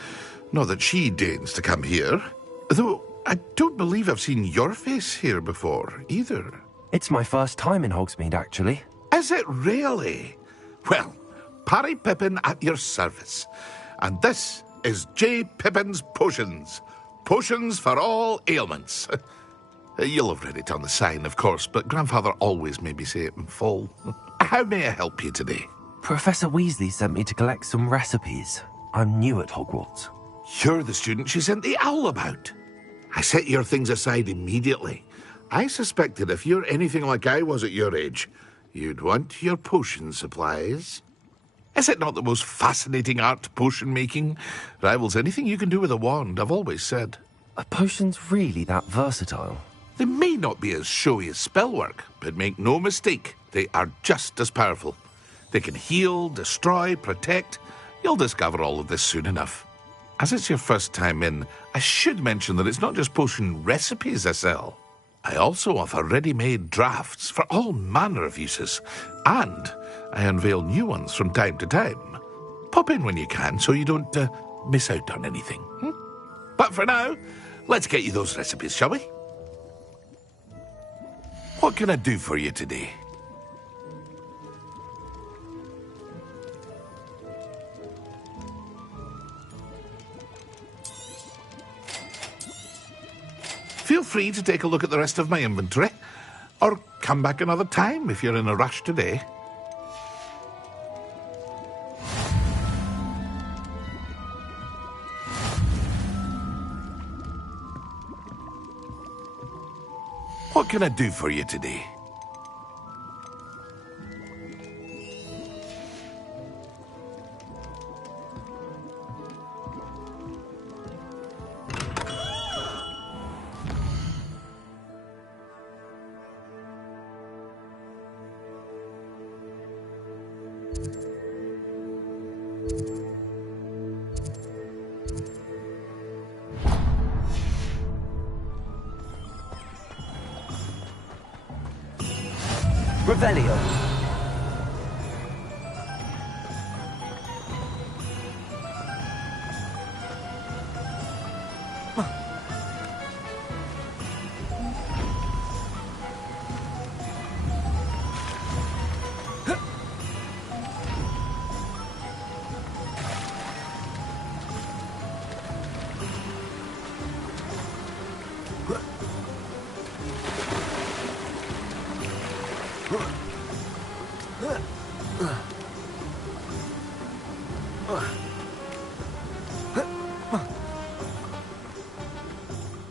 Not that she deigns to come here. Though, I don't believe I've seen your face here before, either. It's my first time in Hogsmeade, actually. Is it really? Well, Parry Pippin at your service. And this is J. Pippin's Potions. Potions for all ailments. You'll have read it on the sign, of course, but Grandfather always made me say it in full. How may I help you today? Professor Weasley sent me to collect some recipes. I'm new at Hogwarts. You're the student she sent the owl about. I set your things aside immediately. I suspected if you're anything like I was at your age, you'd want your potion supplies. Is it not the most fascinating art, potion making? Rivals anything you can do with a wand, I've always said. Are potions really that versatile? They may not be as showy as spellwork, but make no mistake, they are just as powerful. They can heal, destroy, protect. You'll discover all of this soon enough. As it's your first time in, I should mention that it's not just potion recipes I sell. I also offer ready-made drafts for all manner of uses, and I unveil new ones from time to time. Pop in when you can so you don't miss out on anything. But for now, let's get you those recipes, shall we? What can I do for you today? Feel free to take a look at the rest of my inventory, or come back another time if you're in a rush today. What can I do for you today? Revelio.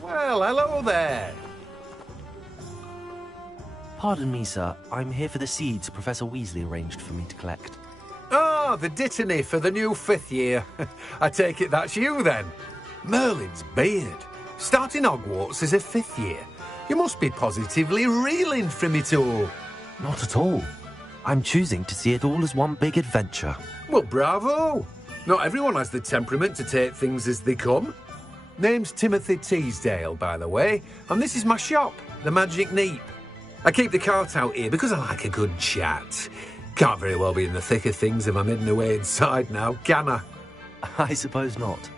Well, hello there. Pardon me, sir. I'm here for the seeds Professor Weasley arranged for me to collect. Oh, the dittany for the new 5th year. I take it that's you, then. Merlin's beard. Starting Hogwarts as a 5th year. You must be positively reeling from it all. Not at all. I'm choosing to see it all as one big adventure. Well, bravo. Not everyone has the temperament to take things as they come. Name's Timothy Teasdale, by the way, and this is my shop, the Magic Neep. I keep the cart out here because I like a good chat. Can't very well be in the thick of things if I'm hidden away inside now, can I? I suppose not.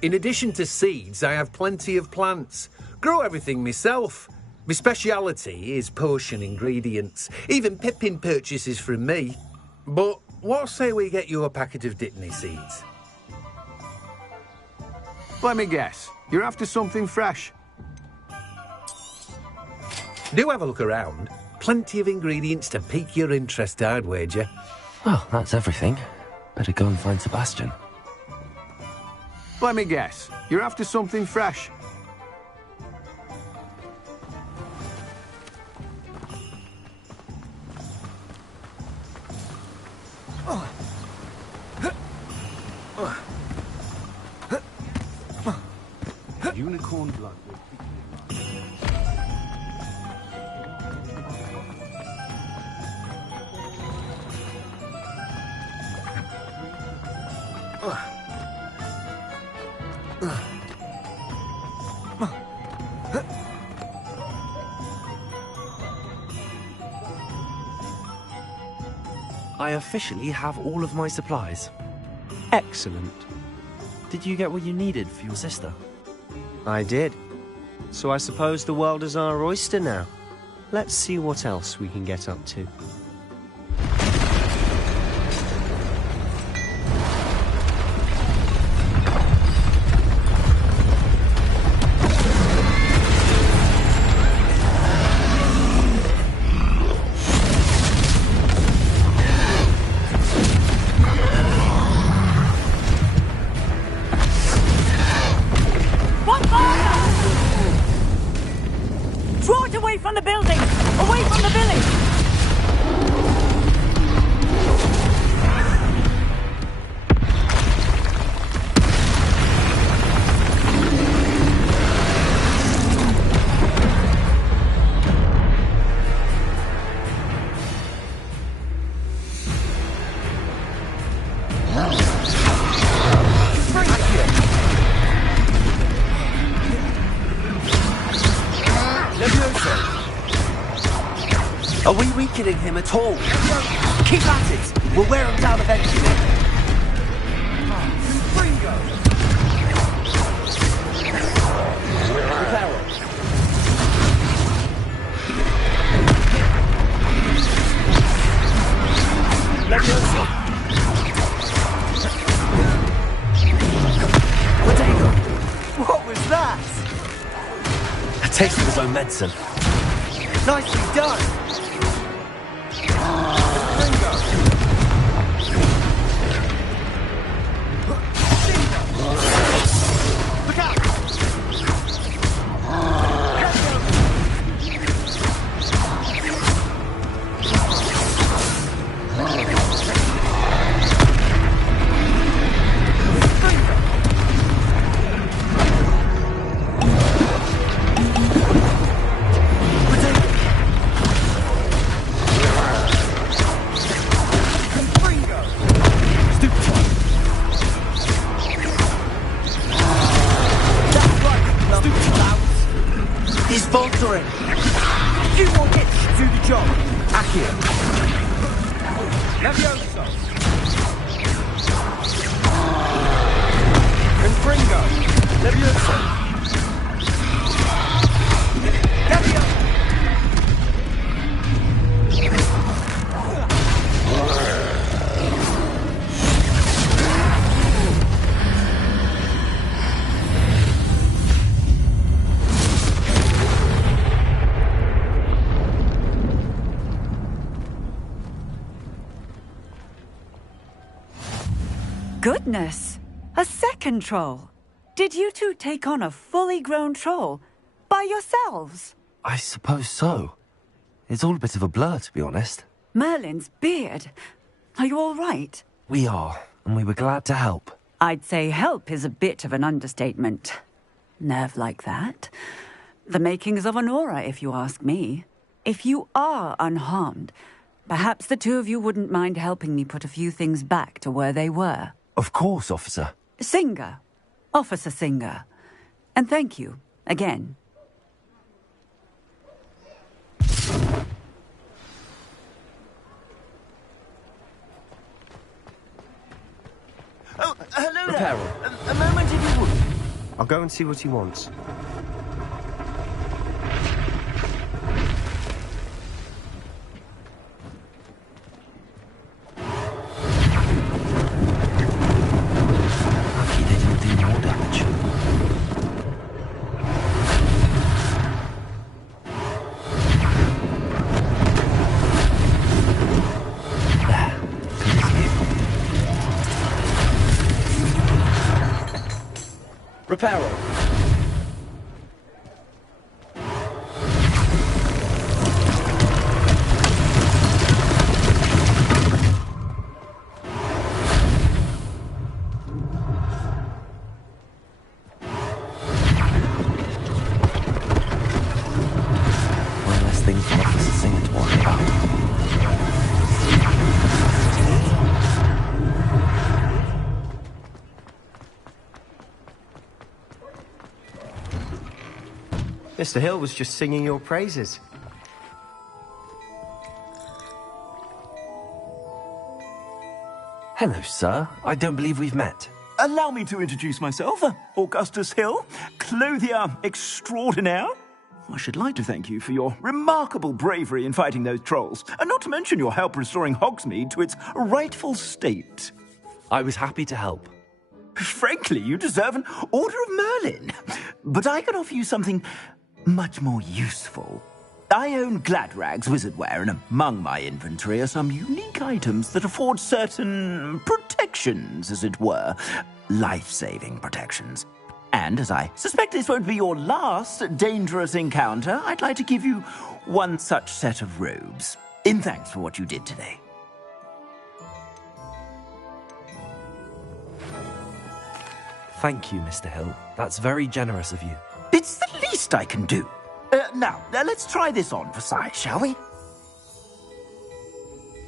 In addition to seeds, I have plenty of plants. Grow everything myself. My speciality is potion ingredients. Even Pippin purchases from me. But what say we get you a packet of Dittany seeds? Let me guess. You're after something fresh. Do have a look around. Plenty of ingredients to pique your interest, I'd wager. Well, that's everything. Better go and find Sebastian. Let me guess. You're after something fresh. Unicorn blood. I officially have all of my supplies. Excellent. Did you get what you needed for your sister? I did. So I suppose the world is our oyster now. Let's see what else we can get up to. Draw it away from the building! Away from the village! Are we weakening him at all? Keep at it! We'll wear him down eventually. What was that? A taste of his own medicine. Nicely done! He's faltering. You will get to do the job. Accio. Levioso. Confringo. Levioso. Levioso. Goodness! A second troll! Did you two take on a fully grown troll? By yourselves? I suppose so. It's all a bit of a blur, to be honest. Merlin's beard. Are you all right? We are, and we were glad to help. I'd say help is a bit of an understatement. Nerve like that. The makings of an aura, if you ask me. If you are unharmed, perhaps the two of you wouldn't mind helping me put a few things back to where they were. Of course, officer. Singer. Officer Singer. And thank you, again. Oh, hello there. Peril. A moment if you would. I'll go and see what he wants. Lucky they didn't do more damage. There. Good as new. Repair all. One less thing for Officer Singer to worry about. Mr. Hill was just singing your praises. Hello, sir. I don't believe we've met. Allow me to introduce myself, Augustus Hill, clothier extraordinaire. I should like to thank you for your remarkable bravery in fighting those trolls, and not to mention your help restoring Hogsmeade to its rightful state. I was happy to help. Frankly, you deserve an Order of Merlin. But I can offer you something much more useful. I own Gladrag's wizardware, and among my inventory are some unique items that afford certain protections, as it were. Life-saving protections. And as I suspect this won't be your last dangerous encounter, I'd like to give you one such set of robes, in thanks for what you did today. Thank you, Mr. Hill. That's very generous of you. It's the least I can do. Now, let's try this on for size, shall we?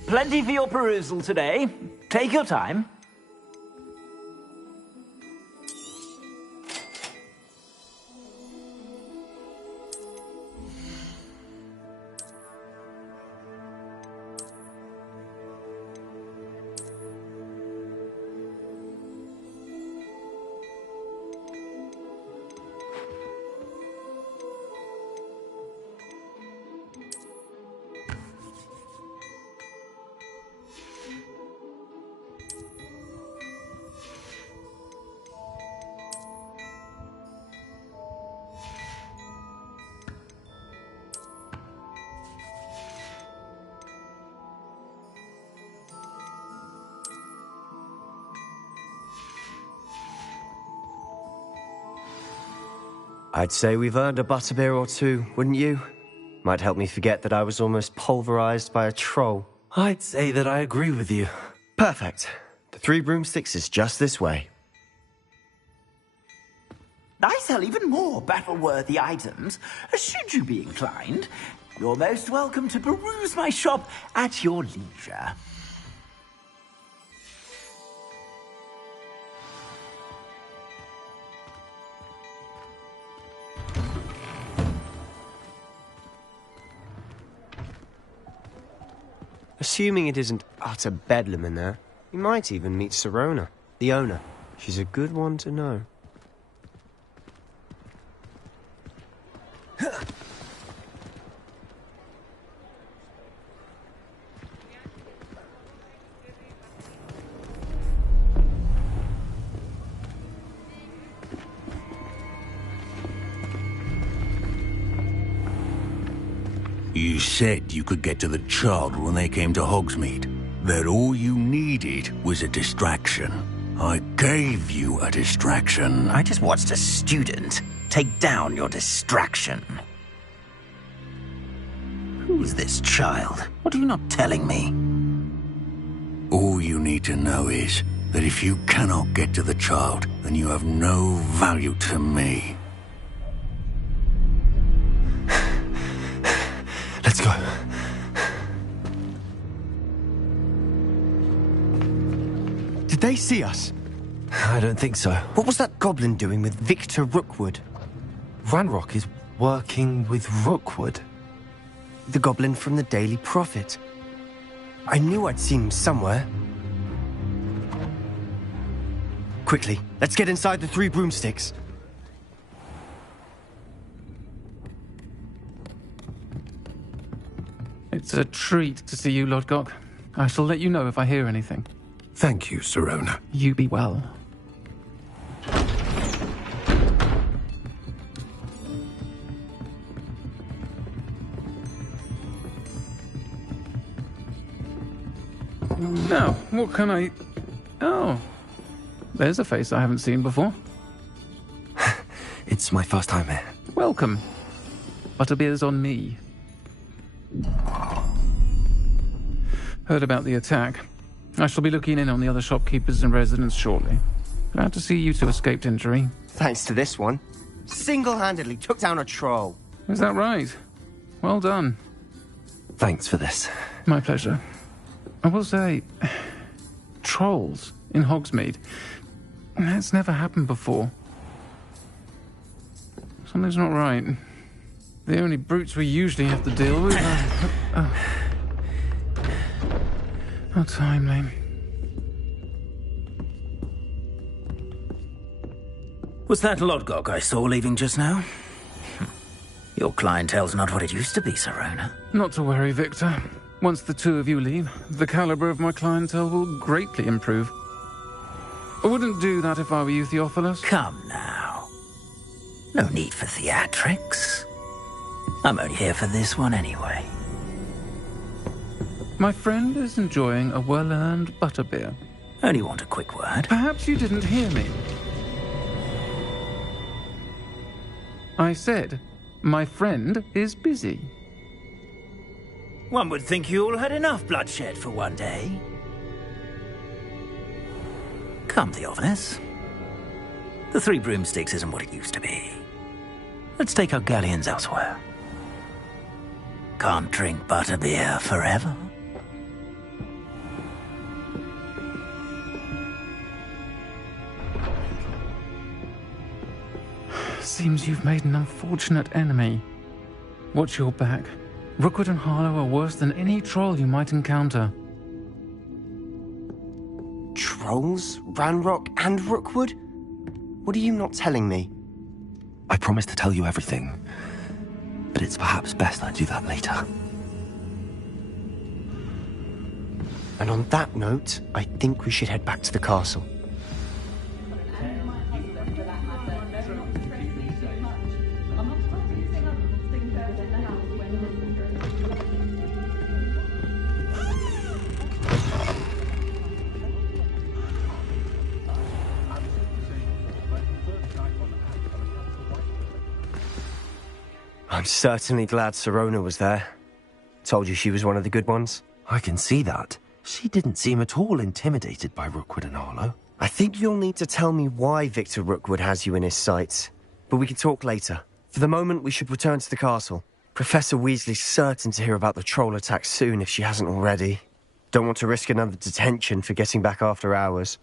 Plenty for your perusal today. Take your time. I'd say we've earned a butterbeer or two, wouldn't you? Might help me forget that I was almost pulverized by a troll. I'd say that I agree with you. Perfect. The 3 broomsticks is just this way. I sell even more battle-worthy items. Should you be inclined, you're most welcome to peruse my shop at your leisure. Assuming it isn't utter bedlam in there, you might even meet Sirona, the owner. She's a good one to know. You said you could get to the child when they came to Hogsmeade. That all you needed was a distraction. I gave you a distraction. I just watched a student take down your distraction. Who's this child? What are you not telling me? All you need to know is that if you cannot get to the child, then you have no value to me. Let's go. Did they see us? I don't think so. What was that goblin doing with Victor Rookwood? Ranrock is working with Rookwood. The goblin from the Daily Prophet. I knew I'd seen him somewhere. Quickly, let's get inside the 3 broomsticks. It's a treat to see you, Lodgok. I shall let you know if I hear anything. Thank you, Sirona. You be well. Now, what can I... Oh, there's a face I haven't seen before. It's my first time here. Welcome. Butterbeer's on me. Heard about the attack. I shall be looking in on the other shopkeepers and residents shortly. Glad to see you two escaped injury. Thanks to this one. Single-handedly took down a troll. Is that right? Well done. Thanks for this. My pleasure. I will say, trolls in Hogsmeade. That's never happened before. Something's not right. The only brutes we usually have to deal with are... How timely. Was that Lodgok I saw leaving just now? Your clientele's not what it used to be, Serona. Not to worry, Victor. Once the two of you leave, the caliber of my clientele will greatly improve. I wouldn't do that if I were you, Theophilus. Come now. No need for theatrics. I'm only here for this one anyway. My friend is enjoying a well-earned butterbeer. Only want a quick word. Perhaps you didn't hear me. I said, my friend is busy. One would think you all had enough bloodshed for one day. Come, Theophilus. The Three Broomsticks isn't what it used to be. Let's take our galleons elsewhere. Can't drink butterbeer forever. Seems you've made an unfortunate enemy. Watch your back. Rookwood and Harlow are worse than any troll you might encounter. Trolls? Ranrock and Rookwood? What are you not telling me? I promised to tell you everything, but it's perhaps best I do that later. And on that note, I think we should head back to the castle. I'm certainly glad Serona was there. Told you she was one of the good ones. I can see that. She didn't seem at all intimidated by Rookwood and Harlow. I think you'll need to tell me why Victor Rookwood has you in his sights. But we can talk later. For the moment, we should return to the castle. Professor Weasley's certain to hear about the troll attack soon if she hasn't already. Don't want to risk another detention for getting back after hours.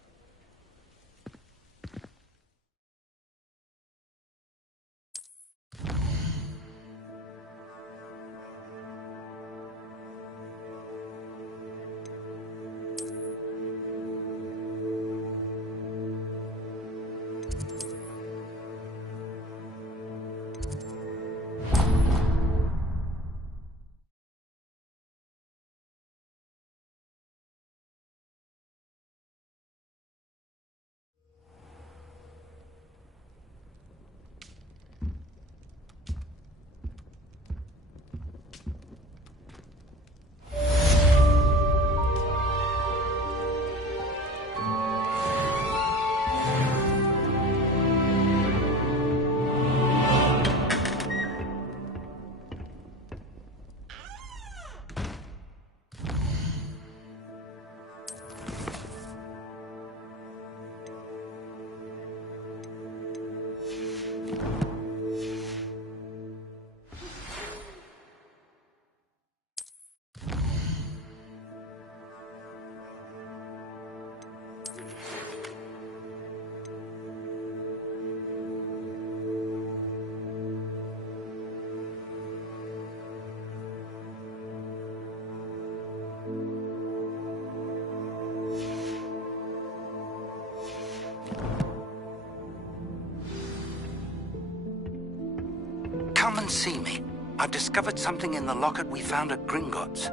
Come and see me. I've discovered something in the locket we found at Gringotts.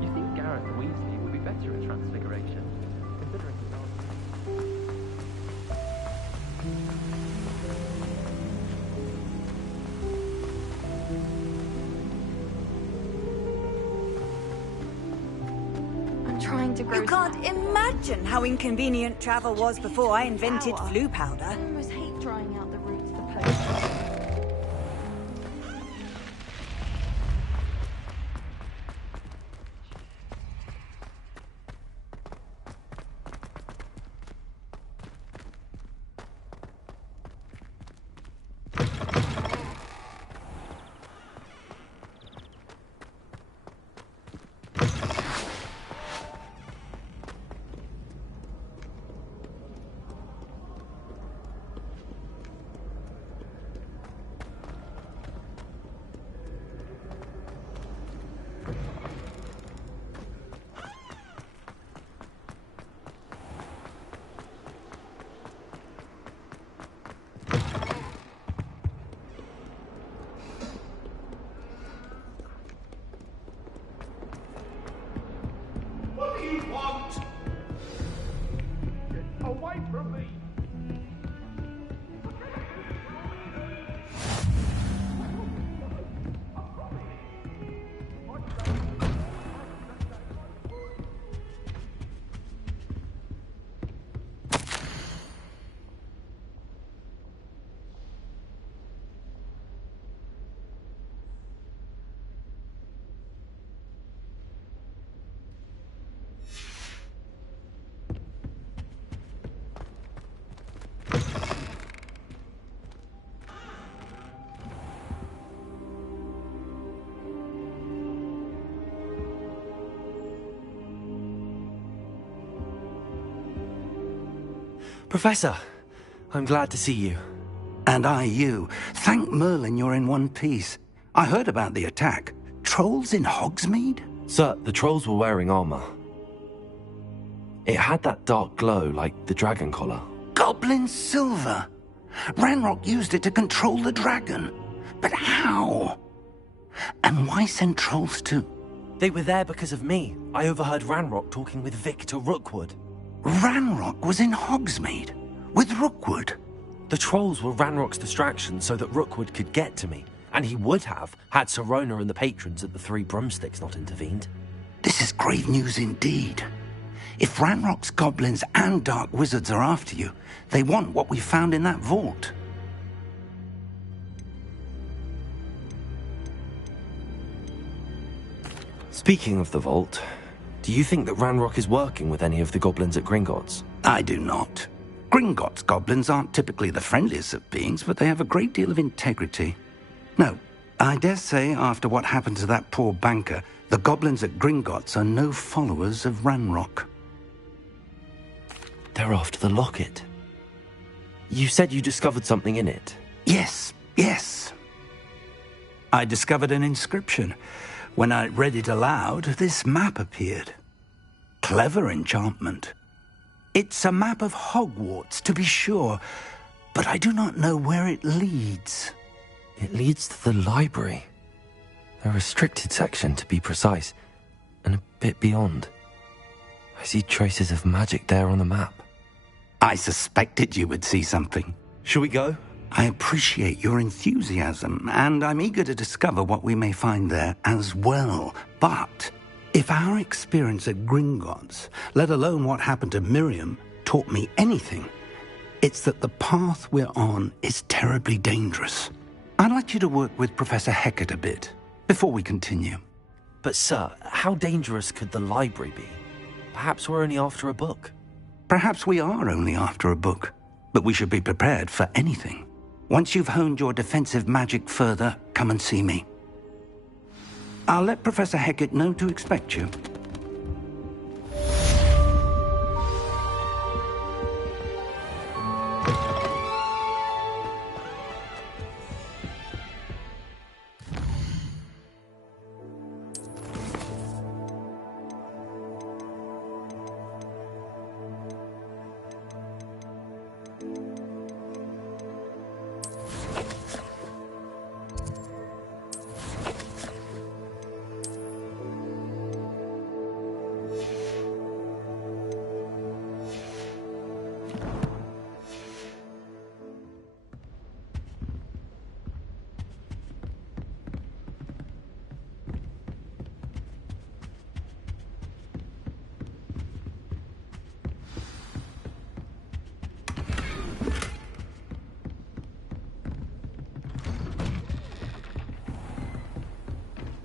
You think Gareth Weasley would be better at transfiguration, considering his to grow. You can't imagine how inconvenient travel was before I invented flu powder. I almost hate drying out the roots for post. What do you want? Get away from me! Professor, I'm glad to see you. And I you. Thank Merlin you're in one piece. I heard about the attack. Trolls in Hogsmeade? Sir, the trolls were wearing armor. It had that dark glow like the dragon collar. Goblin silver! Ranrock used it to control the dragon. But how? And why send trolls to... They were there because of me. I overheard Ranrock talking with Victor Rookwood. Ranrock was in Hogsmeade? With Rookwood? The trolls were Ranrock's distraction so that Rookwood could get to me. And he would have, had Sirona and the patrons at the Three Broomsticks not intervened. This is grave news indeed. If Ranrock's goblins and dark wizards are after you, they want what we found in that vault. Speaking of the vault, do you think that Ranrock is working with any of the goblins at Gringotts? I do not. Gringotts goblins aren't typically the friendliest of beings, but they have a great deal of integrity. No, I dare say after what happened to that poor banker, the goblins at Gringotts are no followers of Ranrock. They're after the locket. You said you discovered something in it. Yes. I discovered an inscription. When I read it aloud, this map appeared. Clever enchantment. It's a map of Hogwarts, to be sure, but I do not know where it leads. It leads to the library. A restricted section, to be precise, and a bit beyond. I see traces of magic there on the map. I suspected you would see something. Shall we go? I appreciate your enthusiasm, and I'm eager to discover what we may find there as well. But if our experience at Gringotts, let alone what happened to Miriam, taught me anything, it's that the path we're on is terribly dangerous. I'd like you to work with Professor Hecat a bit before we continue. But sir, how dangerous could the library be? Perhaps we're only after a book. Perhaps we are only after a book, but we should be prepared for anything. Once you've honed your defensive magic further, come and see me. I'll let Professor Hecat know to expect you.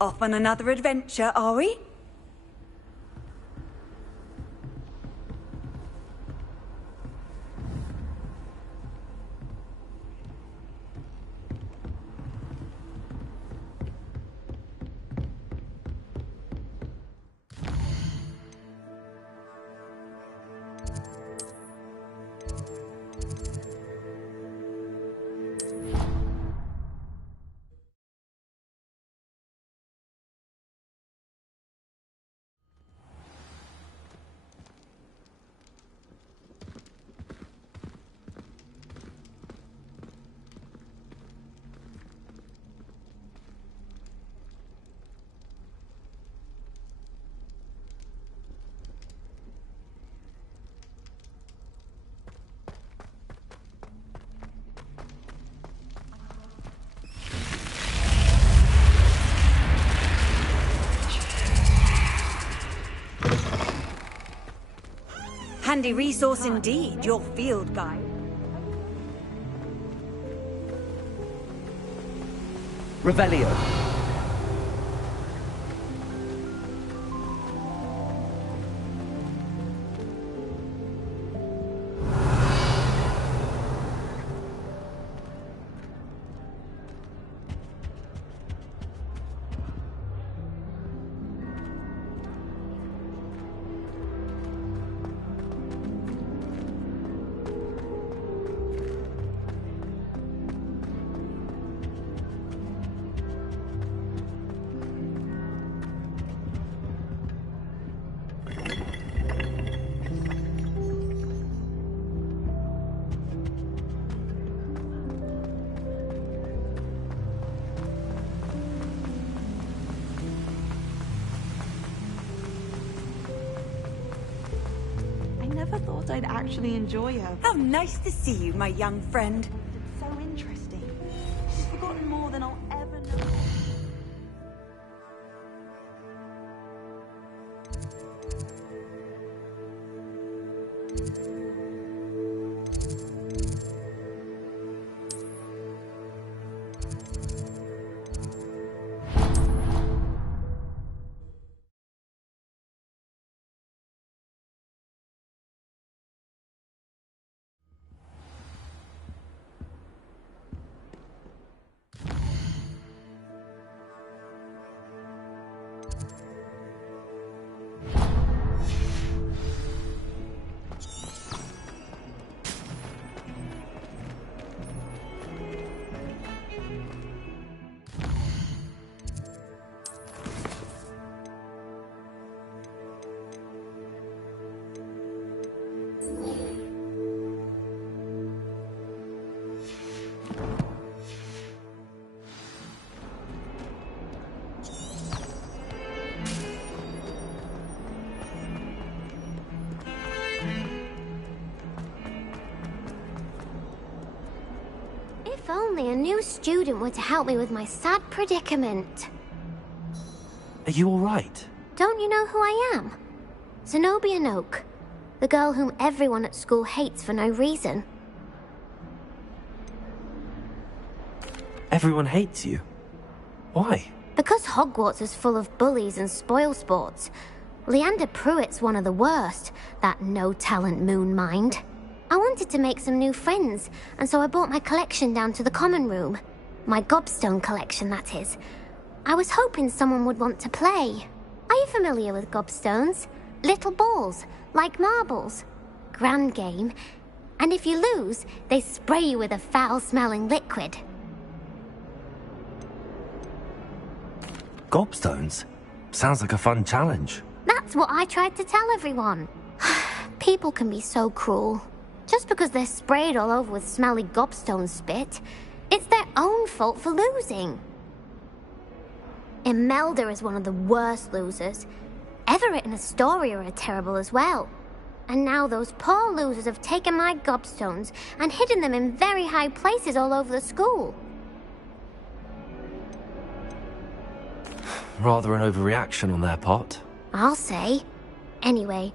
Off on another adventure, are we? Handy resource indeed, your field guide. Revelio. I'd actually enjoy her. How nice to see you, my young friend. It's so interesting. She's forgotten more than I'll ever know. If only a new student were to help me with my sad predicament. Are you alright? Don't you know who I am? Zenobia Noak, the girl whom everyone at school hates for no reason. Everyone hates you. Why? Because Hogwarts is full of bullies and spoilsports. Leander Pruitt's one of the worst, that no-talent moon mind. I wanted to make some new friends, and so I brought my collection down to the common room. My gobstone collection, that is. I was hoping someone would want to play. Are you familiar with gobstones? Little balls, like marbles. Grand game. And if you lose, they spray you with a foul-smelling liquid. Gobstones? Sounds like a fun challenge. That's what I tried to tell everyone. People can be so cruel. Just because they're sprayed all over with smelly gobstone spit, it's their own fault for losing. Imelda is one of the worst losers. Everett and Astoria are terrible as well. And now those poor losers have taken my gobstones and hidden them in very high places all over the school. Rather an overreaction on their part. I'll say. Anyway,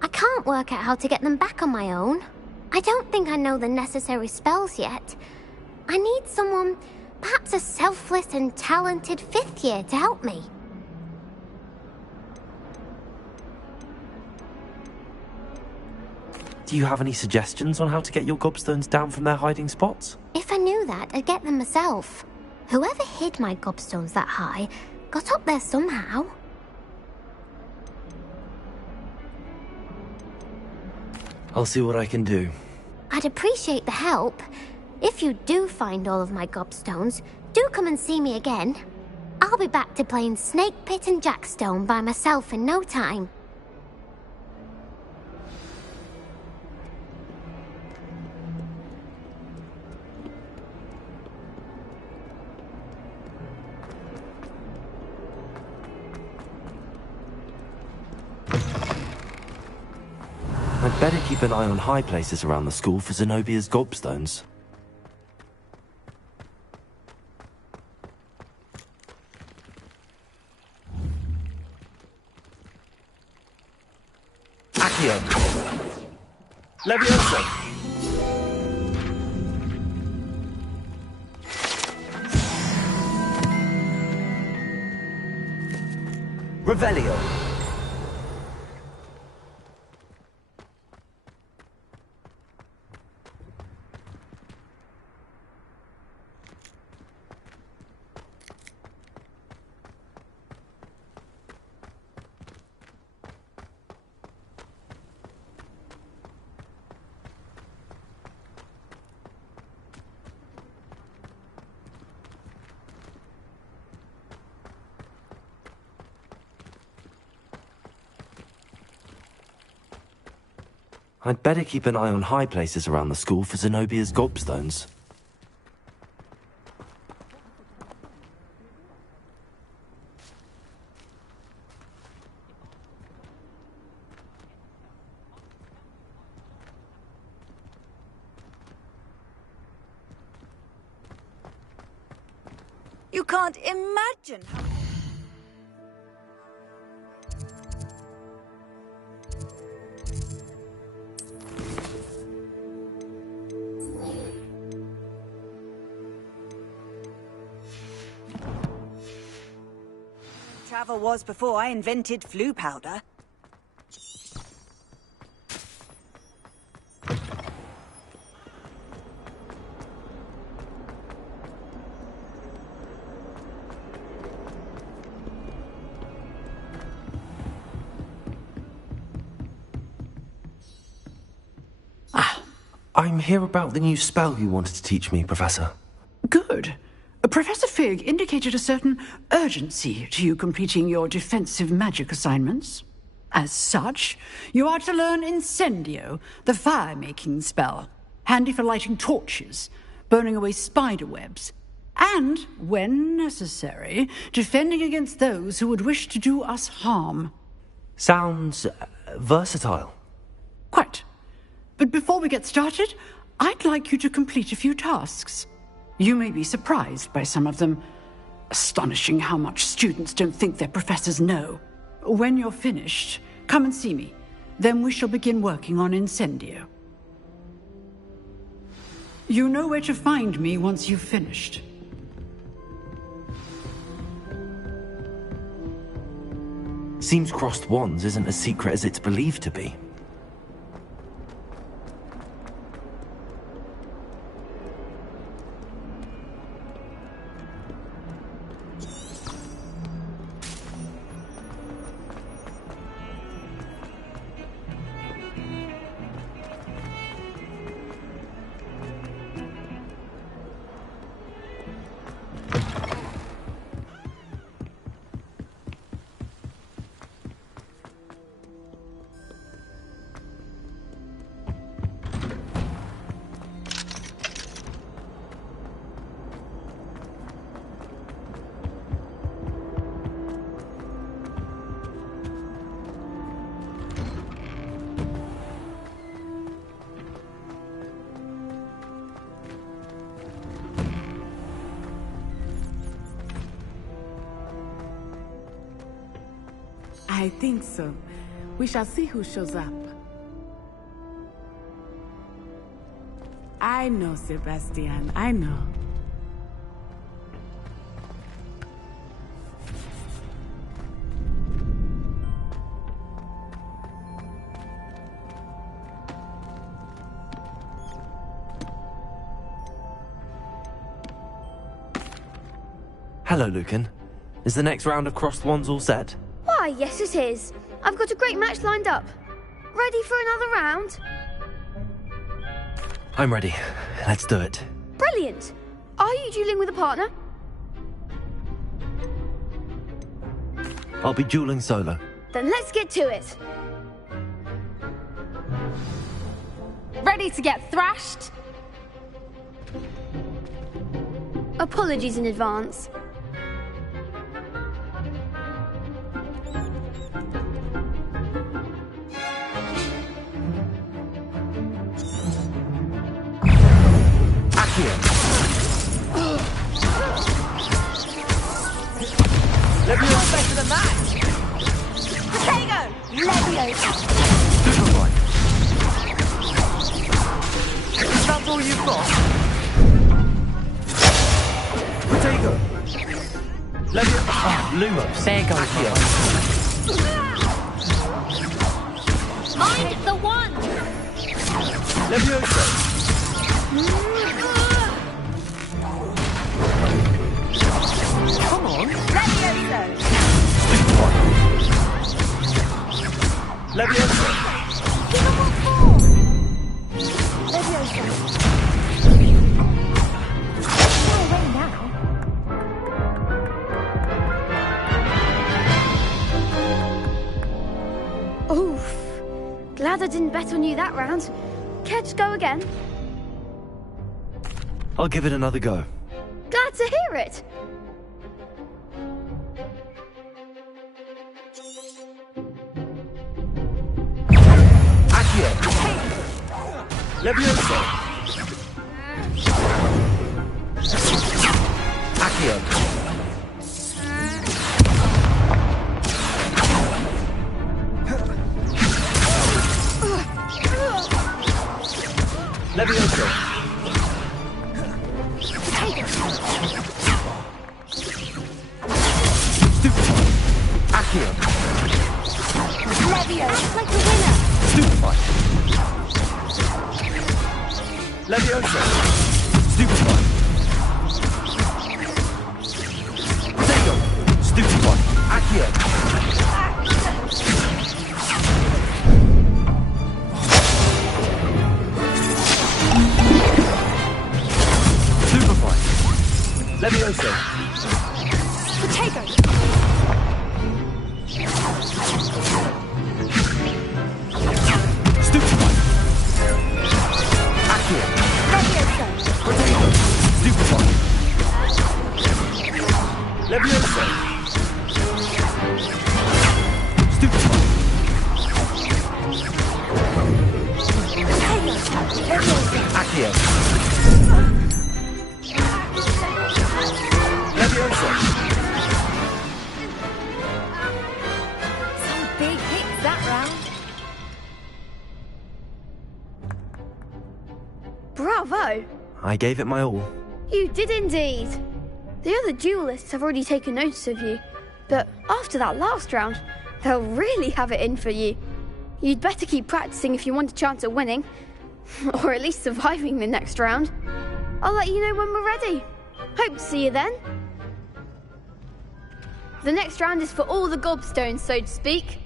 I can't work out how to get them back on my own. I don't think I know the necessary spells yet. I need someone Perhaps a selfless and talented 5th year to help me. Do you have any suggestions on how to get your gobstones down from their hiding spots? If I knew that, I'd get them myself. Whoever hid my gobstones that high got up there somehow. I'll see what I can do. I'd appreciate the help. If you do find all of my gobstones, do come and see me again. I'll be back to playing Snake Pit and Jackstone by myself in no time. I'd better keep an eye on high places around the school for Zenobia's gobstones. Accio. Leviosa. Revelio. I'd better keep an eye on high places around the school for Zenobia's gobstones. You can't imagine how... Travel was before I invented flu powder. I'm here about the new spell you wanted to teach me, Professor. Good. Professor Fig indicated a certain urgency to you completing your defensive magic assignments. As such, you are to learn Incendio, the fire-making spell, handy for lighting torches, burning away spider webs, and, when necessary, defending against those who would wish to do us harm. Sounds versatile. Quite. But before we get started, I'd like you to complete a few tasks. You may be surprised by some of them. Astonishing how much students don't think their professors know. When you're finished, come and see me. Then we shall begin working on Incendio. You know where to find me once you've finished. Seems crossed wands isn't as secret as it's believed to be. I think so. We shall see who shows up. I know, Sebastian, I know. Hello, Lucan. Is the next round of crossed wands all set? Why, yes it is. I've got a great match lined up. Ready for another round? I'm ready. Let's do it. Brilliant. Are you dueling with a partner? I'll be dueling solo. Then let's get to it. Ready to get thrashed? Apologies in advance. Levio's better than that! Potato! Leviosa! Superboy! That's all you've got? Potato! Levio... Ah, Lumos. There goes Accio. Mind the one! Leviosa. Come on! Levioso! Leviosa. Give him what for! Levioso. No way now. Oof. Glad I didn't bet on you that round. Care to go again? I'll give it another go. Glad to hear it. Accio. Leviosa. Accio. Leviosa. Accio. Levio, like a winner! Stupefy. Leviosa. Stupefy. Potato. Stupefy. Accio. Stupefy. Leviosa. Potato! Stupefy. Accio. Levioso! Potato. Stupefy. Leviosa. Stupefy. Accio. Leviosa. Some big hits that round. Bravo. I gave it my all. You did indeed. The other duelists have already taken notice of you, but after that last round, they'll really have it in for you. You'd better keep practicing if you want a chance at winning, or at least surviving the next round. I'll let you know when we're ready. Hope to see you then. The next round is for all the gobstones, so to speak.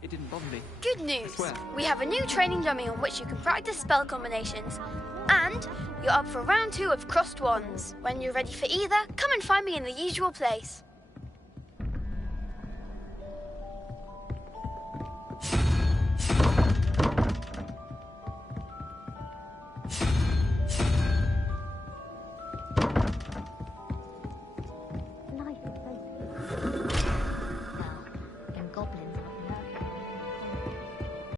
It didn't bother me. Good news! We have a new training dummy on which you can practice spell combinations. And you're up for round 2 of Crossed Wands. When you're ready for either, come and find me in the usual place.